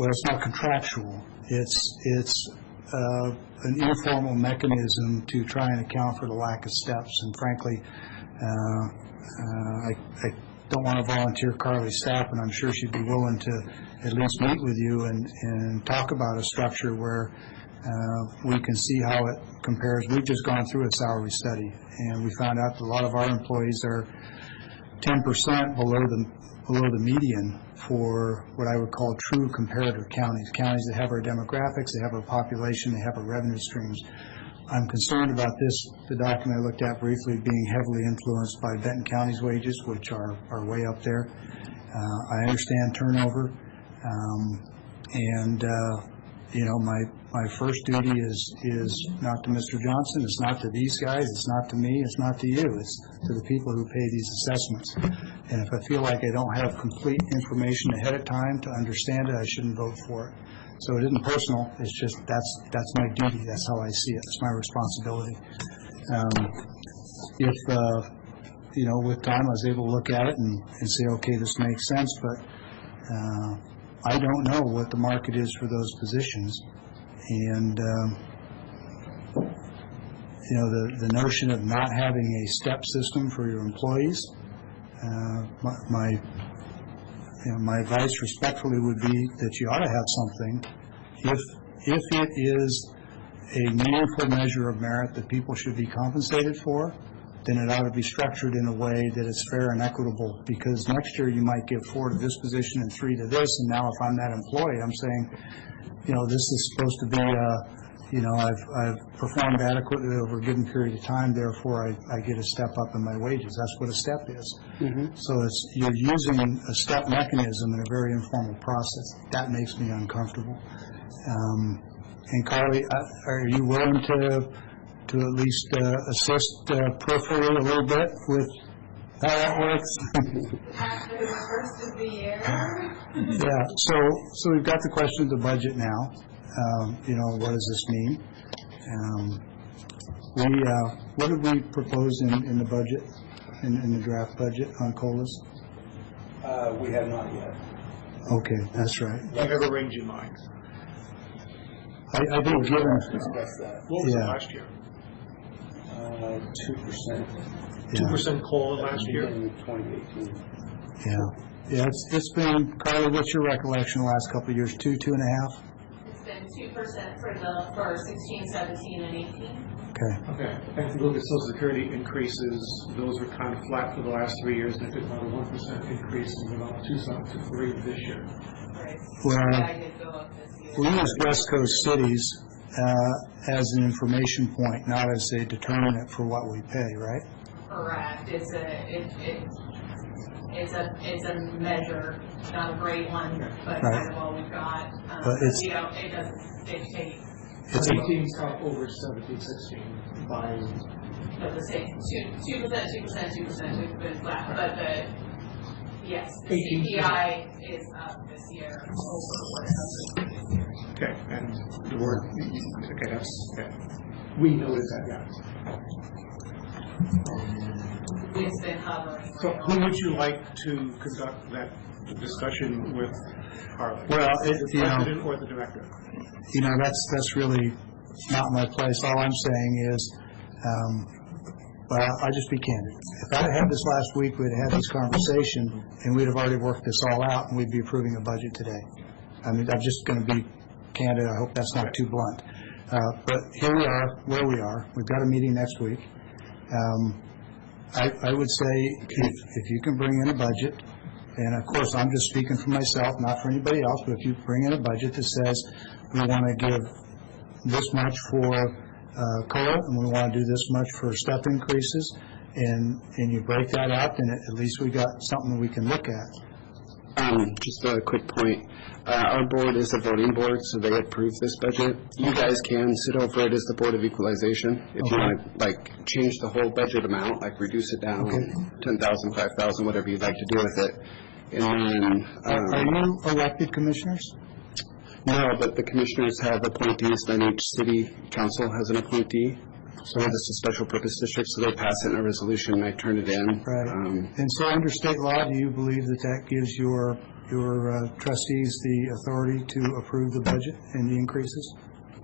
well, it's not contractual. It's an informal mechanism to try and account for the lack of steps. And frankly, I don't want to volunteer Carly's staff, and I'm sure she'd be willing to at least meet with you and talk about a structure where we can see how it compares. We've just gone through a salary study, and we found out that a lot of our employees are 10% below the median for what I would call true comparator counties that have our demographics, they have our population, they have our revenue streams. I'm concerned about this, the document I looked at briefly, being heavily influenced by Benton County's wages, which are way up there. I understand turnover, and you know, my first duty is not to Mr. Johnson, it's not to these guys, it's not to me, it's not to you, it's to the people who pay these assessments. And if I feel like I don't have complete information ahead of time to understand it, I shouldn't vote for it. So it isn't personal, it's just that's my duty, that's how I see it, it's my responsibility. If you know, with time I was able to look at it and say, okay, this makes sense, but I don't know what the market is for those positions. And you know, the notion of not having a step system for your employees, my advice respectfully would be that you ought to have something. If it is a meaningful measure of merit that people should be compensated for, then it ought to be structured in a way that is fair and equitable, because next year you might give 4 to this position and 3 to this, and now if I'm that employee, I'm saying, you know, this is supposed to be, you know, I've performed adequately over a given period of time, therefore I get a step up in my wages. That's what a step is. So you're using a step mechanism in a very informal process. That makes me uncomfortable. And Carly, are you willing to at least assist peripherally a little bit with how that works? After the first of the year. Yeah, so we've got the question of the budget now. You know, what does this mean? What did we propose in the budget, in the draft budget on COLAs? We have not yet. Okay, that's right. You have a range in mind. I think given, What was it yeah, last year? 2%. 2% COLA last year? 2018. Yeah, it's been, Carly, what's your recollection the last couple of years? 2.5? It's been 2% for 16, 17, and 18. Okay. And if you look at Social Security increases, those were kind of flat for the last 3 years, and it's about a 1% increase and about 2 to 3 this year. Well, we use West Coast cities as an information point, not as a determinant for what we pay, right? Correct. It's a measure, not a great one, but Right. kind of all we've got. But it's- you know, it doesn't dictate. It's 18's up over 17, 16 by. But the same, 2%, we've been flat, but yes, the 18. CPI is up this year over what it has been this year. Okay, and the word, okay, that's, okay. We noted that, yeah. It's been hovering. So who would you like to conduct that discussion with, Harley? Well, The you know, president or the director? You know, that's really not my place. All I'm saying is, well, I'll just be candid. If I had this last week, we'd had this conversation, and we'd have already worked this all out, and we'd be approving a budget today. I mean, I'm just going to be candid. I hope that's not too blunt. But here we are, where we are. We've got a meeting next week. I would say if you can bring in a budget, and of course, I'm just speaking for myself, not for anybody else, but if you bring in a budget that says we want to give this much for COLA, and we want to do this much for step increases, and you break that out, then at least we got something we can look at. Just a quick point. Our board is a voting board, so they approve this budget. You guys can sit over it as the Board of Equalization. If you want to, like, change the whole budget amount, like reduce it down 10,000, 5,000, whatever you'd like to do with it. And then... Are you elected commissioners? No, but the commissioners have appointees, then each city council has an appointee. So this is a special purpose district, so they pass it in a resolution, and I turn it in. Right. And so under state law, do you believe that that gives your trustees the authority to approve the budget and the increases?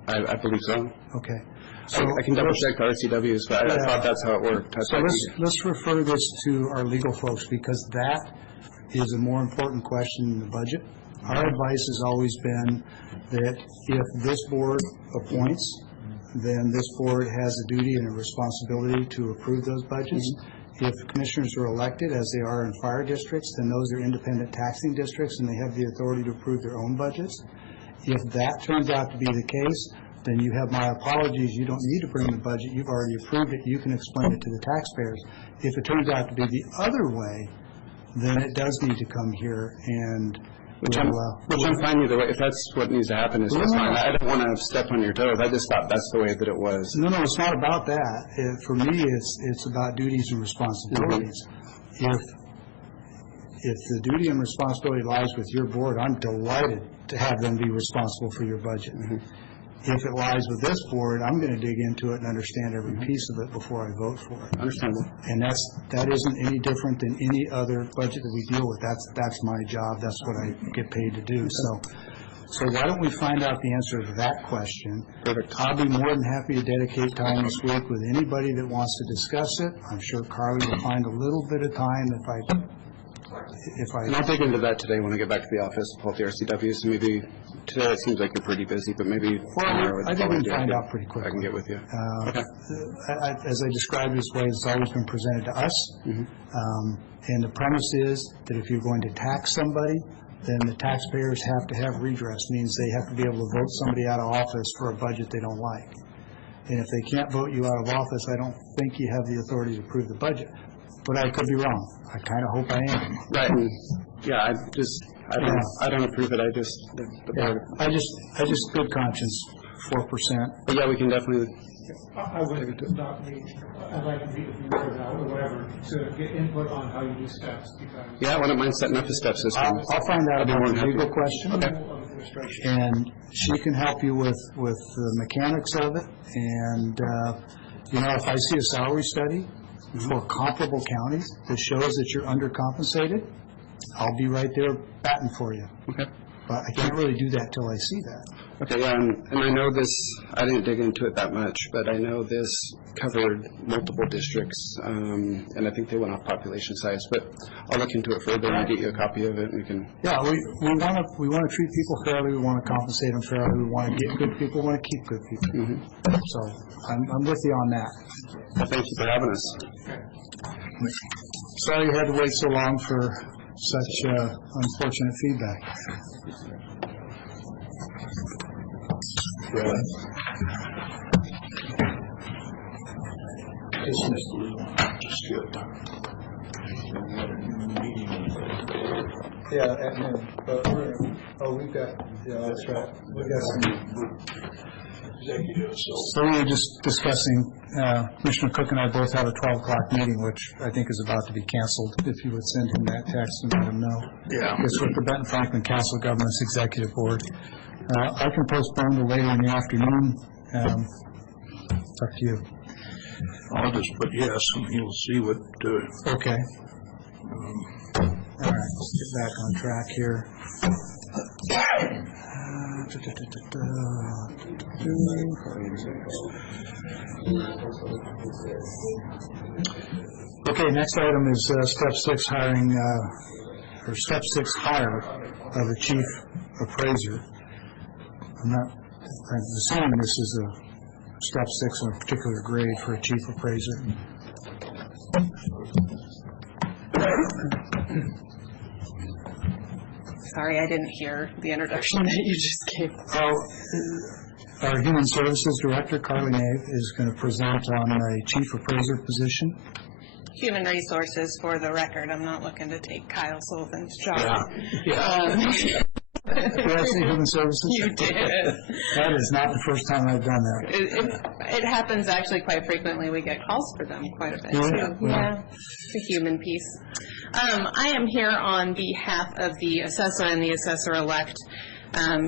I believe so. Okay. So I can double check the RCWs, but I thought that's how it worked. So let's refer this to our legal folks, because that is a more important question than the budget. Our advice has always been that if this board appoints, then this board has a duty and a responsibility to approve those budgets. If commissioners are elected, as they are in fire districts, then those are independent taxing districts, and they have the authority to approve their own budgets. If that turns out to be the case, then you have my apologies. You don't need to bring the budget. You've already approved it. You can explain it to the taxpayers. If it turns out to be the other way, then it does need to come here and... Which I'm fine either way. If that's what needs to happen, it's just fine. I don't want to step on your toes. I just thought that's the way that it was. No, it's not about that. For me, it's about duties and responsibilities. If the duty and responsibility lies with your board, I'm delighted to have them be responsible for your budget. If it lies with this board, I'm going to dig into it and understand every piece of it before I vote for it. Understandable. And that isn't any different than any other budget that we deal with. That's my job. That's what I get paid to do. So why don't we find out the answer to that question? Perfect. I'll be more than happy to dedicate time this week with anybody that wants to discuss it. I'm sure Carly will find a little bit of time if I... And I'll dig into that today when I get back to the office, pull up the RCWs. Maybe today it seems like you're pretty busy, but maybe tomorrow. I think we can find out pretty quickly. I can get with you. As I described this way, it's always been presented to us. And the premise is that if you're going to tax somebody, then the taxpayers have to have redress. Means they have to be able to vote somebody out of office for a budget they don't like. And if they can't vote you out of office, I don't think you have the authority to approve the budget. But I could be wrong. I kind of hope I am. Right. Yeah, I don't approve it. I just good conscience, 4%. But yeah, we can definitely. I would not meet, I'd like to meet with you for that or whatever, to get input on how you do steps. Yeah, I wouldn't mind setting up a step system. I'll find out about the legal question. And she can help you with the mechanics of it. And, if I see a salary study for comparable counties that shows that you're undercompensated, I'll be right there batting for you. Okay. But I can't really do that till I see that. Okay, yeah, and I know this, I didn't dig into it that much, but I know this covered multiple districts, and I think they went off population size, but I'll look into it further and get you a copy of it, and we can... Yeah, we want to treat people fairly, we want to compensate them fairly, we want to get good people, we want to keep good people. So, I'm with you on that. Well, thank you for having us. Sorry you had to wait so long for such unfortunate feedback. Yeah, at noon, but we've got, that's right, we've got some executives. So we were just discussing, Commissioner Cook and I both have a 12 o'clock meeting, which I think is about to be canceled, if you would send him that text and let him know. Yeah. It's with the Benton Franklin Council Government's Executive Board. I can postpone to later in the afternoon. It's up to you. I'll just put yes, and he'll see what... Okay. All right, let's get back on track here. Okay, next item is step 6 hiring, or step 6 hire of a chief appraiser. I'm assuming this is a step 6 on a particular grade for a chief appraiser. Sorry, I didn't hear the introduction that you just gave. Our Human Services Director, Carly Nave, is going to present on a chief appraiser position. Human Resources, for the record. I'm not looking to take Kyle Sullivan's job. Did I say Human Services? You did. That is not the first time I've done that. It happens actually quite frequently. We get calls for them quite a bit, Yeah. too. Yeah, the human piece. I am here on behalf of the assessor and the assessor-elect.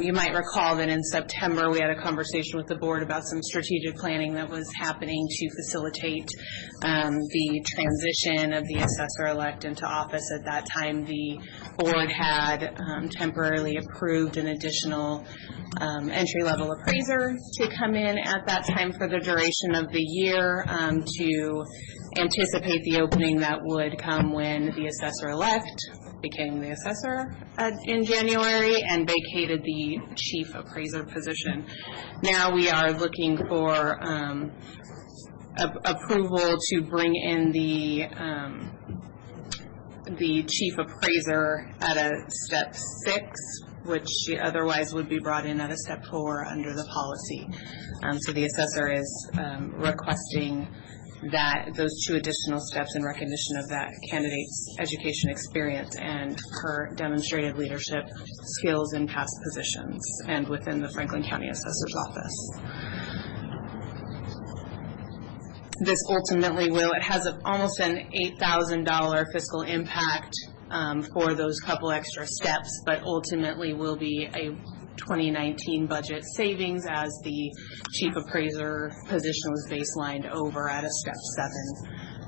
You might recall that in September, we had a conversation with the board about some strategic planning that was happening to facilitate the transition of the assessor-elect into office. At that time, the board had temporarily approved an additional entry-level appraiser to come in at that time for the duration of the year to anticipate the opening that would come when the assessor-elect became the assessor in January and vacated the chief appraiser position. Now we are looking for approval to bring in the chief appraiser at a step 6, which otherwise would be brought in at a step 4 under the policy. So the assessor is requesting that those 2 additional steps in recognition of that candidate's education experience and her demonstrated leadership skills in past positions and within the Franklin County Assessor's Office. This ultimately it has almost an $8,000 fiscal impact for those couple extra steps, but ultimately will be a 2019 budget savings as the chief appraiser position was baselined over at a step 7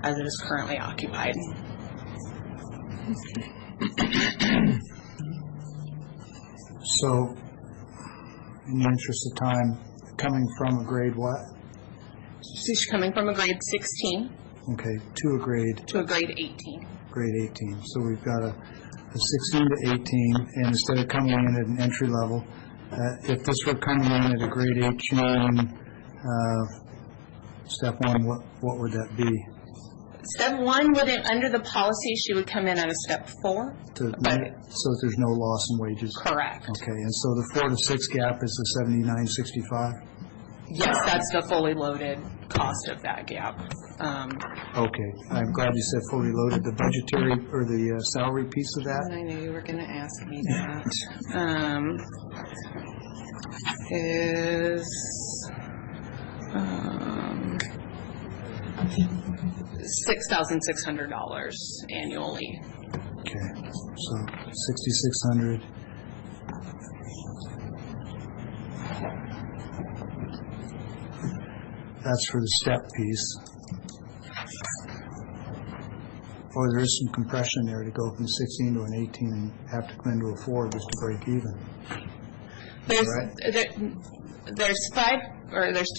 as it is currently occupied. So, in the interest of time, coming from a grade what? She's coming from a grade 16. Okay, to a grade? To a grade 18. Grade 18. So we've got a 16 to 18, and instead of coming in at an entry level, if this were coming in at a grade 18, step 1, what would that be? Step 1 would, under the policy, she would come in at a step 4. So there's no loss in wages? Correct. Okay, and so the 4 to 6 gap is the $79.65? Yes, that's the fully loaded cost of that gap. Okay, I'm glad you said fully loaded. The budgetary or the salary piece of that? I knew you were going to ask me that. Is $6,600 annually. Okay, so $6,600. That's for the step piece. Oh, there is some compression there to go from 16 to an 18 and have to come into a 4 just to break even. There's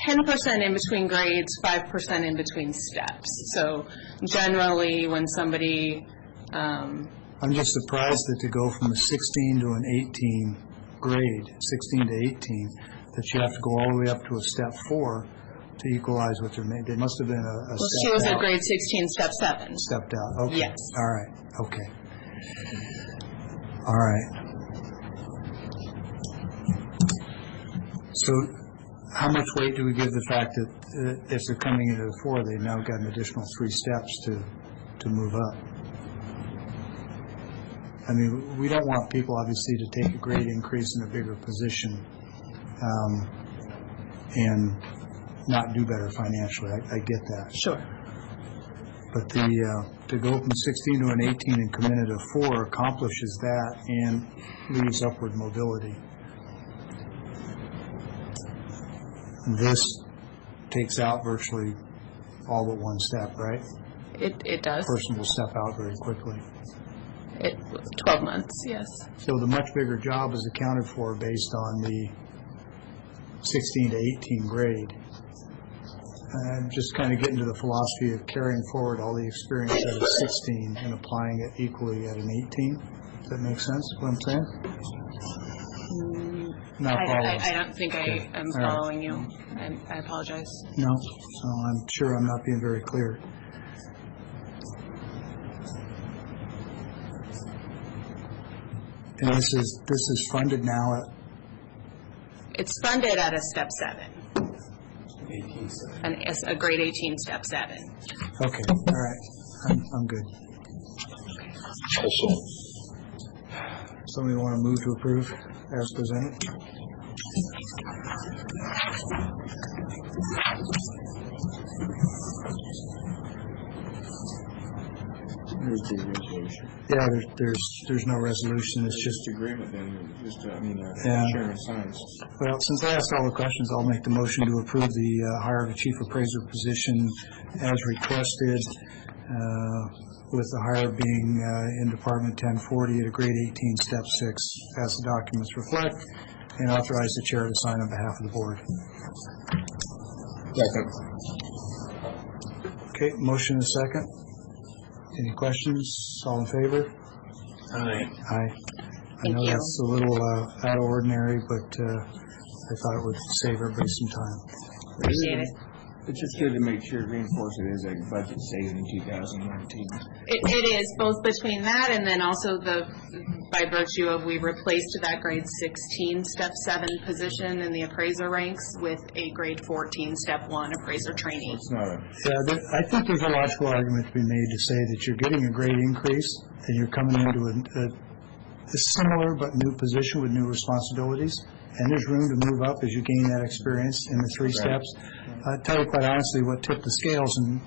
10% in between grades, 5% in between steps. So generally, when somebody, I'm just surprised that to go from a 16 to an 18 grade, 16 to 18, that you have to go all the way up to a step 4 to equalize what they're made. They must have been a well, step she was out. at grade 16, step 7. Stepped out. Okay. Yes. All right. Okay. All right. So how much weight do we give the fact that if they're coming into the 4, they've now got an additional 3 steps to move up? I mean, we don't want people, obviously, to take a grade increase in a bigger position and not do better financially. I get that. Sure. But to go from 16 to an 18 and come in at a 4 accomplishes that and leaves upward mobility. This takes out virtually all but 1 step, right? It does. The person will step out very quickly. 12 months, yes. So the much bigger job is accounted for based on the 16 to 18 grade. Just kind of getting to the philosophy of carrying forward all the experience at a 16 and applying it equally at an 18. Does that make sense, what I'm saying? Not following. I don't think I am All right. following you. I apologize. No, so I'm sure I'm not being very clear. And this is funded now at? It's funded at a step 7. A grade 18, step 7. Okay, all right. I'm good. Also. Somebody want to move to approve as presented? There's the resolution. Yeah, there's no resolution, it's just. Agreement then, just, Yeah. Chairman signs. Well, since I asked all the questions, I'll make the motion to approve the hire of a chief appraiser position as requested, with the hire being in Department 1040 at a grade 18, step 6, as the documents reflect, and authorize the chair to sign on behalf of the board. Second. Okay, motion and a second. Any questions? All in favor? Aye. Aye. I know that's a little out of ordinary, but I thought it would save everybody some time. Appreciate it. It's just good to make sure reinforce it is a budget saved in 2019. It is, both between that and then also by virtue of we replaced that grade 16, step 7 position in the appraiser ranks with a grade 14, step 1 appraiser trainee. Yeah, I think there's a logical argument to be made to say that you're getting a grade increase and you're coming into a similar but new position with new responsibilities, and there's room to move up as you gain that experience in the 3 steps. I'll tell you quite honestly, what tipped the scales and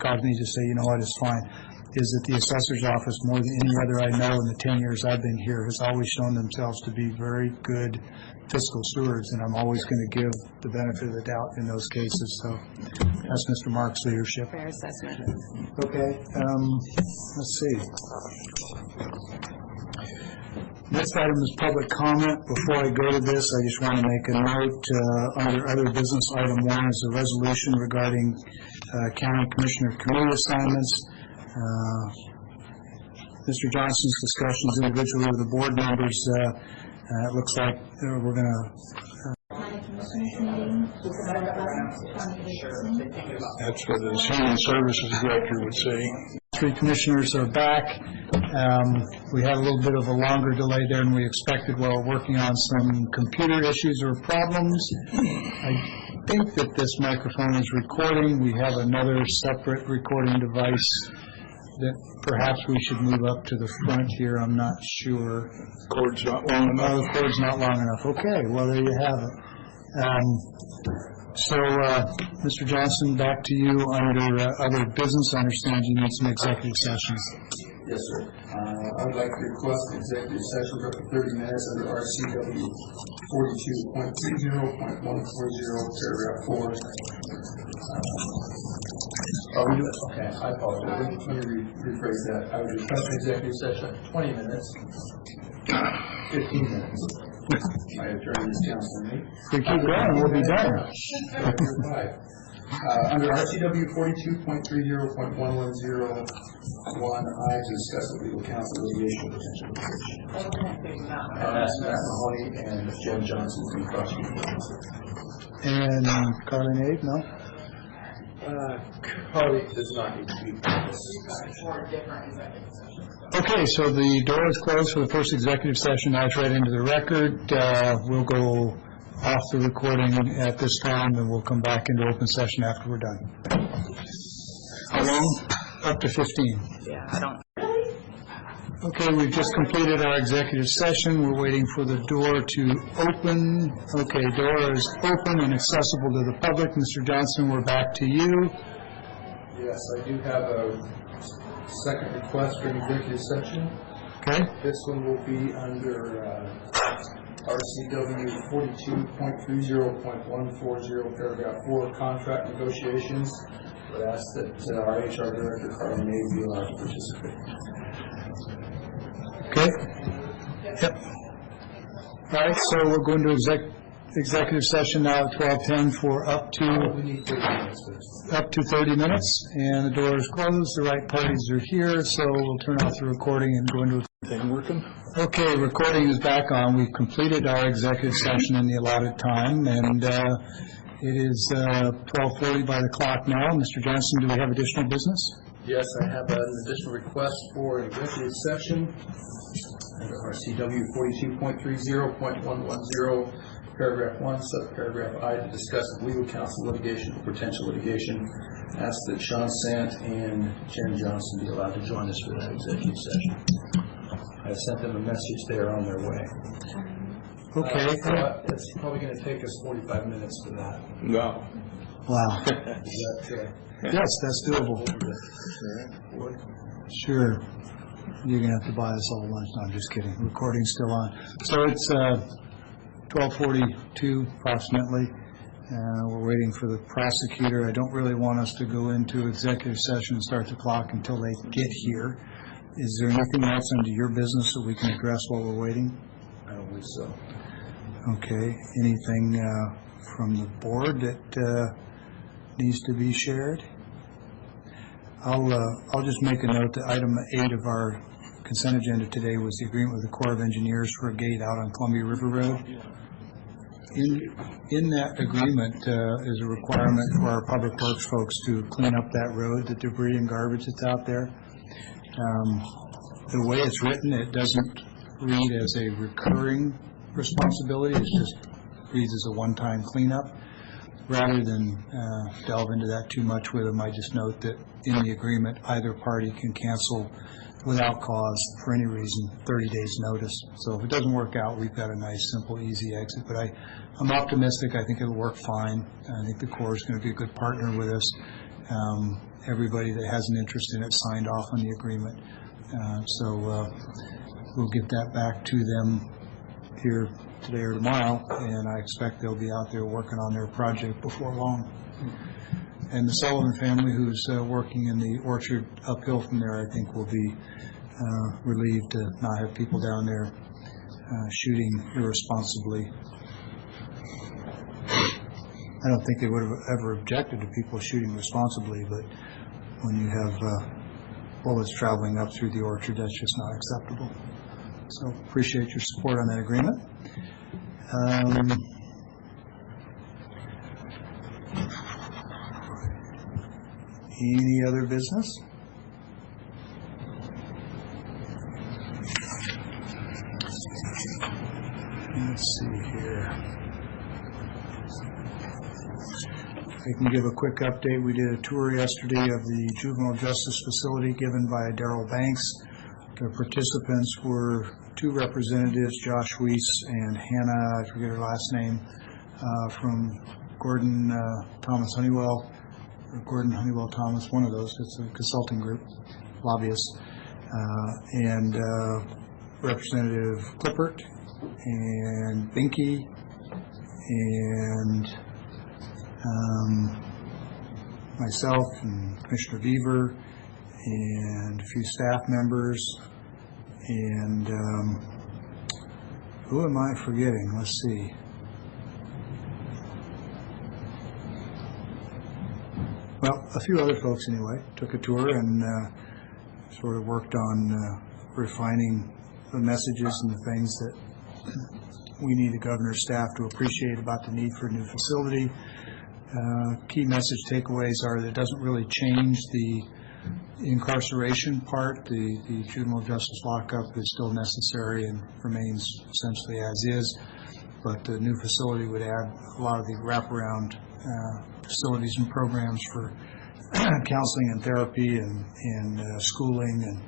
caused me to say, you know what, it's fine, is that the assessor's office, more than any other I know in the 10 years I've been here, has always shown themselves to be very good fiscal stewards, and I'm always going to give the benefit of the doubt in those cases. So that's Mr. Mark's leadership. Fair assessment. Okay, let's see. Next item is public comment. Before I go to this, I just want to make a note under other business. Item 1 is a resolution regarding county commissioner committee assignments. Mr. Johnson's discussions individually with the board members. It looks like we're going to. That's what the Human Services Director would say. 3 commissioners are back. We had a little bit of a longer delay there than we expected while working on some computer issues or problems. I think that this microphone is recording. We have another separate recording device that perhaps we should move up to the front here. I'm not sure. Cord's not long enough. Oh, the cord's not long enough. Okay, well, there you have it. So, Mr. Johnson, back to you under other business. I understand you need some executive sessions. Yes, sir. I would like to request an executive session for up to 30 minutes under RCW 42.30.140, paragraph 4. We do it? Okay, I apologize. Let me rephrase that. I would request an executive session of 20 minutes, 15 minutes. My attorney is counseling me. We keep going, we'll be done. Under RCW 42.30.1101, I to discuss with legal counsel litigation potential. I'll ask Matt Mahoney and Jen Johnson to be prosecuted. And Carlene Abe, no? Carly does not need to be. Okay, so the door is closed for the first executive session. Now it's read into the record. We'll go off the recording at this time, and we'll come back into open session after we're done. How long? Up to 15. Yeah, I don't. Okay, we've just completed our executive session. We're waiting for the door to open. Okay, door is open and accessible to the public. Mr. Johnson, we're back to you. Yes, I do have a second request for an executive session. Okay. This one will be under RCW 42.30.140, paragraph 4, contract negotiations. I would ask that our HR director, Carly May, be allowed to participate. Okay. Yep. All right, so we're going to executive session now at 12:10 for up to 30 minutes, and the door is closed. The right parties are here, so we'll turn off the recording and go into thing working. Okay, recording is back on. We've completed our executive session in the allotted time, and it is 12:40 by the clock now. Mr. Johnson, do we have additional business? Yes, I have an additional request for an executive session under RCW 42.30.110, paragraph 1, subparagraph I, to discuss legal counsel litigation or potential litigation. Ask that Sean Sant and Jen Johnson be allowed to join us for that executive session. I sent them a message there on their way. Okay. It's probably going to take us 45 minutes for that. No. Wow. Is that, Yes, that's doable. Sure. You're going to have to buy us all lunch. No, I'm just kidding. Recording's still on. So it's 12:42 approximately. We're waiting for the prosecutor. I don't really want us to go into executive session and start the clock until they get here. Is there anything else under your business that we can address while we're waiting? I don't believe so. Okay. Anything from the board that needs to be shared? I'll just make a note that item 8 of our consent agenda today was the agreement with the Corps of Engineers for a gate out on Columbia River Road. In that agreement is a requirement for our public works folks to clean up that road, the debris and garbage that's out there. The way it's written, it doesn't read as a recurring responsibility. It just reads as a one-time cleanup. Rather than delve into that too much with them, I just note that in the agreement, either party can cancel without cause for any reason, 30 days notice. So if it doesn't work out, we've got a nice, simple, easy exit. But I'm optimistic. I think it'll work fine. I think the Corps is going to be a good partner with us. Everybody that has an interest in it signed off on the agreement. So we'll get that back to them here today or tomorrow, and I expect they'll be out there working on their project before long. And the Sullivan family, who's working in the orchard uphill from there, I think will be relieved to not have people down there shooting irresponsibly. I don't think they would have ever objected to people shooting responsibly, but when you have bullets traveling up through the orchard, that's just not acceptable. So appreciate your support on that agreement. Any other business? Let's see here. I can give a quick update. We did a tour yesterday of the juvenile justice facility given by Darrell Banks. The participants were 2 representatives, Josh Weiss and Hannah, I forget her last name, from Gordon Thomas Honeywell, or Gordon Honeywell Thomas, one of those. It's a consulting group, lobbyists, and Representative Clippert and Binky and myself and Commissioner Beaver and a few staff members. And who am I forgetting? Let's see. Well, a few other folks anyway took a tour and sort of worked on refining the messages and the things that we need the governor's staff to appreciate about the need for a new facility. Key message takeaways are that it doesn't really change the incarceration part. The juvenile justice lockup is still necessary and remains essentially as is, but the new facility would add a lot of the wraparound facilities and programs for counseling and therapy and schooling and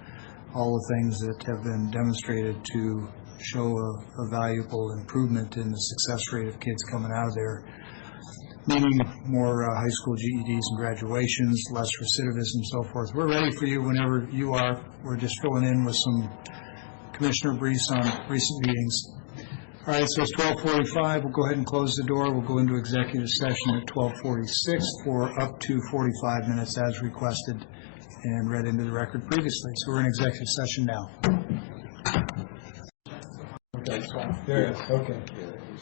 all the things that have been demonstrated to show a valuable improvement in the success rate of kids coming out of there, meaning more high school GEDs and graduations, less recidivism, and so forth. We're ready for you whenever you are. We're just filling in with some commissioner briefs on recent meetings. All right, so it's 12:45. We'll go ahead and close the door. We'll go into executive session at 12:46 for up to 45 minutes as requested and read into the record previously. So we're in executive session now. Okay.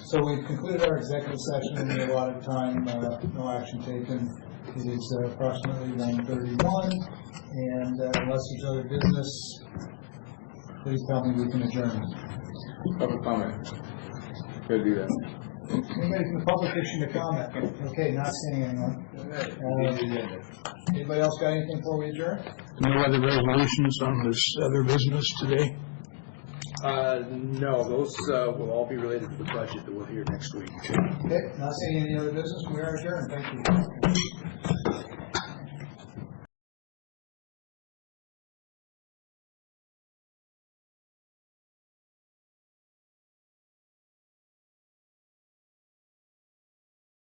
So we've concluded our executive session in the allotted time, no action taken. It is approximately 1:31, and unless there's other business, please tell me we can adjourn. Public comment. Could do that. Anybody from the public wishing to comment? Okay, not seeing anyone. Anybody else got anything before we adjourn? No other resolutions on this other business today? No, those will all be related to the budget that we'll hear next week. Okay, not seeing any other business, we are adjourned, thank you.